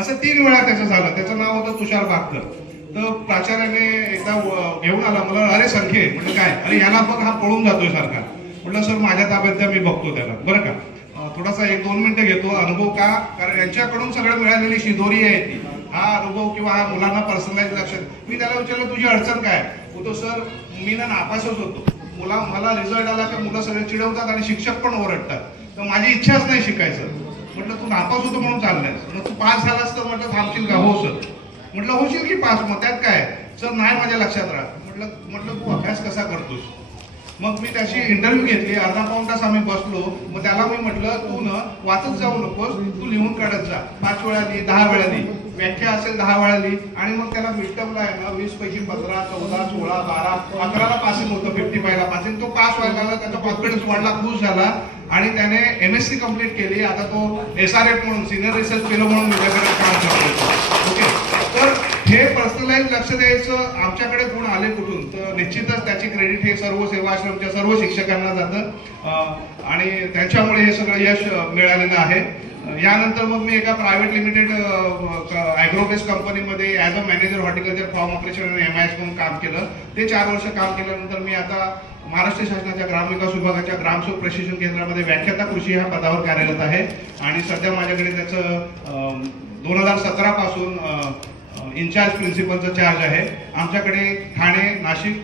असं 3 वेळा त्याचं झालं. त्याचं नाव होतं तुषार बागकर. तर प्राचार्याने एकदा घेऊन आला मला, अरे संख्ये, म्हटलं काय, अरे याला बघ हा पळून जातोय सारखा. म्हटलं सर माझ्या ताब्यात द्या, मी बघतो त्याला, बरं का. थोडासा 1-2 मिनिटं घेतो अनुभव, का कारण यांच्याकडून सगळं मिळालेली शिदोरी आहे ती, हा अनुभव किंवा हा मुलांना पर्सनलाइज लक्षात. मी त्याला विचारलं तुझी अडचण काय, होतो सर मी ना नापासच होतो, मला रिझल्ट आला की मुलं सगळे चिडवतात आणि शिक्षक पण ओरडतात, तर माझी इच्छाच नाही शिकायचं. म्हटलं तू नापास होतो म्हणून चाललायस, मग तू पास झालास तर म्हटलं थांबशील का, हो सर. म्हटलं होशील की पास, मग त्यात काय, सर नाही माझ्या लक्षात राहत. म्हटलं तू अभ्यास कसा करतोस. मग मी त्याची इंटरव्ह्यू घेतली, अर्धा पाऊण तास आम्ही बसलो. मग त्याला मी म्हटलं तू न वाचत जाऊ नकोस, तू लिहून काढत जा, 5 वेळा लिही, 10 वेळा लिही, व्याख्या असेल 10 वेळा लिही. आणि मग त्याला मिडटर्मला आहे ना 20 पैकी 15, 14, 16, 12, 11ला पासिंग होतं, 55ला पासिंग. तो पास व्हायला लागला, त्याचा कॉन्फिडन्स वाढला, खुश झाला आणि त्याने MSc कंप्लीट केली. आता तो SRF म्हणून सिनियर रिसर्च फेलो म्हणून विद्यापीठात काम करतो. ओके, तर हे पर्सनलाइज लक्ष द्यायचं आमच्याकडे गुण आले कुठून, तर निश्चितच त्याची क्रेडिट हे सर्व सेवाश्रमच्या सर्व शिक्षकांना जातं आणि त्यांच्यामुळे हे सगळं यश मिळालेलं आहे. यानंतर मग मी एका प्रायव्हेट लिमिटेड ॲग्रोबेस कंपनीमध्ये as a manager horticulture farm operation आणि MIS म्हणून काम केलं. ते 4 वर्ष काम केल्यानंतर मी आता महाराष्ट्र शासनाच्या ग्रामविकास विभागाच्या ग्रामसेवक प्रशिक्षण केंद्रामध्ये व्याख्याता कृषी ह्या पदावर कार्यरत आहे आणि सध्या माझ्याकडे त्याचं 2017 पासून इन्चार्ज प्रिन्सिपलचं चार्ज आहे. आमच्याकडे ठाणे, नाशिक,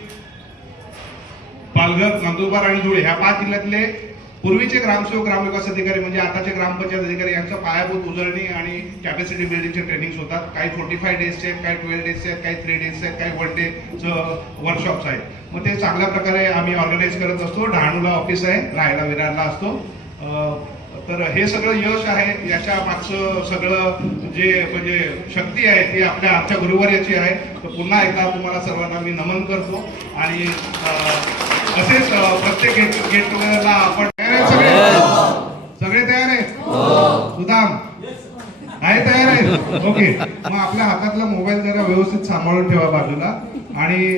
पालघर, नंदुरबार आणि धुळे ह्या 5 जिल्ह्यातले पूर्वीचे ग्रामसेवक ग्रामविकास अधिकारी म्हणजे आताचे ग्रामपंचायत अधिकारी यांचं पायाभूत उजळणी आणि कॅपॅसिटी बिल्डिंगचे ट्रेनिंग्स होतात. काही 45 डेजचे आहेत, काही 12 डेजचे आहेत, काही 3 डेजचे आहेत, काही 1 डेचं वर्कशॉप्स आहेत. मग ते चांगल्या प्रकारे आम्ही ऑर्गनाईज करत असतो. डहाणूला ऑफिस आहे, राहायला विरारला असतो. तर हे सगळं यश आहे, याच्या मागचं सगळं जे म्हणजे शक्ती आहे ती आमच्या गुरुवर्याची आहे. तर पुन्हा एकदा तुम्हाला सर्वांना मी नमन करतो आणि असेच प्रत्येक गेट टुगेदरला आपण सगळे तयार आहेत. सुदाम आहे तयार आहे, ओके. मग आपल्या हातातला मोबाईल जरा व्यवस्थित सांभाळून ठेवा बाजूला आणि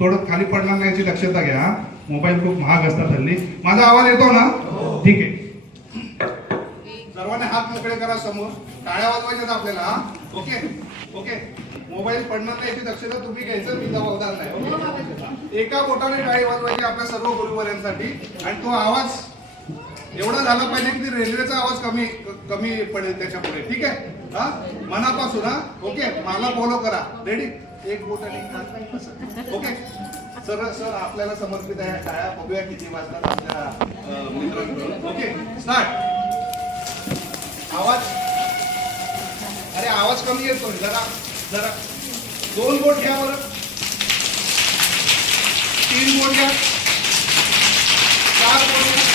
थोडं खाली पडणार नाही याची दक्षता घ्या. मोबाईल खूप महाग असतात हल्ली. माझा आवाज येतो ना, ठीक आहे. सर्वांनी हात मोकळे करा समोर, टाळ्या वाजवायच्यात आपल्याला. ओके ओके, मोबाईल पडणार नाही याची दक्षता तुम्ही घ्यायचं, मी जबाबदार नाही. एका बोटाने टाळी वाजवायची आपल्या सर्व गुरुवाऱ्यांसाठी आणि तो आवाज एवढा झाला पाहिजे की रेल्वेचा आवाज कमी पडेल त्याच्या पुढे, ठीक आहे. हा मनापासून, हा ओके. मला फॉलो करा, रेडी. एक बोट आणि ओके. सर आपल्याला समर्पित आहे टाळ्या. बघूया किती वाजतात आपल्या मित्रांकडून. Okay, start. आवाज, अरे आवाज कमी येतो, जरा 2 बोट घ्या बरं, 3 बोट घ्या, 4 बोट घ्या.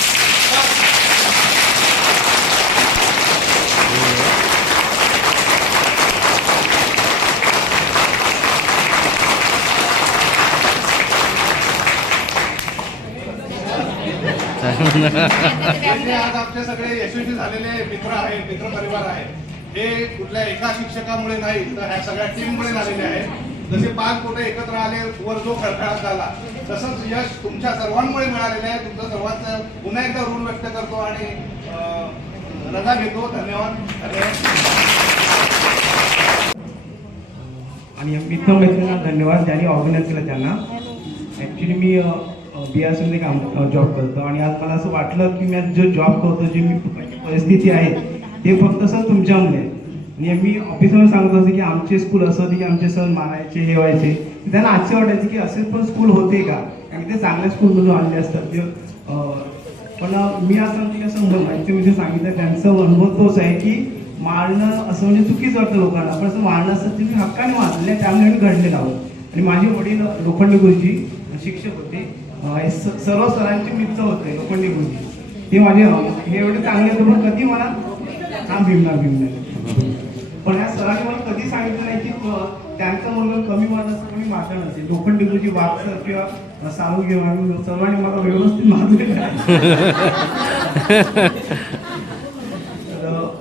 आज आमचे सगळे यशस्वी झालेले मित्र आहेत, मित्र परिवार आहे. हे कुठल्या एका शिक्षकामुळे नाही, तर ह्या सगळ्या टीममुळे झालेले आहेत. जसे 5 बोटे एकत्र आले, वर जो खळखळाट झाला, तसंच यश तुमच्या सर्वांमुळे मिळालेलं आहे. तुमचं सर्वांचं पुन्हा एकदा ऋण व्यक्त करतो आणि रजा घेतो. धन्यवाद. आणि मित्रमैत्रिणींना धन्यवाद ज्यांनी ऑर्गनाईज केलं त्यांना. ॲक्च्युली मी BRC काम जॉब करतो आणि आज मला असं वाटलं की मी जो जॉब करतो जी मी परिस्थिती आहे ते फक्त सर तुमच्यामुळे. आणि मी ऑफिसमध्ये सांगत होतो की आमचे स्कूल असं होते की आमचे सर मारायचे हे व्हायचे. त्यांना आजचे वाटायचे की असे पण स्कूल होते का, आणि ते चांगल्या स्कूलमधून आणले असतात ते. पण मी असं की असं माहितीमध्ये सांगितलं त्यांचा अनुभव तोच आहे की मारणं असं म्हणजे चुकीचं वाटतं लोकांना, पण असं मारणं असतं ते मी हक्काने मारले त्यामुळे मी घडलेलं आहोत. आणि माझे वडील लोखंडे गुरुजी शिक्षक होते, सर्व सरांचे मित्र होते लोखंडे गुरुजी. ते माझे हे एवढे चांगले होते पण कधी मला भीमणार पण या सरांनी मला कधी सांगितलं नाही की त्यांचं मुलगा कमी मारलं असं कोणी मारलं नसेल. लोखंडे गुरुजी वागसर किंवा साळू घेऊन सर्वांनी मला व्यवस्थित मारलेलं आहे.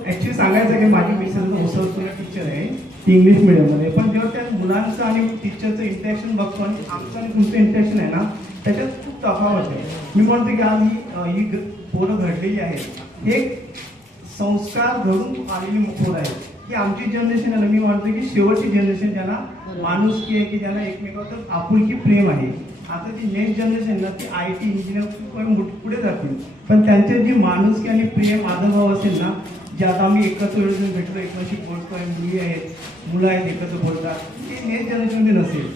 ॲक्च्युली सांगायचं की माझी मिसेस ओसरतून टीचर आहे, ती इंग्लिश मिडियममध्ये. पण जेव्हा त्या मुलांचं आणि टीचरचं इंटरॅक्शन बघतो आणि आमचं आणि तुमचं इंटरॅक्शन आहे ना त्याच्यात खूप तफावत आहे. मी म्हणतो की आज ही पोरं घडलेली आहेत, हे संस्कार घडून आलेली पोरं आहेत. की आमची जनरेशन आहे ना, मी म्हणतो की शेवटची जनरेशन ज्यांना माणुसकी आहे, की ज्यांना एकमेकांवर आपुलकी प्रेम आहे. आता ती नेक्स्ट जनरेशन ना ती IT इंजिनियर पुढे जातील, पण त्यांचे जी माणुसकी आणि प्रेम आदरभाव असेल ना, जे आता आम्ही एकत्र वेळेस भेटलो एकमेकांशी बोलतोय, मुली आहेत मुलं आहेत एकत्र बोलतात, ते नेक्स्ट जनरेशनमध्ये नसेल.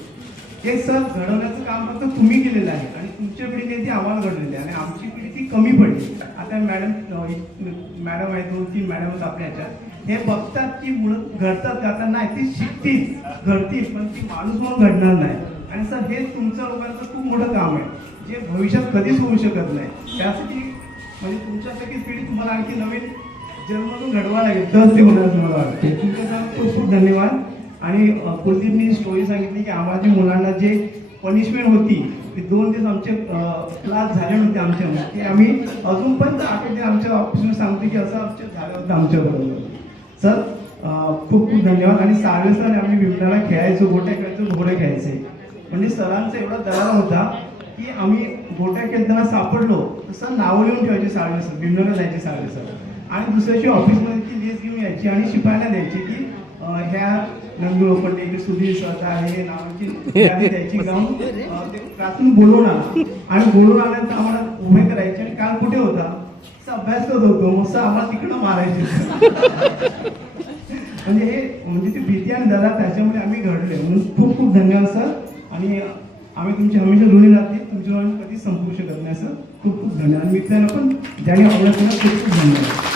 हे सर घडवण्याचं काम फक्त तुम्ही केलेलं आहे आणि तुमच्या पिढीने ती आम्हाला घडलेली आहे आणि आमची पिढी ती कमी पडली. आता मॅडम आहेत 2-3 मॅडम आहेत आपल्या ह्याच्यात, हे बघतात की मुलं घडतात का, नाही ती शिकतील घडतील पण ती माणूस म्हणून घडणार नाही. आणि सर हे तुमचं लोकांचं खूप मोठं काम आहे जे भविष्यात कधीच होऊ शकत नाही. त्यासाठी म्हणजे तुमच्यासारखी पिढी तुम्हाला आणखी नवीन जन्मून घडवा लागेल तर ते होणार असं मला वाटतं. तुमच्या खूप खूप धन्यवाद. आणि कुलदीपनी स्टोरी सांगितली की आम्हाला मुलांना जे पनिशमेंट होती ते 2 दिवस आमचे क्लास झाले होते आमच्या, ते आम्ही अजून पण आठवते आमच्या ऑफिसमध्ये सांगतो की असं आमच्या झालं होतं आमच्याबरोबर. सर खूप खूप धन्यवाद. आणि सावे सर आम्ही विमलाला खेळायचो, गोट्या खेळायचो, घोडे खेळायचे. म्हणजे सरांचा एवढा दरार होता की आम्ही गोट्या खेळताना सापडलो तसं नावं लिहून ठेवायचे सावे सर, विमलाला जायचे सावे सर. आणि दुसऱ्याची ऑफिसमध्ये ती लिस्ट घेऊन यायची आणि शिपायला द्यायची की ह्या नंदू लोखंडे सुधीर सरदा आहे नावाची यादी द्यायची, जाऊन ते क्लासरूम बोलवून आणा आणि बोलवून आल्यानंतर आम्हाला उभे करायचे आणि काल कुठे होता अभ्यास करत होतो मस्त आम्हाला तिकडं मारायचे. म्हणजे हे म्हणजे ती भीती आणि दरार त्याच्यामुळे आम्ही घडले. म्हणून खूप खूप धन्यवाद सर. आणि आम्ही तुमची हमेशा ऋणी राहतील, तुमच्या कधीच संपू शकत नाही सर. खूप खूप धन्यवाद. मित्रांना पण ज्याने आवडलं त्यांना खूप खूप धन्यवाद.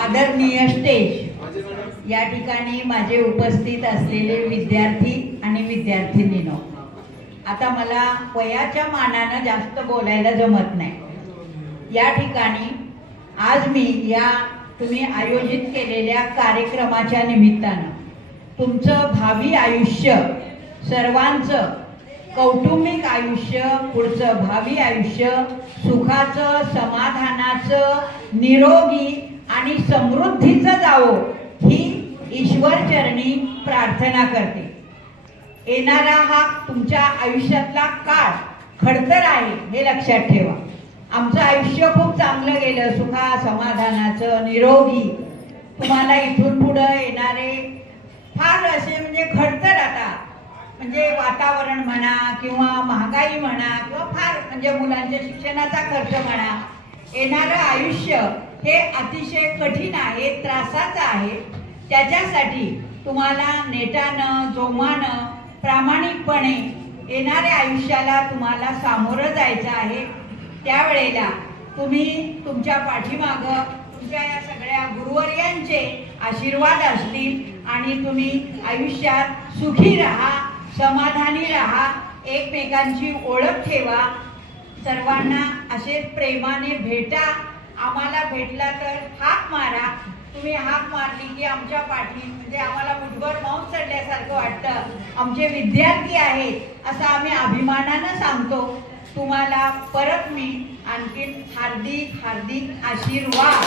आदरणीय स्टेज या ठिकाणी माझे उपस्थित असलेले विद्यार्थी आणि विद्यार्थिनींनो, आता मला वयाच्या मानानं जास्त बोलायला जमत नाही. या ठिकाणी आज मी या तुम्ही आयोजित केलेल्या कार्यक्रमाच्या निमित्तानं तुमचं भावी आयुष्य, सर्वांचं कौटुंबिक आयुष्य, पुढचं भावी आयुष्य सुखाचं, समाधानाचं, निरोगी आणि समृद्धीचं जावो ही ईश्वरचरणी प्रार्थना करते. येणारा हा तुमच्या आयुष्यातला काळ खडतर आहे हे लक्षात ठेवा. आमचं आयुष्य खूप चांगलं गेलं, सुखा समाधानाचं, निरोगी. तुम्हाला इथून पुढं येणारे फार असे म्हणजे खडतर आता म्हणजे वातावरण म्हणा किंवा महागाई म्हणा किंवा फार म्हणजे मुलांच्या शिक्षणाचा खर्च म्हणा, येणारं आयुष्य हे अतिशय कठीण आहे, त्रासाचं आहे. त्याच्यासाठी तुम्हाला नेटानं, जोमानं, प्रामाणिकपणे येणाऱ्या आयुष्याला तुम्हाला सामोरं जायचं आहे. त्यावेळेला तुम्ही तुमच्या पाठीमागं तुमच्या या सगळ्या गुरुवर्यांचे आशीर्वाद असतील आणि तुम्ही आयुष्यात सुखी राहा, समाधानी राहा, एकमेकांची ओळख ठेवा, सर्वांना असे प्रेमाने भेटा. आम्हाला भेटला तर हाक मारा. तुम्ही हाक मारली की आमच्या पाठी म्हणजे आम्हाला मुठभर मांस चढल्यासारखं वाटतं. आमचे विद्यार्थी आहेत असं आम्ही अभिमानानं सांगतो. तुम्हाला परत मी आणखीन हार्दिक हार्दिक आशीर्वाद.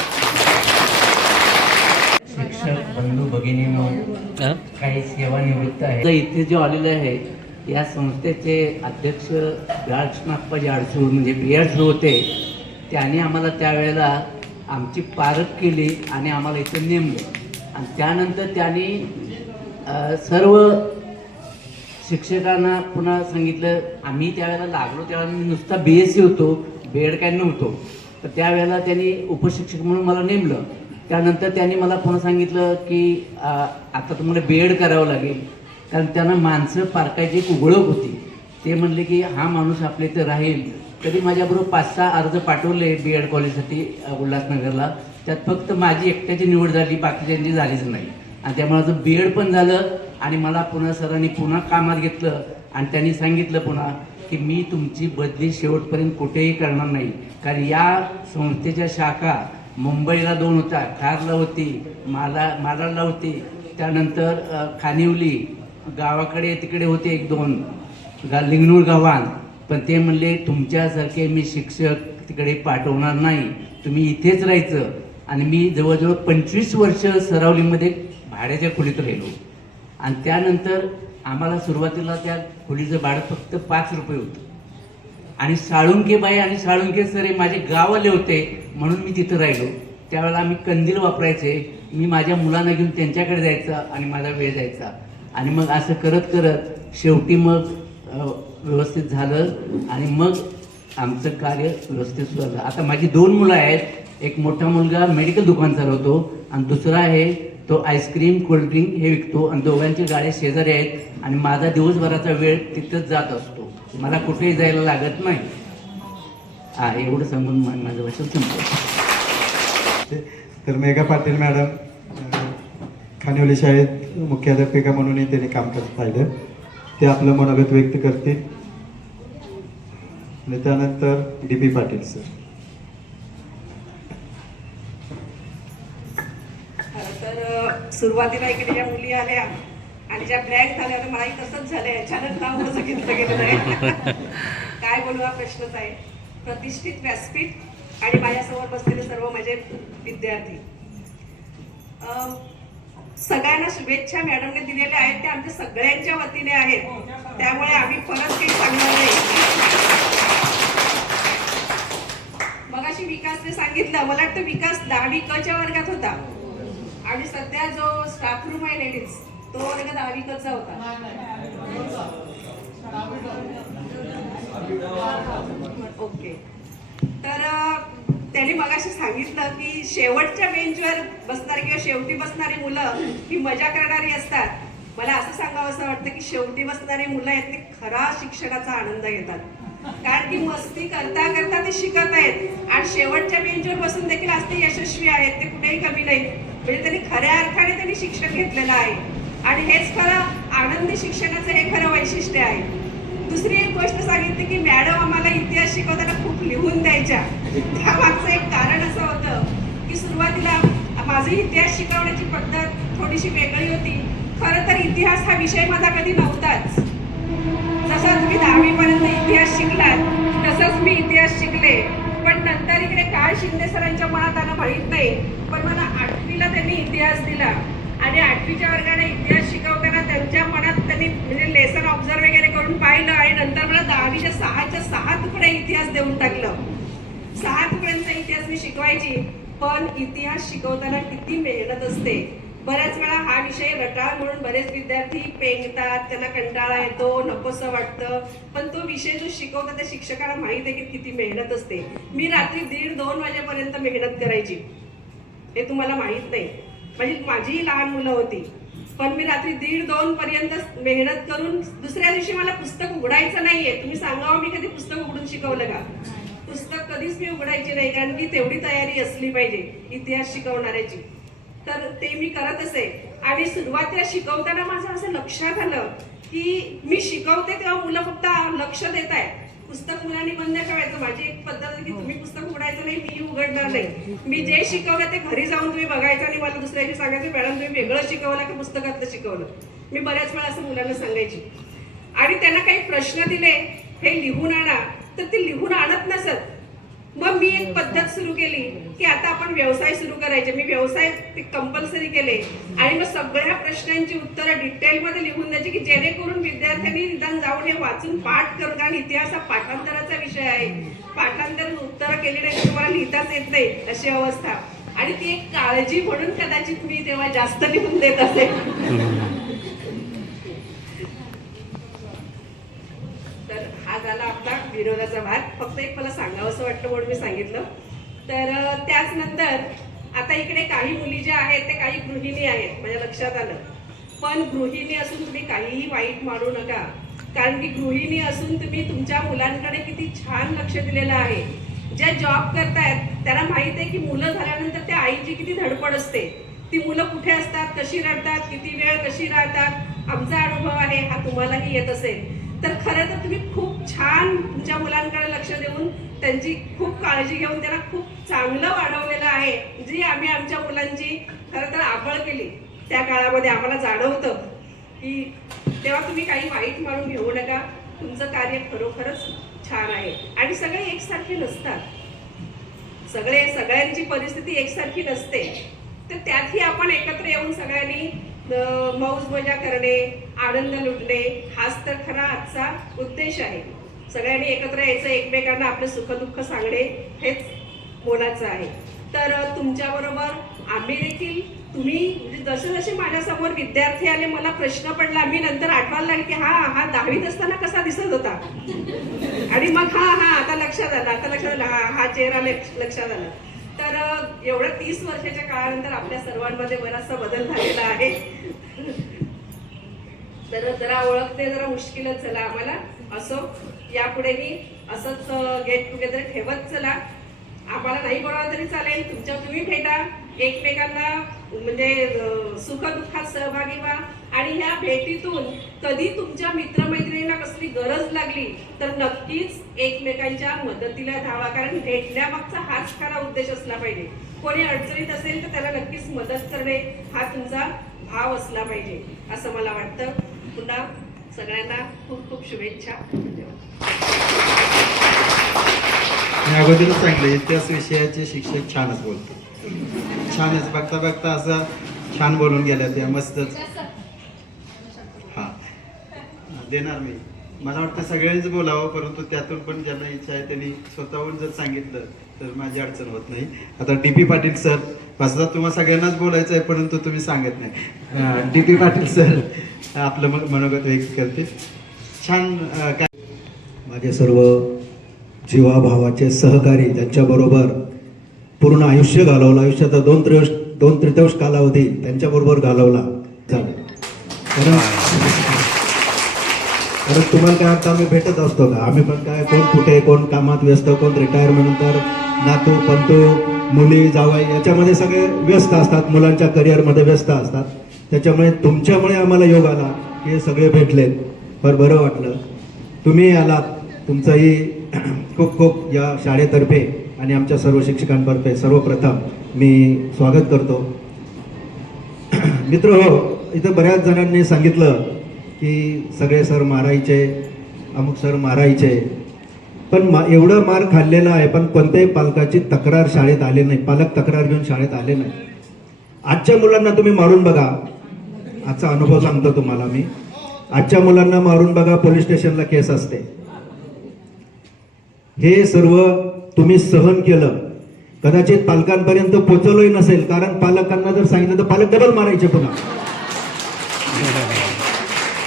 शिक्षक बंधू भगिनींनो, काही सेवानिवृत्त आहे इथे जो आलेला आहे या संस्थेचे अध्यक्ष बाळकृष्णप्पाजी अडसूळ म्हणजे बियाडसूळ होते. त्याने आम्हाला त्यावेळेला आमची पारख केली आणि आम्हाला इथं नेमलं आणि त्यानंतर त्यांनी सर्व शिक्षकांना पुन्हा सांगितलं. आम्ही त्यावेळेला लागलो त्यावेळेला मी नुसता BSc होतो, B.Ed काय नव्हतो. तर त्यावेळेला त्यांनी उपशिक्षक म्हणून मला नेमलं. त्यानंतर त्यांनी मला पुन्हा सांगितलं की आता तुम्हाला B.Ed करावं लागेल, कारण त्यांना माणसं पारखायची एक उघळक होती. ते म्हणले की हा माणूस आपल्या इथं राहील. तरी माझ्याबरोबर 5-6 अर्ज पाठवले B.Ed कॉलेजसाठी उल्हासनगरला. त्यात फक्त माझी एकट्याची निवड झाली, बाकीच्यांची झालीच नाही. आणि त्यामुळे माझं B.Ed पण झालं आणि मला पुन्हा सरांनी पुन्हा कामात घेतलं आणि त्यांनी सांगितलं पुन्हा की मी तुमची बदली शेवटपर्यंत कुठेही करणार नाही, कारण या संस्थेच्या शाखा मुंबईला 2 होत्या, खारला होती, मालाडला होती, त्यानंतर खानिवली गावाकडे तिकडे होते 1-2 लिंगणूर गावान. पण ते म्हणले तुमच्यासारखे मी शिक्षक तिकडे पाठवणार नाही, तुम्ही इथेच राहायचं. आणि मी जवळजवळ 25 वर्ष सरावलीमध्ये भाड्याच्या खोलीत राहिलो. आणि त्यानंतर आम्हाला सुरुवातीला त्या खोलीचं भाडं फक्त 5 रुपये होतं. आणि साळुंकेबाई आणि साळुंके सर हे माझे गाववाले होते म्हणून मी तिथं राहिलो. त्यावेळेला आम्ही कंदील वापरायचे. मी माझ्या मुलांना घेऊन त्यांच्याकडे जायचा आणि माझा वेळ जायचा. आणि मग असं करत करत शेवटी मग व्यवस्थित झालं आणि मग आमचं कार्य व्यवस्थित सुरू झालं. आता माझी 2 मुलं आहेत. एक मोठा मुलगा मेडिकल दुकान चालवतो आणि दुसरा आहे तो आईस्क्रीम कोल्ड्रिंक हे विकतो. आणि दोघांची गाड्या शेजारी आहेत आणि माझा दिवसभराचा वेळ तिथंच जात असतो, मला कुठेही जायला लागत नाही. एवढं सांगून माझं भाषण संपलं. तर मेघा पाटील मॅडम खानिवली शाळेत मुख्याध्यापिका म्हणूनही त्यांनी काम करत पाहिलं. ते आपलं मनोगत व्यक्त करतील. आणि त्यानंतर DP पाटील सर. तर सुरुवातीला इकडे ज्या मुली आल्या आणि ज्या ब्लॅक झाल्या तर मलाही तसंच झालंय. अचानक नाव माझं घेतलं गेलेलं आहे. काय बोलू हा प्रश्नच आहे. प्रतिष्ठित व्यासपीठ आणि माझ्यासमोर बसलेले सर्व माझे विद्यार्थी, सगळ्यांना शुभेच्छा मॅडमने दिलेल्या आहेत त्या आमच्या सगळ्यांच्या वतीने आहेत, त्यामुळे आम्ही परत काही सांगणार नाही. मगाशी विकासने सांगितलं, मला वाटतं विकास 10वी क च्या वर्गात होता आणि सध्या जो स्टाफ रूम आहे लेडीज तो वर्ग 10वी क चा होता. ओके. तर त्यांनी मगाशी सांगितलं की शेवटच्या बेंचवर बसणारी किंवा शेवटी बसणारी मुलं ही मजा करणारी असतात. मला असं सांगावं असं वाटतं की शेवटी बसणारी मुलं आहेत ते खरा शिक्षणाचा आनंद घेतात, कारण की मस्ती करता करता ते शिकत आहेत आणि शेवटच्या बेंचवर बसून देखील आज ते यशस्वी आहेत. ते कुठेही कमी नाही, म्हणजे त्यांनी खऱ्या अर्थाने त्यांनी शिक्षण घेतलेलं आहे आणि हेच खरं आनंदी शिक्षणाचं हे खरं वैशिष्ट्य आहे. दुसरी एक गोष्ट सांगितली की मॅडम आम्हाला इतिहास शिकवताना खूप लिहून द्यायच्या. त्यामागचं एक कारण असं होतं की सुरुवातीला माझी इतिहास शिकवण्याची पद्धत थोडीशी वेगळी होती. खरं तर इतिहास हा विषय माझा कधी नव्हताच. जसा तुम्ही 10वी पर्यंत इतिहास शिकलात तसंच मी इतिहास शिकले, पण नंतर इकडे काय शिंदे सरांच्या मनात आलं माहीत नाही, पण मला 8वीला त्यांनी इतिहास दिला आणि 8वीच्या वर्गाने इतिहास शिकवताना त्यांच्या मनात त्यांनी म्हणजे लेसन ऑब्झर्व वगैरे करून पाहिलं आणि नंतर मला 10वीच्या 6 तुकडे इतिहास देऊन टाकलं. 6 तुकड्यांचा इतिहास मी शिकवायची, पण इतिहास शिकवताना किती मेहनत असते. बऱ्याच वेळा हा विषय रटाळ म्हणून बरेच विद्यार्थी पेंगतात, त्यांना कंटाळा येतो, नकोसं वाटतं, पण तो विषय जो शिकवतात त्या शिक्षकाला माहित आहे की किती मेहनत असते. मी रात्री 1:30-2 वाजेपर्यंत मेहनत करायची, हे तुम्हाला माहित नाही. म्हणजे माझीही लहान मुलं होती, पण मी रात्री 1:30-2 पर्यंत मेहनत करून दुसऱ्या दिवशी मला पुस्तक उघडायचं नाहीये. तुम्ही सांगावं मी कधी पुस्तक उघडून शिकवलं का? पुस्तक कधीच मी उघडायची नाही, कारण की तेवढी तयारी असली पाहिजे इतिहास शिकवणाऱ्याची. तर ते मी करत असे आणि सुरुवातीला शिकवताना माझं असं लक्षात आलं की मी शिकवते तेव्हा मुलं फक्त लक्ष देत आहेत, पुस्तक मुलांनी बंद ठेवायचं. माझी एक पद्धत आहे की तुम्ही पुस्तक उघडायचं नाही, मी उघडणार नाही. मी जे शिकवलं ते घरी जाऊन तुम्ही बघायचं आणि मला दुसऱ्या दिवशी सांगायचं मॅडम तुम्ही वेगळं शिकवलं की पुस्तकातलं शिकवलं. मी बऱ्याच वेळा असं मुलांना सांगायची. आणि त्यांना काही प्रश्न दिले हे लिहून आणा, तर ते लिहून आणत नसत. मग मी एक पद्धत सुरू केली की आता आपण व्यवसाय सुरू करायचे. मी व्यवसाय कंपल्सरी केले आणि मग सगळ्या प्रश्नांची उत्तरं डिटेलमध्ये लिहून द्यायची की जेणेकरून विद्यार्थ्यांनी निदान जाऊन हे वाचून पाठ करून, कारण इतिहास हा पाठांतराचा विषय आहे. पाठांतर उत्तरं केली नाही तर तुम्हाला लिहिताच येत नाही अशी अवस्था. आणि ती एक काळजी म्हणून कदाचित मी तेव्हा जास्त लिहून देत असेल. तर हा झाला आपला विरोधाचा भाग. फक्त एक मला सांगावं असं वाटतं म्हणून मी सांगितलं. तर त्याच नंतर आता इकडे काही मुली ज्या आहेत ते काही गृहिणी आहेत माझ्या लक्षात आलं. पण गृहिणी असून तुम्ही काहीही वाईट मानू नका, कारण की गृहिणी असून तुम्ही तुमच्या मुलांकडे किती छान लक्ष दिलेलं आहे. ज्या जॉब करतायत त्यांना माहित आहे की मुलं झाल्यानंतर त्या आईची किती धडपड असते. ती मुलं कुठे असतात, कशी रडतात, किती वेळ कशी राहतात. आमचा अनुभव आहे, हा तुम्हालाही येत असेल. तर खरं तर तुम्ही खूप छान तुमच्या मुलांकडे लक्ष देऊन त्यांची खूप काळजी घेऊन त्यांना खूप चांगलं वाढवलेलं आहे. जी आम्ही आमच्या मुलांची खरं तर आबळ केली त्या काळामध्ये आम्हाला जाणवतं की तेव्हा तुम्ही काही वाईट मानून घेऊ नका. तुमचं कार्य खरोखरच छान आहे. आणि सगळे एकसारखे नसतात, सगळ्यांची परिस्थिती एकसारखी नसते. तर त्यातही आपण एकत्र येऊन सगळ्यांनी मौज मजा करणे, आनंद लुटणे, हाच तर खरा आजचा उद्देश आहे. सगळ्यांनी एकत्र यायचं, एकमेकांना आपलं सुखदुःख सांगणे हेच मोलाचं आहे. तर तुमच्याबरोबर आम्ही देखील, तुम्ही म्हणजे जसे जसे माझ्यासमोर विद्यार्थी आले मला प्रश्न पडला, मी नंतर आठवायला लागले की हा 10वीत असताना कसा दिसत होता. आणि मग हा आता लक्षात आलं, हा चेहरा लक्षात आला. तर एवढ्या 30 वर्षाच्या काळानंतर आपल्या सर्वांमध्ये बराचसा बदल झालेला आहे. तर जरा ओळखते जरा मुश्किलच झाला आम्हाला. असो, यापुढेही असंच गेट टुगेदर ठेवत चला. आम्हाला नाही बोलावं तरी चालेल, तुम्ही भेटा, एकमेकांना म्हणजे सुखदुःखात सहभागी व्हा. आणि ह्या भेटीतून कधी तुमच्या मित्रमैत्रिणींना कसली गरज लागली तर नक्कीच एकमेकांच्या मदतीला धावा, कारण भेटण्यामागचा हाच खरा उद्देश असला पाहिजे. कोणी अडचणीत असेल तर त्याला नक्कीच मदत करणे हा तुमचा भाव असला पाहिजे असं मला वाटतं. पुन्हा सगळ्यांना खूप खूप शुभेच्छा. मी अगोदरच सांगितलं, इतिहास विषयाचे शिक्षक छानच बोलतो, छानच बघता बघता असं छान बोलून गेल्या त्या मस्तच. हा देणार मी. मला वाटतं सगळ्यांनीच बोलावं, परंतु त्यातून पण ज्यांना इच्छा आहे त्यांनी स्वतःहून जर सांगितलं तर माझी अडचण होत नाही. आता DP पाटील सर, वासदा तुम्हाला सगळ्यांनाच बोलायचं आहे परंतु तुम्ही सांगत नाही. DP पाटील सर आपलं मनोगत व्यक्त करते. छान काय माझे सर्व जीवाभावाचे सहकारी ज्यांच्याबरोबर पूर्ण आयुष्य घालवलं, आयुष्याचा 2/3 कालावधी त्यांच्याबरोबर घालवला झालं. कारण तुम्हाला काय वाटतं आम्ही भेटत असतो का? आम्ही पण काय, कोण कुठे, कोण कामात व्यस्त, कोण रिटायरमेंट नंतर, नातू पंतू मुली जावाई याच्यामध्ये सगळे व्यस्त असतात, मुलांच्या करिअरमध्ये व्यस्त असतात. त्याच्यामुळे तुमच्यामुळे आम्हाला योग आला की हे सगळे भेटलेत, फार बरं वाटलं. तुम्ही आलात, तुमचंही खूप खूप या शाळेतर्फे आणि आमच्या सर्व शिक्षकांतर्फे सर्वप्रथम मी स्वागत करतो. मित्र हो, इथं बऱ्याच जणांनी सांगितलं की सगळे सर मारायचे, अमुक सर मारायचे, पण एवढं मार खाल्लेला आहे पण कोणत्याही पालकाची तक्रार शाळेत आली नाही, पालक तक्रार घेऊन शाळेत आले नाही. आजच्या मुलांना तुम्ही मारून बघा, आजचा अनुभव सांगतो तुम्हाला मी. आजच्या मुलांना मारून बघा, पोलीस स्टेशनला केस असते. हे सर्व तुम्ही सहन केलं, कदाचित पालकांपर्यंत पोहोचलोही नसेल, कारण पालकांना जर सांगितलं तर पालक डबल मारायचे पुन्हा.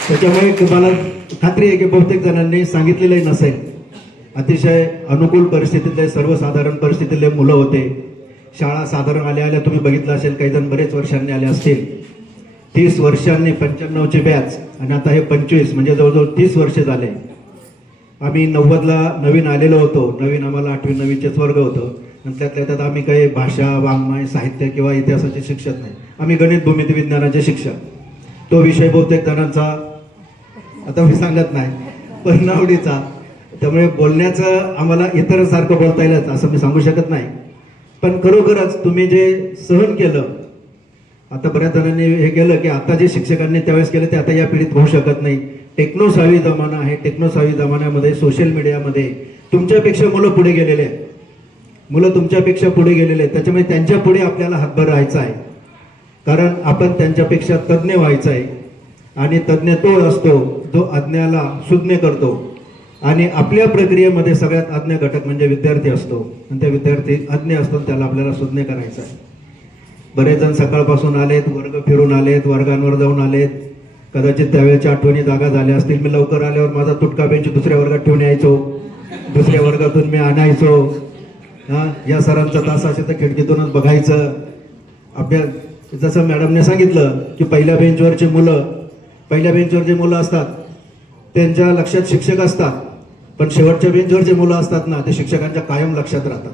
त्याच्यामुळे तुम्हाला खात्री आहे की बहुतेक जणांनी सांगितलेलंही नसेल. अतिशय अनुकूल परिस्थितीतले, सर्वसाधारण परिस्थितीतले मुलं होते. शाळा साधारण आल्या तुम्ही बघितलं असेल, काही जण बरेच वर्षांनी आले असतील. 30 वर्षांनी 95ची बॅच आणि आता हे 25 म्हणजे जवळजवळ 30 वर्ष झाले. आम्ही 90ला नवीन आलेलो होतो, नवीन आम्हाला 8वी 9वीचेच वर्ग होतं. आणि त्यातल्या त्यात आम्ही काही भाषा, वाङ्मय, साहित्य किंवा इतिहासाचे शिक्षक नाही, आम्ही गणित भूमिती विज्ञानाचे शिक्षक. तो विषय बहुतेक जणांचा, आता मी सांगत नाही, पण नावडीचा. त्यामुळे बोलण्याचं आम्हाला इतरांसारखं बोलता येईल असं मी सांगू शकत नाही. पण खरोखरच तुम्ही जे सहन केलं, आता बऱ्याच जणांनी हे केलं की आता जे शिक्षकांनी त्यावेळेस केलं ते आता या पिढीत होऊ शकत नाही. टेक्नोसावी जमाना आहे, टेक्नोसावी जमान्यामध्ये सोशल मीडियामध्ये तुमच्यापेक्षा मुलं पुढे गेलेले आहेत. मुलं तुमच्यापेक्षा पुढे गेलेले आहेत, त्याच्यामुळे त्यांच्या पुढे आपल्याला हातभार राहायचा आहे, कारण आपण त्यांच्यापेक्षा तज्ज्ञ व्हायचं आहे. आणि तज्ज्ञ तो असतो जो अज्ञाला सुज्ञ करतो. आणि आपल्या प्रक्रियेमध्ये सगळ्यात अज्ञ घटक म्हणजे विद्यार्थी असतो, आणि त्या विद्यार्थी अज्ञ असतो, त्याला आपल्याला सुज्ञ करायचं आहे. बरेच जण सकाळपासून आलेत, वर्ग फिरून आलेत, वर्गांवर जाऊन आलेत. कदाचित त्यावेळेच्या आठवणी जागा झाल्या असतील. मी लवकर आल्यावर माझा तुटका बेंच दुसऱ्या वर्गात ठेवून यायचो, दुसऱ्या वर्गातून मी आणायचो. या सरांचा तास असेल तर खिडकीतूनच बघायचं. अभ्यास जसं मॅडमने सांगितलं की पहिल्या बेंचवर जे मुलं असतात त्यांच्या लक्षात शिक्षक असतात, पण शेवटच्या बेंचवर जे मुलं असतात ना ते शिक्षकांच्या कायम लक्षात राहतात.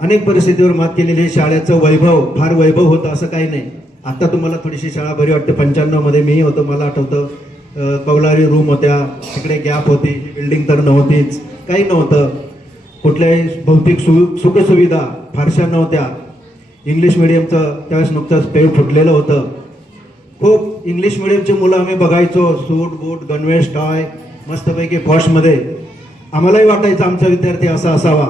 अनेक परिस्थितीवर मात केलेली. शाळेचं वैभव फार वैभव होतं असं काही नाही. आता तुम्हाला थोडीशी शाळा बरी वाटते. 95 मध्ये मीही होतो, मला आठवतं कौलारी रूम होत्या, तिकडे गॅप होती, बिल्डिंग तर नव्हतीच, काही नव्हतं, कुठल्याही भौतिक सुखसुविधा फारशा नव्हत्या. इंग्लिश मिडियमचं त्यावेळेस नुकतंच पेव फुटलेलं होतं. खूप इंग्लिश मिडियमची मुलं आम्ही बघायचो, सूट बूट गणवेश टाय मस्तपैकी पॉशमध्ये. आम्हालाही वाटायचं आमचा विद्यार्थी असा असावा,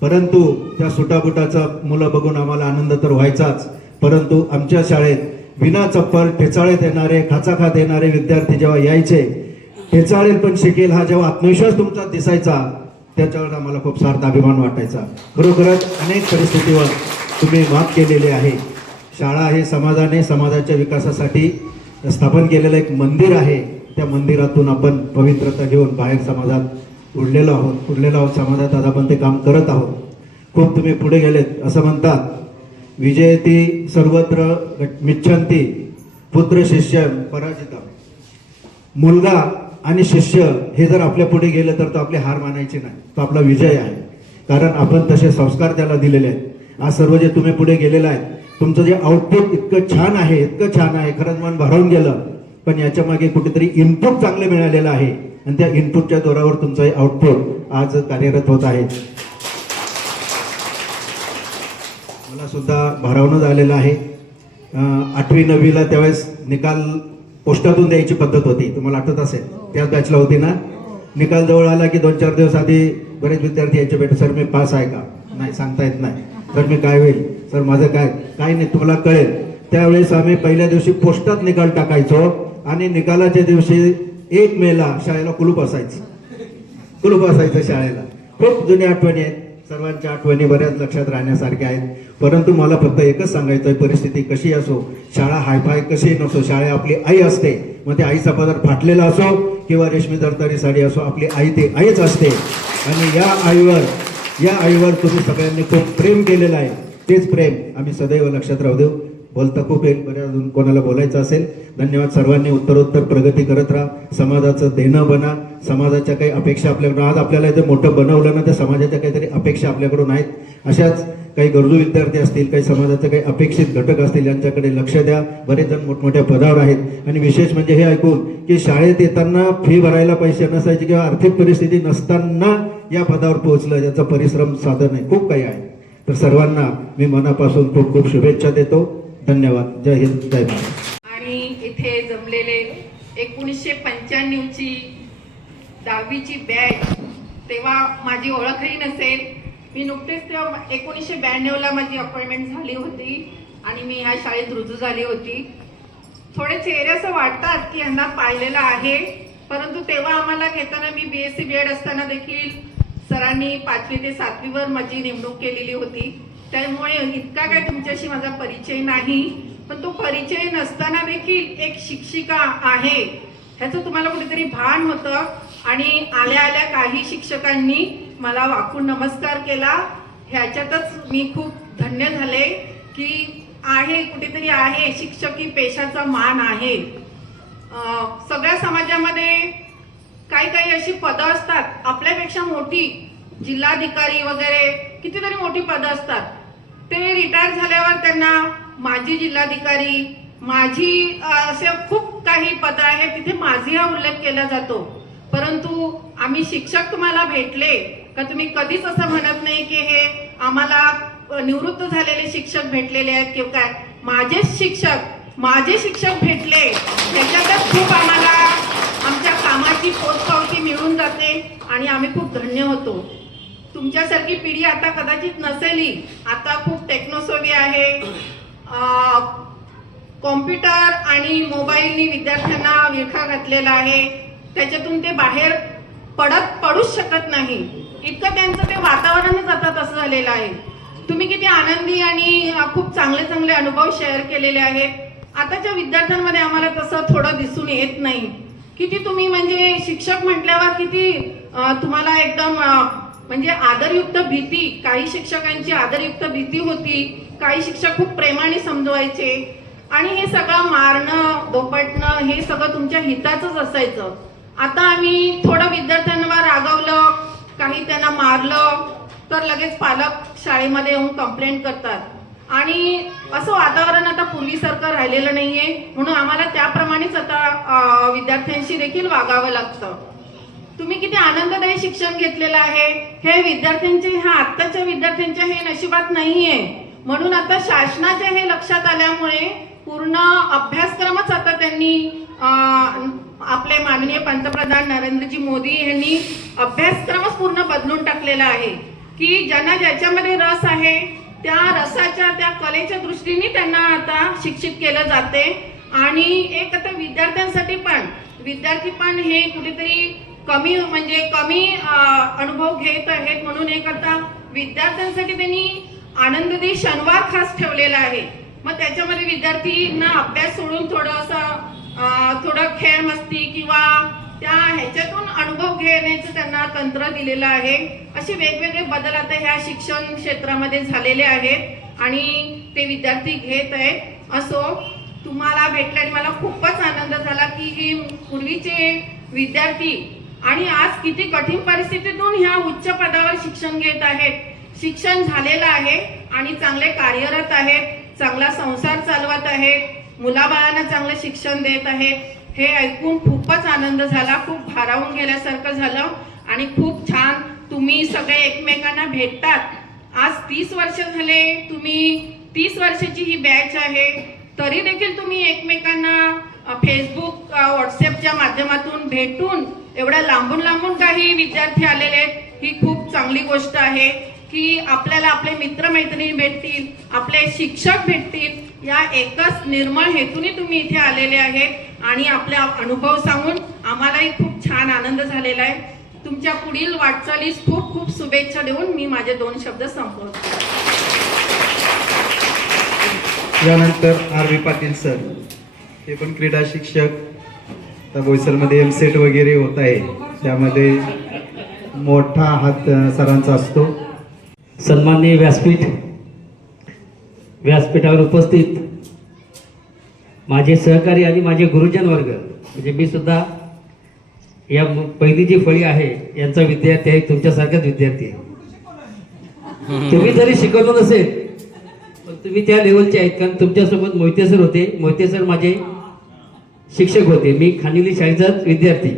परंतु त्या सुटाबुटाचा मुलं बघून आम्हाला आनंद तर व्हायचाच, परंतु आमच्या शाळेत विना चप्पल ठेचाळ्यात येणारे, खाचाखात येणारे विद्यार्थी जेव्हा यायचे, ठेचाळेल पण शिकेल हा जेव्हा आत्मविश्वास तुमचा दिसायचा, त्याच्यावर आम्हाला खूप सार्थ अभिमान वाटायचा. खरोखरच अनेक परिस्थितीवर तुम्ही मात केलेली आहे. शाळा हे समाजाच्या विकासासाठी स्थापन केलेलं एक मंदिर आहे. त्या मंदिरातून आपण पवित्रता घेऊन बाहेर समाजात उडलेलो आहोत. समाजात आज आपण ते काम करत आहोत. खूप तुम्ही पुढे गेलेत. असं म्हणतात, विजयती सर्वत्र मिच्छन्ति पुत्र शिष्य पराजिता. मुलगा आणि शिष्य हे जर आपल्या पुढे गेलं तर तो आपली हार मानायची नाही, तो आपला विजय आहे, कारण आपण तसे संस्कार त्याला दिलेले आहेत. आज सर्व जे तुम्ही पुढे गेलेला आहे, तुमचं जे आउटपुट इतकं छान आहे, खरंच मन भरावून गेलं. पण याच्या मागे कुठेतरी इनपुट चांगलं मिळालेलं आहे, आणि त्या इनपुटच्या जोरावर तुमचं हे आउटपुट आज कार्यरत होत आहे. मला सुद्धा भारावून आलेलं आहे. 8वी 9वीला त्यावेळेस निकाल पोस्टातून द्यायची पद्धत होती, तुम्हाला आठवत असेल, त्याच बॅचला होती ना. निकाल जवळ आला की 2-4 दिवस आधी बरेच विद्यार्थी यायचे, भेट सर मी पास आहे का, नाही सांगता येत नाही, सर मी काय होईल, सर माझं काय नाही तुम्हाला कळेल. त्यावेळेस आम्ही पहिल्या दिवशी पोस्टात निकाल टाकायचो, आणि निकालाच्या दिवशी 1 मेला शाळेला कुलूप असायचं शाळेला. खूप जुन्या आठवणी आहेत. सर्वांच्या आठवणी बऱ्याच लक्षात राहण्यासारख्या आहेत. परंतु मला फक्त एकच सांगायचं आहे, परिस्थिती कशी असो, शाळा हायफाय कशी नसो, शाळा आपली आई असते. मग ते आईचा पदर फाटलेला असो किंवा रेशमी दर्तारी साडी असो, आपली आई ते आईच असते. आणि या आईवर तुम्ही सगळ्यांनी खूप प्रेम केलेलं आहे. तेच प्रेम आम्ही सदैव लक्षात राहू देऊ. बोलता खूप येईल, बऱ्याच अजून कोणाला बोलायचं असेल. धन्यवाद. सर्वांनी उत्तरोत्तर प्रगती करत राहा. समाजाचं देणं बना. समाजाच्या काही अपेक्षा आपल्याकडून, आज आपल्याला जे मोठं बनवलं ना, त्या समाजाच्या काहीतरी अपेक्षा आपल्याकडून आहेत. अशाच काही गरजू विद्यार्थी असतील, काही समाजाचे काही अपेक्षित घटक असतील, यांच्याकडे लक्ष द्या. बरेच जण मोठमोठ्या पदावर आहेत. आणि विशेष म्हणजे हे ऐकून की शाळेत येताना फी भरायला पैसे नसायचे किंवा आर्थिक परिस्थिती नसताना या पदावर पोहोचलं, याचा परिश्रम साधन आहे, खूप काही आहे. तर सर्वांना मी मनापासून खूप खूप शुभेच्छा देतो. धन्यवाद. जय हिंद, जय महाराष्ट्र. आणि इथे जमलेले 1995ची 10वीची बॅच, तेव्हा माझी ओळखही नसेल. मी नुकतेच तेव्हा 1992ला माझी अपॉइंटमेंट झाली होती आणि मी ह्या शाळेत रुजू झाली होती. थोडे चेहरे असं वाटतात की यांना पाहिलेलं आहे, परंतु तेव्हा आम्हाला घेताना मी BSc B.Ed असताना देखील सरांनी 5वी ते 7वीवर माझी नेमणूक केलेली होती. त्यामुळे इतका काय तुमच्याशी माझा परिचय नाही, पण तो परिचय नसताना देखील एक शिक्षिका आहे ह्याचं तुम्हाला कुठेतरी भान होतं. आणि आल्या आल्या काही शिक्षकांनी मला वाकून नमस्कार केला. ह्याच्यातच मी खूप धन्य झाले की आहे, कुठेतरी आहे, शिक्षकी पेशाचा मान आहे. सगळ्या समाजामध्ये काही काही अशी पदं असतात आपल्यापेक्षा मोठी, जिल्हाधिकारी वगैरे कितीतरी मोठी पदं असतात. ते रिटायर झाल्यावर त्यांना माजी जिल्हाधिकारी, माझी असे खूप काही पदं आहेत, तिथे माझी हा उल्लेख केला जातो. परंतु आम्ही शिक्षक तुम्हाला भेटले का तुम्ही कधीच असं म्हणत नाही की हे आम्हाला निवृत्त झालेले शिक्षक भेटलेले आहेत किंवा काय. माझे शिक्षक भेटले, त्याच्यातच खूप आम्हाला आमच्या कामाची पोचपावती मिळून जाते आणि आम्ही खूप धन्य होतो. तुमच्यासारखी पिढी आता कदाचित नसेलही. आता खूप टेक्नोसोवी आहे. कॉम्प्युटर आणि मोबाईलनी विद्यार्थ्यांना विळखा घातलेला आहे. त्याच्यातून ते बाहेर पडूच शकत नाही. इतकं त्यांचं ते वातावरणच आता तसं झालेलं आहे. तुम्ही किती आनंदी आणि खूप चांगले चांगले अनुभव शेअर केलेले आहेत. आताच्या विद्यार्थ्यांमध्ये आम्हाला तसं थोडं दिसून येत नाही. किती तुम्ही म्हणजे शिक्षक म्हटल्यावर किती तुम्हाला एकदम म्हणजे आदरयुक्त भीती, काही शिक्षकांची आदरयुक्त भीती होती. काही शिक्षक खूप प्रेमाने समजवायचे आणि हे सगळं मारणं धोपटणं हे सगळं तुमच्या हिताचंच असायचं. आता आम्ही थोडं विद्यार्थ्यांवर रागवलं, काही त्यांना मारलं तर लगेच पालक शाळेमध्ये येऊन कंप्लेंट करतात आणि असं वातावरण आता पूर्वीसारखं राहिलेलं नाहीये. म्हणून आम्हाला त्याप्रमाणेच आता विद्यार्थ्यांशी देखील वागावं लागतं. तुम्ही किती आनंददायी शिक्षण घेतलेलं आहे. हे विद्यार्थ्यांचे आत्ताच्या विद्यार्थ्यांच्या हे नशिबात नाहीये. म्हणून आता शासनाच्या हे लक्षात आल्यामुळे पूर्ण अभ्यासक्रमच आता त्यांनी आपले माननीय पंतप्रधान नरेंद्रजी मोदी यांनी अभ्यासक्रमच पूर्ण बदलून टाकलेला आहे की ज्यांना ज्याच्यामध्ये रस आहे त्या रसाच्या त्या कलेच्या दृष्टीने त्यांना आता शिक्षित केलं जाते. आणि एक आता विद्यार्थ्यांसाठी पण विद्यार्थी पण हे कुठेतरी कमी अनुभव घेत आहेत. म्हणून एक आता विद्यार्थ्यांसाठी त्यांनी आनंददायी शनिवार खास ठेवलेला आहे. मग त्याच्यामध्ये विद्यार्थ्यांना अभ्यास सोडून थोडं खेळ मस्ती किंवा त्या ह्याच्यातून अनुभव घेण्याचं त्यांना तंत्र दिलेलं आहे. असे वेगवेगळे बदल आता ह्या शिक्षण क्षेत्रामध्ये झालेले आहेत आणि ते विद्यार्थी घेत आहेत. असो, तुम्हाला भेटल्याने मला खूपच आनंद झाला की हे पूर्वीचे विद्यार्थी आणि आज किती कठीण परिस्थितीतून ह्या उच्च पदावर शिक्षण घेत आहेत. शिक्षण झालेलं आहे आणि चांगले कार्यरत आहेत, चांगला संसार चालवत आहेत, मुलाबाळांना चांगलं शिक्षण देत आहेत. हे ऐकून खूपच आनंद झाला. खूप भारावून गेल्यासारखं झालं आणि खूप छान तुम्ही सगळे एकमेकांना भेटतात. आज 30 वर्ष झाले, तुम्ही 30 वर्षाची ही बॅच आहे, तरी देखील तुम्ही एकमेकांना फेसबुक व्हॉट्सअपच्या माध्यमातून भेटून एवढ्या लांबून लांबून काही विद्यार्थी आलेले आहेत. ही खूप चांगली गोष्ट आहे की आपल्याला आपले मित्रमैत्रिणी भेटतील, आपले शिक्षक भेटतील. या एकच निर्मळ हेतूने तुम्ही इथे आलेले आहेत आणि आपला अनुभव सांगून आम्हालाही खूप छान आनंद झालेला आहे. तुमच्या पुढील वाटचालीस खूप खूप शुभेच्छा देऊन मी माझे 2 शब्द संपवतो. यानंतर आर.व्ही. पाटील सर, हे पण क्रीडा शिक्षक. आता बोईसरमध्ये एमसेट वगैरे होत आहे, त्यामध्ये मोठा हात सरांचा असतो. सन्माननीय व्यासपीठावर उपस्थित माझे सहकारी आणि माझे गुरुजन वर्ग, म्हणजे मी सुद्धा या पहिली जी फळी आहे यांचा विद्यार्थी आहे, तुमच्यासारखाच विद्यार्थी आहे. तुम्ही जरी शिकवलं नसेल पण तुम्ही त्या लेवलचे आहेत, कारण तुमच्यासोबत मोहिते सर होते. मोहिते सर माझे शिक्षक होते. मी खानिवली शाळेचाच विद्यार्थी,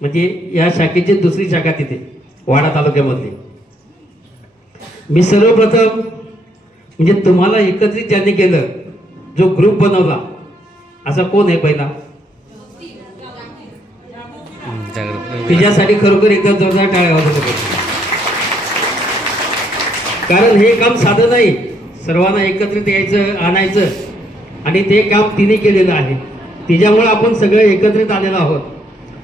म्हणजे या शाखेची दुसरी शाखा तिथे वाडा तालुक्यामधली. मी सर्वप्रथम म्हणजे तुम्हाला एकत्रित ज्यांनी केलं, जो ग्रुप बनवला, असा कोण आहे पहिला? तिच्यासाठी खरोखर एकदा जोरदार टाळ्या वाजवतो. कारण हे काम साधं नाही. सर्वांना एकत्रित यायचं, आणायचं, आणि ते काम तिने केलेलं आहे. तिच्यामुळे आपण सगळे एकत्रित आलेलो आहोत.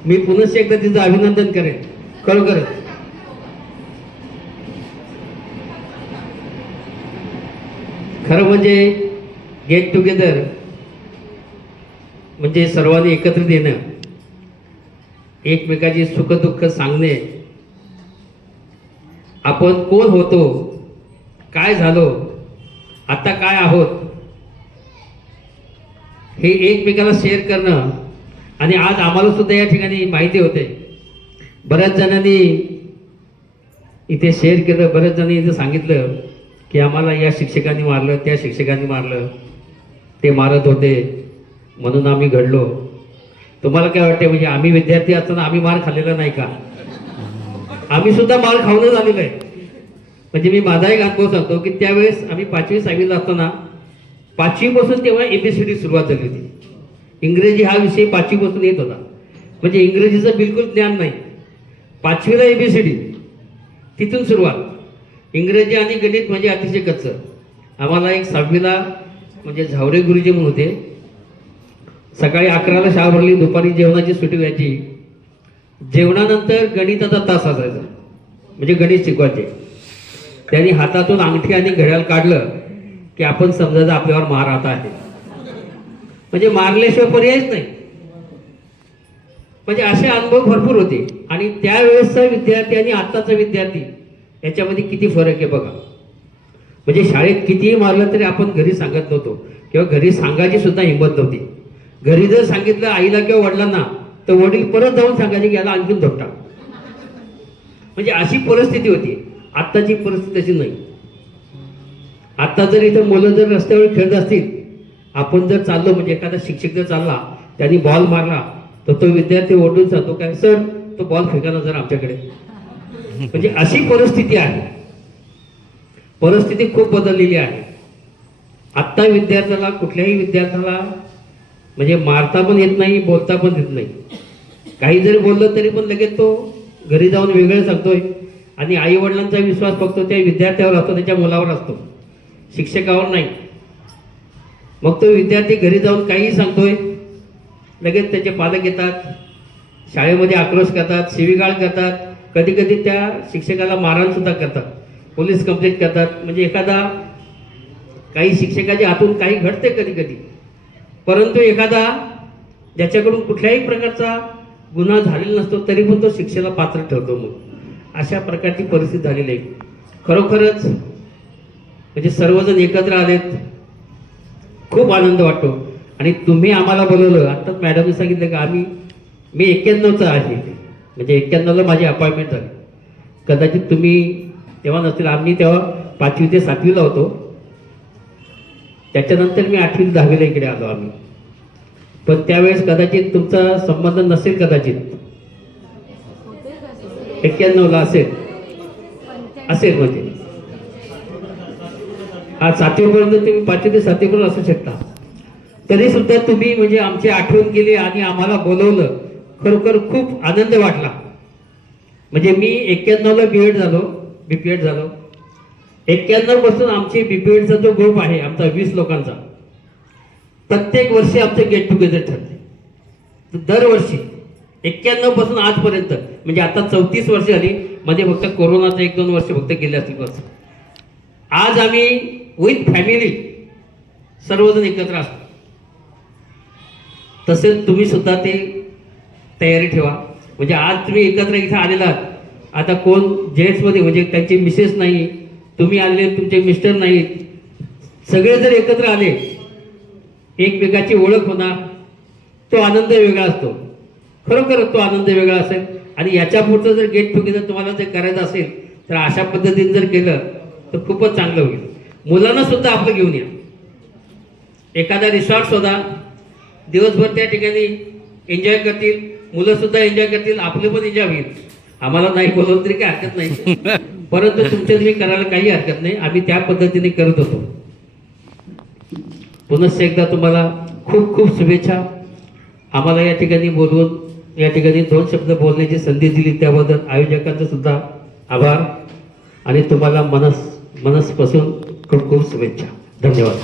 मी पुनश्च एकदा तिचं अभिनंदन करेन खरोखरच. खरं म्हणजे गेट टुगेदर म्हणजे सर्वांनी एकत्रित येणं, एकमेकाची सुखदुःख सांगणे, आपण कोण होतो, काय झालो, आता काय आहोत, हे एकमेकाला शेअर करणं. आणि आज आम्हाला सुद्धा या ठिकाणी माहिती होते. बऱ्याच जणांनी इथे शेअर केलं, बऱ्याच जणांनी इथे सांगितलं की आम्हाला या शिक्षकांनी मारलं, त्या शिक्षकांनी मारलं, ते मारत होते म्हणून आम्ही घडलो. तुम्हाला काय वाटतं, म्हणजे आम्ही विद्यार्थी असताना आम्ही मार खाल्लेला नाही का? आम्ही सुद्धा मार खाऊनच आलेलो आहे. म्हणजे मी माझा एक अनुभव सांगतो की त्यावेळेस आम्ही 5वी 6वीला असताना, 5वी पासून तेव्हा ABCD सुरुवात झाली होती. इंग्रजी हा विषय 5वी पासून येत होता. म्हणजे इंग्रजीचं बिलकुल ज्ञान नाही. 5वीला ABCD, तिथून सुरुवात. इंग्रजी आणि गणित म्हणजे अतिशय कच्चं. आम्हाला एक 6वीला म्हणजे झावरे गुरुजी म्हणून होते. सकाळी 11ला शाळा भरली, दुपारी जेवणाची सुट्टी व्हायची. जेवणानंतर गणिताचा तास असायचा, म्हणजे गणित शिकवायचे. त्यांनी हातातून अंगठी आणि घड्याळ काढलं की आपण समजायचं आपल्यावर मार आता आहे, म्हणजे मारल्याशिवाय पर्यायच नाही. म्हणजे असे अनुभव भरपूर होते. आणि त्यावेळेसचा विद्यार्थी आणि आत्ताचा विद्यार्थी याच्यामध्ये किती फरक आहे बघा. म्हणजे शाळेत कितीही मारलं तरी आपण घरी सांगत नव्हतो, किंवा घरी सांगायची सुद्धा हिंमत नव्हती. घरी जर सांगितलं आईला किंवा वडिलांना तर वडील परत जाऊन सांगायचे की याला आणखीन धोपटा. म्हणजे अशी परिस्थिती होती. आत्ताची परिस्थिती तशी नाही. आता जर इथं मुलं जर रस्त्यावर खेळत असतील, आपण जर चाललो म्हणजे एखादा शिक्षक जर चालला, त्यांनी बॉल मारला तर तो विद्यार्थी ओढून जातो, काय सर तो बॉल फेकाना जर आमच्याकडे. म्हणजे अशी परिस्थिती आहे. परिस्थिती खूप बदललेली आहे. आत्ता विद्यार्थ्याला, कुठल्याही विद्यार्थ्याला म्हणजे मारता पण येत नाही, बोलता पण येत नाही. काही जरी बोललं तरी पण लगेच तो घरी जाऊन वेगळं सांगतोय. आणि आई वडिलांचा विश्वास फक्त त्या विद्यार्थ्यावर असतो, त्याच्या मुलावर असतो, शिक्षकावर नाही. मग तो विद्यार्थी घरी जाऊन काहीही सांगतोय, लगेच त्याचे पालक येतात, शाळेमध्ये आक्रोश करतात, शिवीगाळ करतात, कधी कधी त्या शिक्षकाला मारहाण सुद्धा करतात, पोलीस कंप्लेंट करतात. म्हणजे एखादा काही शिक्षकाच्या हातून काही घडते कधी कधी, परंतु एखादा ज्याच्याकडून कुठल्याही प्रकारचा गुन्हा झालेला नसतो तरी पण तो शिक्षेला पात्र ठरतो. मग अशा प्रकारची परिस्थिती झालेली आहे. खरोखरच म्हणजे सर्वजण एकत्र आलेत, खूप आनंद वाटतो. आणि तुम्ही आम्हाला बोलवलं. आत्ताच मॅडमने सांगितलं की मी 91चा आहे, म्हणजे 91ला माझी अपॉइंटमेंट झाली. कदाचित तुम्ही तेव्हा नसतील, आम्ही तेव्हा 5वी ते 7वीला होतो. त्याच्यानंतर मी 8वी ते 10वीला इकडे आलो आम्ही. पण त्यावेळेस कदाचित तुमचा संबंध नसेल, कदाचित 91ला असेल म्हणजे आज 7वीपर्यंत तुम्ही 5वी ते 7वीपर्यंत असू शकता. तरी सुद्धा तुम्ही म्हणजे आमची आठवण केली आणि आम्हाला बोलवलं. खरोखर खूप आनंद वाटला. म्हणजे मी 91ला BEd झालो, BPEd झालो. 91 पासून आमचे BPEdचा जो ग्रुप आहे आमचा 20 लोकांचा, प्रत्येक वर्षी आमचं गेट टुगेदर ठरते. दरवर्षी 91 पासून आजपर्यंत, म्हणजे आता 34 वर्ष झाली. मध्ये फक्त कोरोनाचं 1-2 वर्ष फक्त गेले असतील बस. आज आम्ही विथ फॅमिली सर्वजण एकत्र असतो. तसेच तुम्ही सुद्धा ते तयारी ठेवा. म्हणजे आज तुम्ही एकत्र इथं आलेला आहात. आता कोण जेंट्समध्ये म्हणजे त्यांचे मिसेस नाही, तुम्ही आले, तुमचे मिस्टर नाहीत, सगळे जर एकत्र आले, एकमेकाची ओळख होणार, तो आनंद वेगळा असतो. खरोखर तो आनंद वेगळा असेल. आणि याच्या पुढचं जर गेट टुगेदर तुम्हाला जर करायचं असेल तर अशा पद्धतीने जर केलं तर खूपच चांगलं होईल. मुलांना सुद्धा आपलं घेऊन या. एखादा रिसॉर्ट शोधा, दिवसभर त्या ठिकाणी एन्जॉय करतील, मुलं सुद्धा एन्जॉय करतील, आपले पण एन्जॉय होईल. आम्हाला नाही बोलवलं तरी काही हरकत नाही, परंतु तुमच्या तुम्ही करायला काही हरकत नाही. आम्ही त्या पद्धतीने करत होतो. पुनश्च एकदा तुम्हाला खूप खूप शुभेच्छा. आम्हाला या ठिकाणी बोलवून या ठिकाणी 2 शब्द बोलण्याची संधी दिली त्याबद्दल आयोजकांचा सुद्धा आभार. आणि तुम्हाला मनस्पासून खूप खूप शुभेच्छा. धन्यवाद.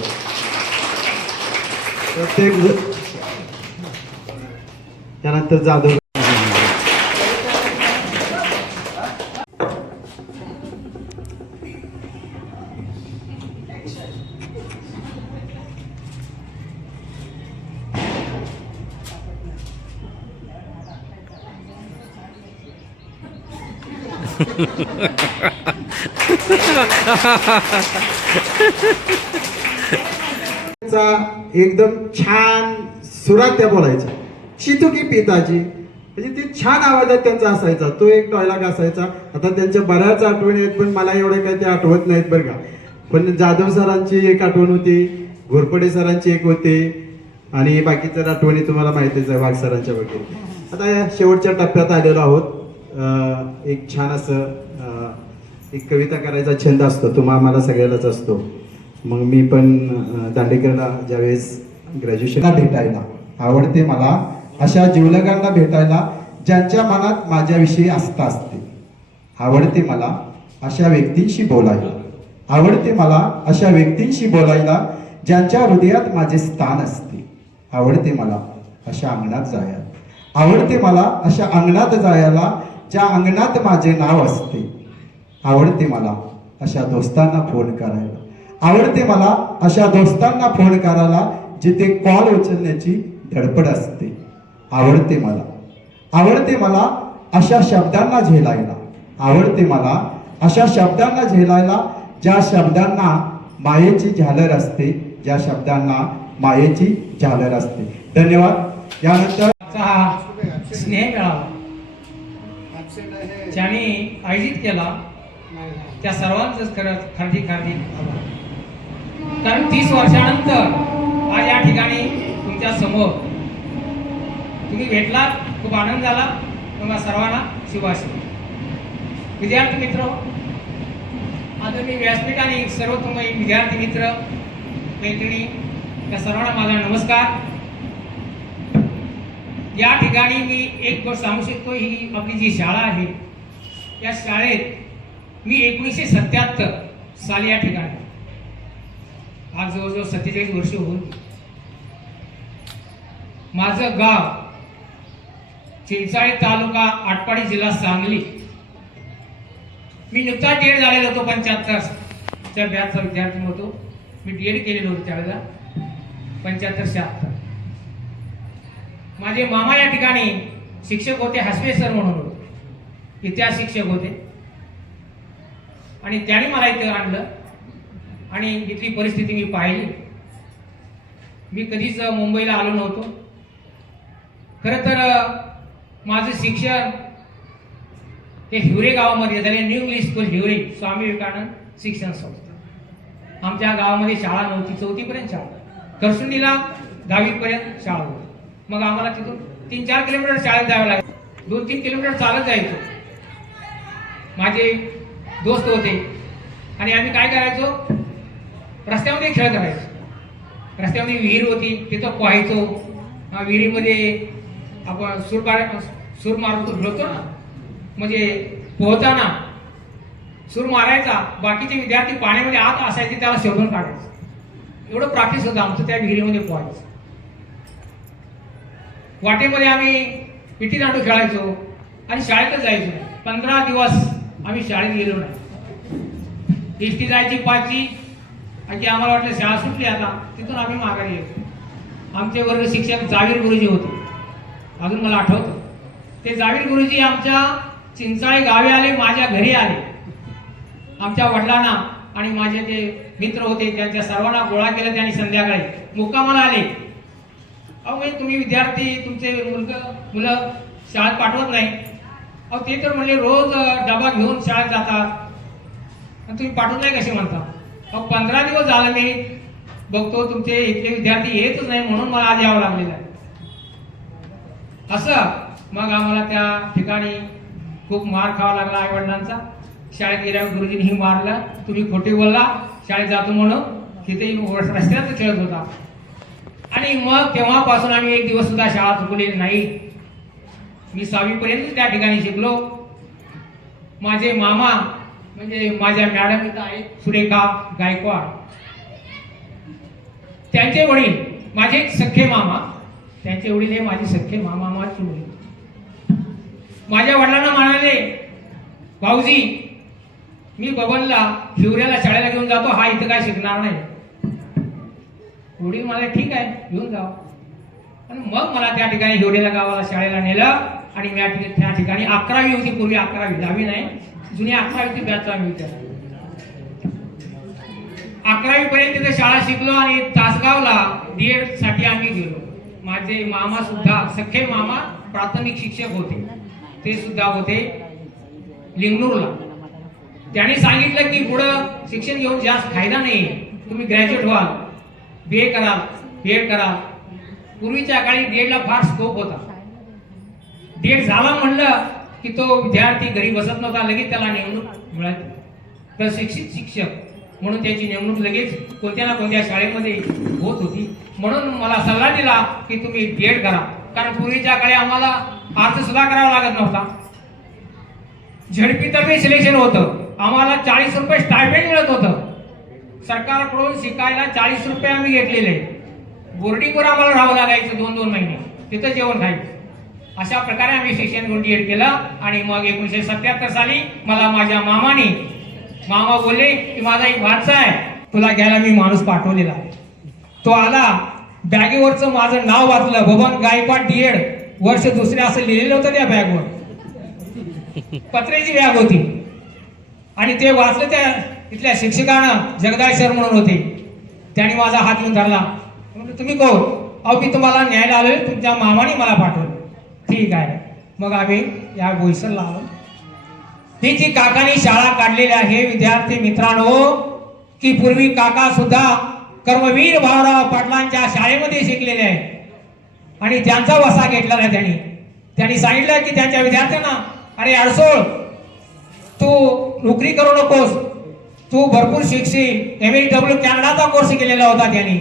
त्यानंतर जाधव एकदम छान सुरात त्या बोलायच्या. शितू की पिताजी, म्हणजे ते छान आवाजात त्यांचा असायचा. तो एक डायलॉग असायचा. आता त्यांच्या बऱ्याच आठवणी आहेत पण मला एवढे काही ते आठवत नाहीत बरं का. पण जाधव सरांची एक आठवण होती, घोरपडे सरांची एक होती, आणि बाकीच्या आठवणी तुम्हाला माहितीच आहे वाघ सरांच्या वगैरे. आता या शेवटच्या टप्प्यात आलेलो आहोत. एक छान असं एक कविता करायचा छंद असतो, तो आम्हाला सगळ्यालाच असतो. मग मी पण दांडेकरला ज्यावेळेस ग्रॅज्युएशनला भेटायला आवडते मला, अशा जिवलगांना भेटायला ज्यांच्या मनात माझ्याविषयी आस्था असते. आवडते मला अशा व्यक्तींशी बोलायला. आवडते मला अशा व्यक्तींशी बोलायला ज्यांच्या हृदयात माझे स्थान असते. आवडते मला अशा अंगणात जायला. आवडते मला अशा अंगणात जायला ज्या अंगणात माझे नाव असते. आवडते मला अशा दोस्तांना फोन करायला. आवडते मला अशा दोस्तांना फोन करायला जिथे कॉल उचलण्याची धडपड असते. आवडते मला अशा शब्दांना झेलायला. आवडते मला अशा शब्दांना झेलायला ज्या शब्दांना मायेची झालर असते. ज्या शब्दांना मायेची झालर असते. धन्यवाद. यानंतर हा स्नेह मेळावा ज्यांनी आयोजित केला त्या सर्वांचंच खरंच हार्दिक आभार. कारण 30 वर्षानंतर आज या ठिकाणी तुमच्या समोर तुम्ही भेटलात, खूप आनंद झाला. तुम्हाला सर्वांना शुभाशय. विद्यार्थी मित्र, आता मी व्यासपीठ आणि सर्व तुम्ही विद्यार्थी मित्र मैत्रिणी त्या सर्वांना माझा नमस्कार. या ठिकाणी मी एक गोष्ट सांगू शकतो, ही आपली जी शाळा आहे या शाळेत मी 1977 साली या ठिकाणी, आज जवळजवळ 47 वर्ष होऊन. माझं गाव चिंचाळे तालुका आटपाडी जिल्हा सांगली. मी नुकता DED झालेलो होतो. 75च्या बॅचचा विद्यार्थी होतो मी. DED केलेलं होतं त्यावेळेला 75-76. माझे मामा या ठिकाणी शिक्षक होते, हसवे सर म्हणून होते, इतिहास शिक्षक होते. आणि त्यांनी मला इथे आणलं आणि इथली परिस्थिती मी पाहिली. मी कधीच मुंबईला आलो नव्हतो. खरं तर माझं शिक्षण हे हिवरे गावामध्ये झाले. New English school Hiware, Swami Vivekananda शिक्षण संस्था. आमच्या गावामध्ये शाळा नव्हती. 4थीपर्यंत शाळा, करसुंडीला 10वीपर्यंत शाळा होती. मग आम्हाला तिथून 3-4 किलोमीटर शाळेत जावं लागेल. 2-3 किलोमीटर चालत जायचो. माझे दोस्त होते आणि आम्ही काय करायचो, रस्त्यामध्ये खेळ करायचो. रस्त्यामध्ये विहीर होती, तिथं पोहायचो. विहिरीमध्ये आपण सूर मारतो, खेळतो ना, म्हणजे पोहताना सूर मारायचा, बाकीचे विद्यार्थी पाण्यामध्ये आत असायचे, त्याला शोधून काढायचं. एवढं प्रॅक्टिस होतं आमचं त्या विहिरीमध्ये पोहायचं. वाटेमध्ये आम्ही विटी दांडू खेळायचो आणि शाळेतच जायचो. 15 दिवस आम्ही शाळेत गेलो नाही. एसटी जायची 5ची आणि आम्हाला वाटलं शाळा सुटली आता, तिथून आम्ही माघारी येतो. आमचे वर्ग शिक्षक जावीर गुरुजी होते, अजून मला आठवतं. ते जावीर गुरुजी आमच्या चिंचाळे गावी आले, माझ्या घरी आले. आमच्या वडिलांना आणि माझे जे मित्र होते त्यांच्या सर्वांना गोळा केलं. त्यांनी संध्याकाळी मुक्कामाला आले. अहो म्हणजे तुम्ही विद्यार्थी, तुमचे मुलं शाळेत पाठवत नाही. अहो ते तर म्हणले रोज डबा घेऊन शाळेत जातात, तुम्ही पाठवत नाही कसे म्हणता. अहो 15 दिवस झालं मी बघतो तुमचे इथले विद्यार्थी येतच नाही, म्हणून मला आज यावं लागलेलं आहे. असं मग आम्हाला त्या ठिकाणी खूप मार खावा लागला आई वडिलांचा. शाळेत गेल्यावर गुरुजींनी मारलं, तुम्ही खोटे बोलला, शाळेत जातो म्हणून. तिथे रस्त्यात खेळत होता. आणि मग तेव्हापासून आम्ही एक दिवस सुद्धा शाळा चुकवलेली नाही. मी 6वीपर्यंत त्या ठिकाणी शिकलो. माझे मामा म्हणजे माझ्या मॅडम इथं आहेत, सुरेखा गायकवाड, त्यांचे वडील माझे सख्खे मामा, त्यांचे वडील हे माझे सख्खे मामा, माझे वडील. माझ्या वडिलांना म्हणाले, भाऊजी मी बबनला हिवऱ्याला शाळेला घेऊन जातो, हा इथं काय शिकणार नाही. वडील मला ठीक आहे घेऊन जावं. पण मग मला त्या ठिकाणी हिवऱ्याला गावाला शाळेला नेलं आणि मी त्या ठिकाणी 11वी होती, पूर्वी 11वी, 10वी नाही, जुनी 11वी बॅचचा आम्ही विचार. 11वी पर्यंत तिथे शाळा शिकलो आणि तासगावला DED साठी आम्ही गेलो. माझे मामा सुद्धा, सख्खे मामा प्राथमिक शिक्षक होते, ते सुद्धा होते लिंगणूरला. त्यांनी सांगितलं की पुढं शिक्षण घेऊन जास्त फायदा नाही, तुम्ही ग्रॅज्युएट व्हाल, BA कराल, BED कराल. पूर्वीच्या काळी DEDला फार स्कोप होता. DED झाला म्हणलं की तो विद्यार्थी घरी बसत नव्हता, लगेच त्याला नेमणूक मिळाली. प्रशिक्षित शिक्षक म्हणून त्याची नेमणूक लगेच कोणत्या ना कोणत्या शाळेमध्ये होत होती. म्हणून मला सल्ला दिला की तुम्ही DED करा, कारण पूर्वीच्या काळी आम्हाला अर्ज सुद्धा करावा लागत नव्हता. झडपीतर्फे सिलेक्शन होतं. आम्हाला 40 रुपये स्टायपेंड मिळत होतं. सरकारकडून शिकायला 40 रुपये आम्ही घेतलेले. बोर्डिंगवर आम्हाला राहावं लागायचं 2-2 महिने, तिथं जेवण खायचं. अशा प्रकारे आम्ही शिक्षण कंटिन्यू केलं. आणि मग 1977 साली मला माझ्या मामा बोलले की माझा एक भाचा आहे, तुला घ्यायला मी माणूस पाठवलेला आहे. तो आला, बॅगेवरचं माझं नाव वाचलं, बबन गायकवाड D.Ed, वर्ष दुसरे असं लिहिलेलं होतं त्या बॅगवर. पत्र्याची बॅग होती. आणि ते वाचलं. त्या इथल्या शिक्षकानं जगदाय सर म्हणून होते, त्यांनी माझा हात घेऊन धरला. म्हणजे तुम्ही कोण? अहो मी तुम्हाला न्यायला आलोय, तुमच्या मामाने मला पाठवलं. ठीक आहे. मग आम्ही या बोईसरला आलो. ही जी काकांनी शाळा काढलेली आहे विद्यार्थी मित्रांनो, की पूर्वी काका सुद्धा कर्मवीर भाऊराव पाटलांच्या शाळेमध्ये शिकलेले आहे. आणि त्यांचा वसा घेतलेला आहे. त्यांनी सांगितलं की त्यांच्या विद्यार्थ्यांना, अरे अडसोळ, तू नोकरी करू नकोस, तू भरपूर शिकशील. MSW कॅनडाचा कोर्स केलेला होता त्यांनी.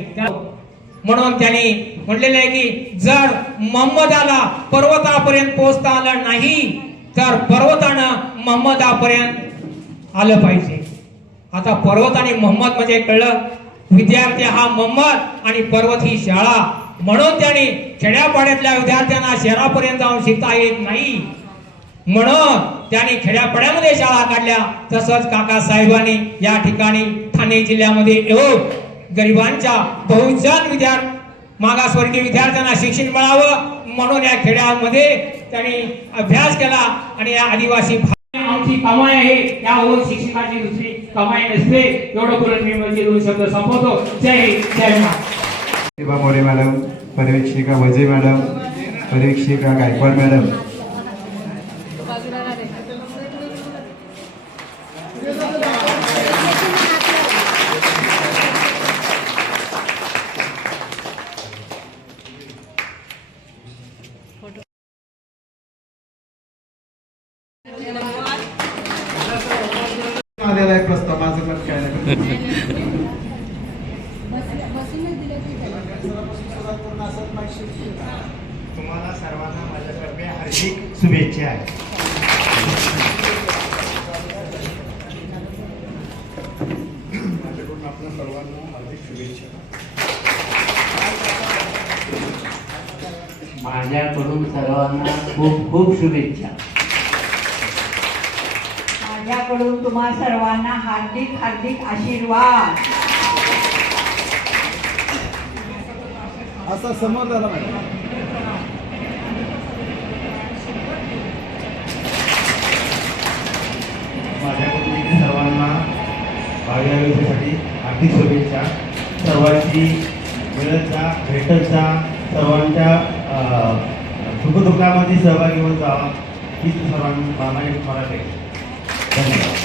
म्हणून त्यांनी म्हटलेलं आहे की जर मोहम्मदाला पर्वतापर्यंत पोहोचता आलं नाही तर पर्वतानं मोहम्मदापर्यंत आलं पाहिजे. आता पर्वत आणि मोहम्मद म्हणजे कळलं, विद्यार्थी हा मोहम्मद आणि पर्वत ही शाळा. म्हणून त्यांनी खेड्यापाड्यातल्या विद्यार्थ्यांना शहरापर्यंत जाऊन शिकता येत नाही, म्हणून त्यांनी खेड्यापाड्यामध्ये शाळा काढल्या. तसंच काका साहेबांनी या ठिकाणी ठाणे जिल्ह्यामध्ये येऊन गरिबांच्या बहुजन मागासवर्गीय विद्यार्थ्यांना शिक्षण मिळावं म्हणून या खेड्यामध्ये त्यांनी अभ्यास केला. आणि या आदिवासी आमची कमाई आहे, यावरून शिक्षकाची दुसरी कमाई नसते. एवढं बोलून मी म्हणजे 2 शब्द संपवतो. जय हिंद, जय महाराष्ट्र. मोरे मॅडम, परिवीक्षिका वजे मॅडम, परिवीक्षिका गायकवाड मॅडम, आलेला एक प्रस्ताव. माझं मत काय नाही. तुम्हाला सर्वांना माझ्यातर्फे हार्दिक शुभेच्छा. आपल्या सर्वांना हार्दिक शुभेच्छा. माझ्याकडून सर्वांना खूप खूप शुभेच्छा. माझ्याकडून तुम्हा सर्वांना हार्दिक हार्दिक आशीर्वाद. असा समोर झाला मॅडम. माझ्याकडून सर्वांना 22साठी हार्दिक शुभेच्छा. सर्वांची मिळत जा, भेटत जा, सर्वांच्या सुखदुःखामध्ये सहभागी होत जावा ही सर्वांना मला धन्यवाद.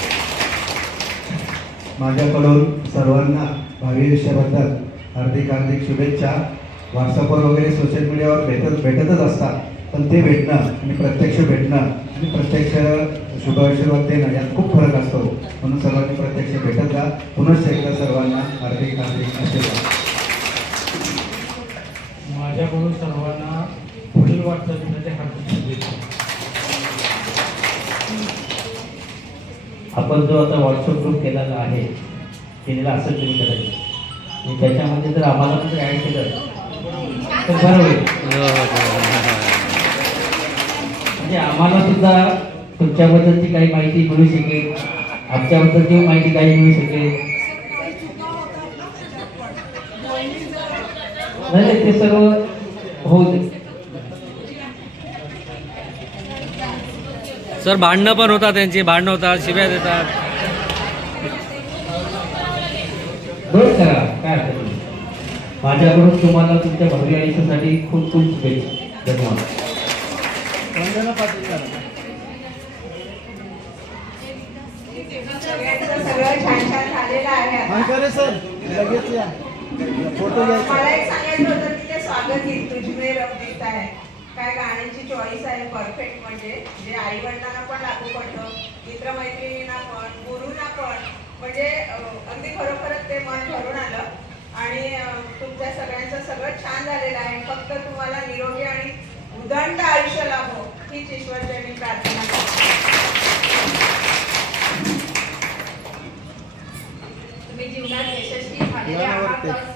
माझ्याकडून सर्वांना भावी आयुष्याबद्दल हार्दिक हार्दिक शुभेच्छा. व्हॉट्सअपवर वगैरे सोशल मीडियावर भेटतच असतात, पण ते भेटणं आणि प्रत्यक्ष भेटणं आणि प्रत्यक्ष शुभाशीर्वाद देणं यात खूप फरक असतो. म्हणून सर्वांनी प्रत्यक्ष भेटत जा. पुनश्च एकदा सर्वांना हार्दिक हार्दिक आशीर्वाद. माझ्याकडून सर्वांना पुढील वाटचालीसाठी हार्दिक शुभेच्छा. आपण जो आता व्हॉट्सअप ग्रुप केलेला आहे, केलेला असेल तुम्ही कदाचित, आणि त्याच्यामध्ये जर आम्हाला पण ॲड केलं तर बरं होईल. म्हणजे आम्हाला सुद्धा तुमच्याबद्दलची काही माहिती मिळू शकेल, आमच्याबद्दलची माहिती काही मिळू शकेल. नाही ते सर्व होऊ दे. सर भांडणं पण होतात, त्यांची भांडणं होतात, शिव्या देतात. बरं करा, काय हरकत नाही. माझ्याकडून तुम्हाला तुमच्या भावी आयुष्यासाठी खूप खूप शुभेच्छा. धन्यवाद. सगळं छान छान झालेलं आहे. मला एक सांगायचं होतं की ते स्वागत गीत तुझमे रब गीत आहे. काय गाण्याची चॉईस आहे परफेक्ट, म्हणजे जे आई वडिलांना पण लागू पडतं, मित्रमैत्रिणींना पण, गुरूंना पण, म्हणजे अगदी खरोखरच ते मन भरून आलं. आणि तुमच्या सगळ्यांचं सगळं छान झालेलं आहे. फक्त तुम्हाला निरोगी आणि उदंड आयुष्य लाभो हीच ईश्वरचरणी प्रार्थना करते. तुम्ही जीवनात यशस्वी झालेले आहातच.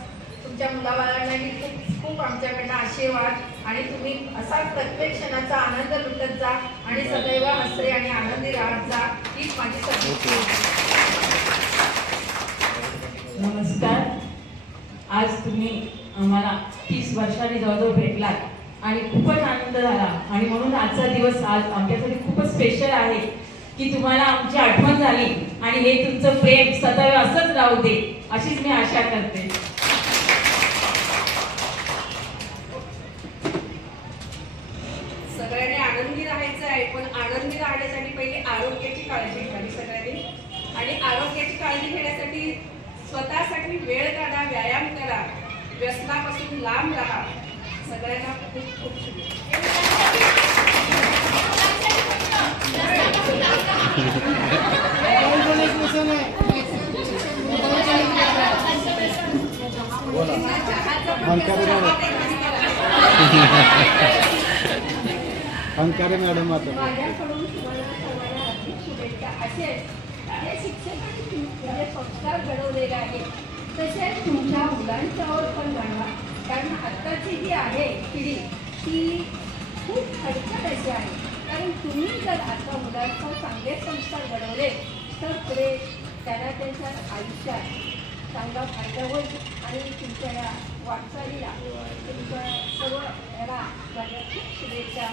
तुमच्या मुलाबाळांनाही खूप खूप आमच्याकडनं आशीर्वाद आणि तुम्ही असा प्रत्येक क्षणाचा आनंद लुटत जा आणि सदैव हसरे आणि आनंदी राहत जा. हीच माझी सदिच्छा. नमस्कार. आज तुम्ही आम्हाला 30 वर्षांनी जवळजवळ भेटलात आणि खूपच आनंद झाला आणि म्हणून आजचा दिवस आज आमच्यासाठी खूपच स्पेशल आहे की तुम्हाला आमची आठवण झाली आणि हे तुमचं प्रेम सदैव असंच राहू दे अशीच मी आशा करते. सगळ्यांनी आनंदी राहायचं आहे, पण आनंदी राहण्यासाठी पहिले आरोग्याची काळजी घ्यावी सगळ्यांनी. आणि आरोग्याची काळजी घेण्यासाठी स्वतःसाठी वेळ काढा, व्यायाम करा, व्यसनापासून लांब राहा. सगळ्यांना खूप खूप अंकारे मॅडम आता माझ्याकडून तुम्हाला सर्वांना हार्दिक शुभेच्छा. असेच या शिक्षकांनी तुमचे संस्कार घडवलेले आहे तसेच तुमच्या मुलांच्यावर पण घडवा. कारण आत्ताची जी आहे पिढी ती खूप खडखड अशी आहे. कारण तुम्ही जर आता मुलांचा चांगले संस्कार घडवले तर पुढे त्यांना त्यांच्या आयुष्यात चांगला फायदा होईल आणि तुमच्या या वाटचालीला तुमच्या सर्व याला माझ्या खूप शुभेच्छा.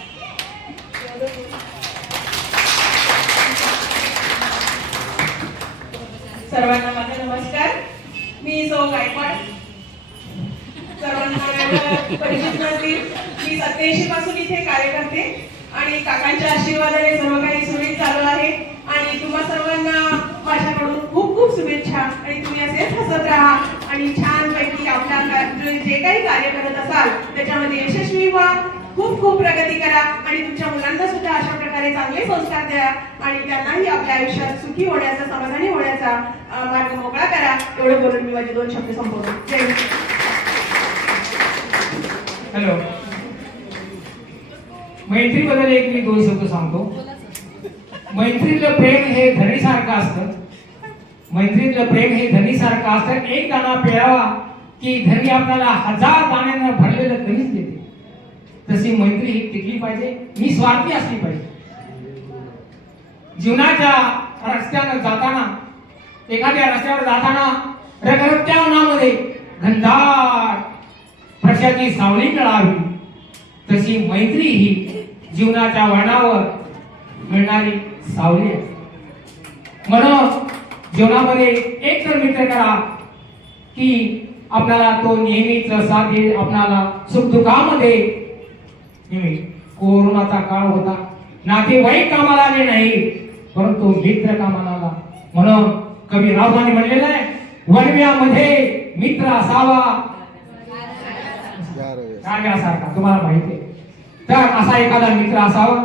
सर्वांना माझा नमस्कार. मी सौ गायकवाड. सर्वांना परिचित नसतील, मी 87 पासून इथे कार्य करते आणि काकांच्या आशीर्वादाने सर्व काही सुरळीत चालू आहे आणि तुम्हा सर्वांना माझ्याकडून खूप खूप शुभेच्छा. आणि तुम्ही असेच हसत राहा आणि छानपैकी आपल्या जे काही कार्य करत असाल त्याच्यामध्ये यशस्वी व्हा, खूप खूप प्रगती करा आणि तुमच्या मुलांना सुद्धा अशा प्रकारे चांगले संस्कार द्या आणि त्यांनाही आपल्या आयुष्यात सुखी होण्याचा, समाधानी होण्याचा मार्ग मोकळा करा. एवढं बोलून मी माझे 2 शब्द संपवतो. जय हिंद. हॅलो. मैत्रीबद्दल एक मी 2 शब्द सांगतो. मैत्रीतलं प्रेम हे धनीसारखं असतं. मैत्रीतलं प्रेम हे धनीसारखं असतं. एक दाणा पिळावा की धनी आपल्याला 1000 दाण्यानं भरलेलं कणीस देते. तशी मैत्री ही टिकली पाहिजे, निस्वार्थी असली पाहिजे. जीवनाच्या रस्त्यानं जाताना, एखाद्या रस्त्यावर जाताना रखरखत्या उन्हामध्ये घनदाट प्रकाशाची सावली मिळावी तशी मैत्री ही जीवनाच्या वळणावर मिळणारी सावली आहे. म्हणून जीवनामध्ये एक तर मित्र करा की आपल्याला तो नेहमीच साथ देईल, आपल्याला सुखदुःखामध्ये. कोरोनाचा काळ होता, नातेवाईक कामाला आले नाही परंतु मित्र कामाला आला. म्हणून कवी रावसाने म्हणलेलं आहे, वणव्यामध्ये मित्र असावा गारव्यासारखा. तुम्हाला माहिती आहे, तर असा एखादा मित्र असावा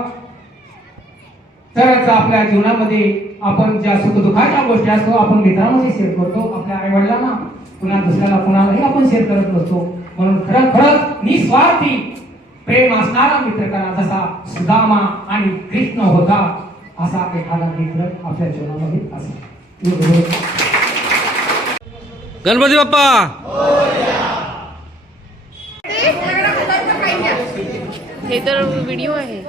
तरच आपल्या जीवनामध्ये आपण ज्या सुखदुःखाच्या गोष्टी असतो आपण मित्रांमध्ये शेअर करतो. आपल्या आई वडिलांना, पुन्हा दुसऱ्याला, कुणालाही आपण शेअर करत नसतो. म्हणून खरंच निस्वार्थी प्रेम असणारा मित्र करा, जसा सुदामा आणि कृष्ण होता असा एखादा मित्र आपल्या जीवनामध्ये असेल. गणपती बाप्पा. हे तर व्हिडिओ आहे.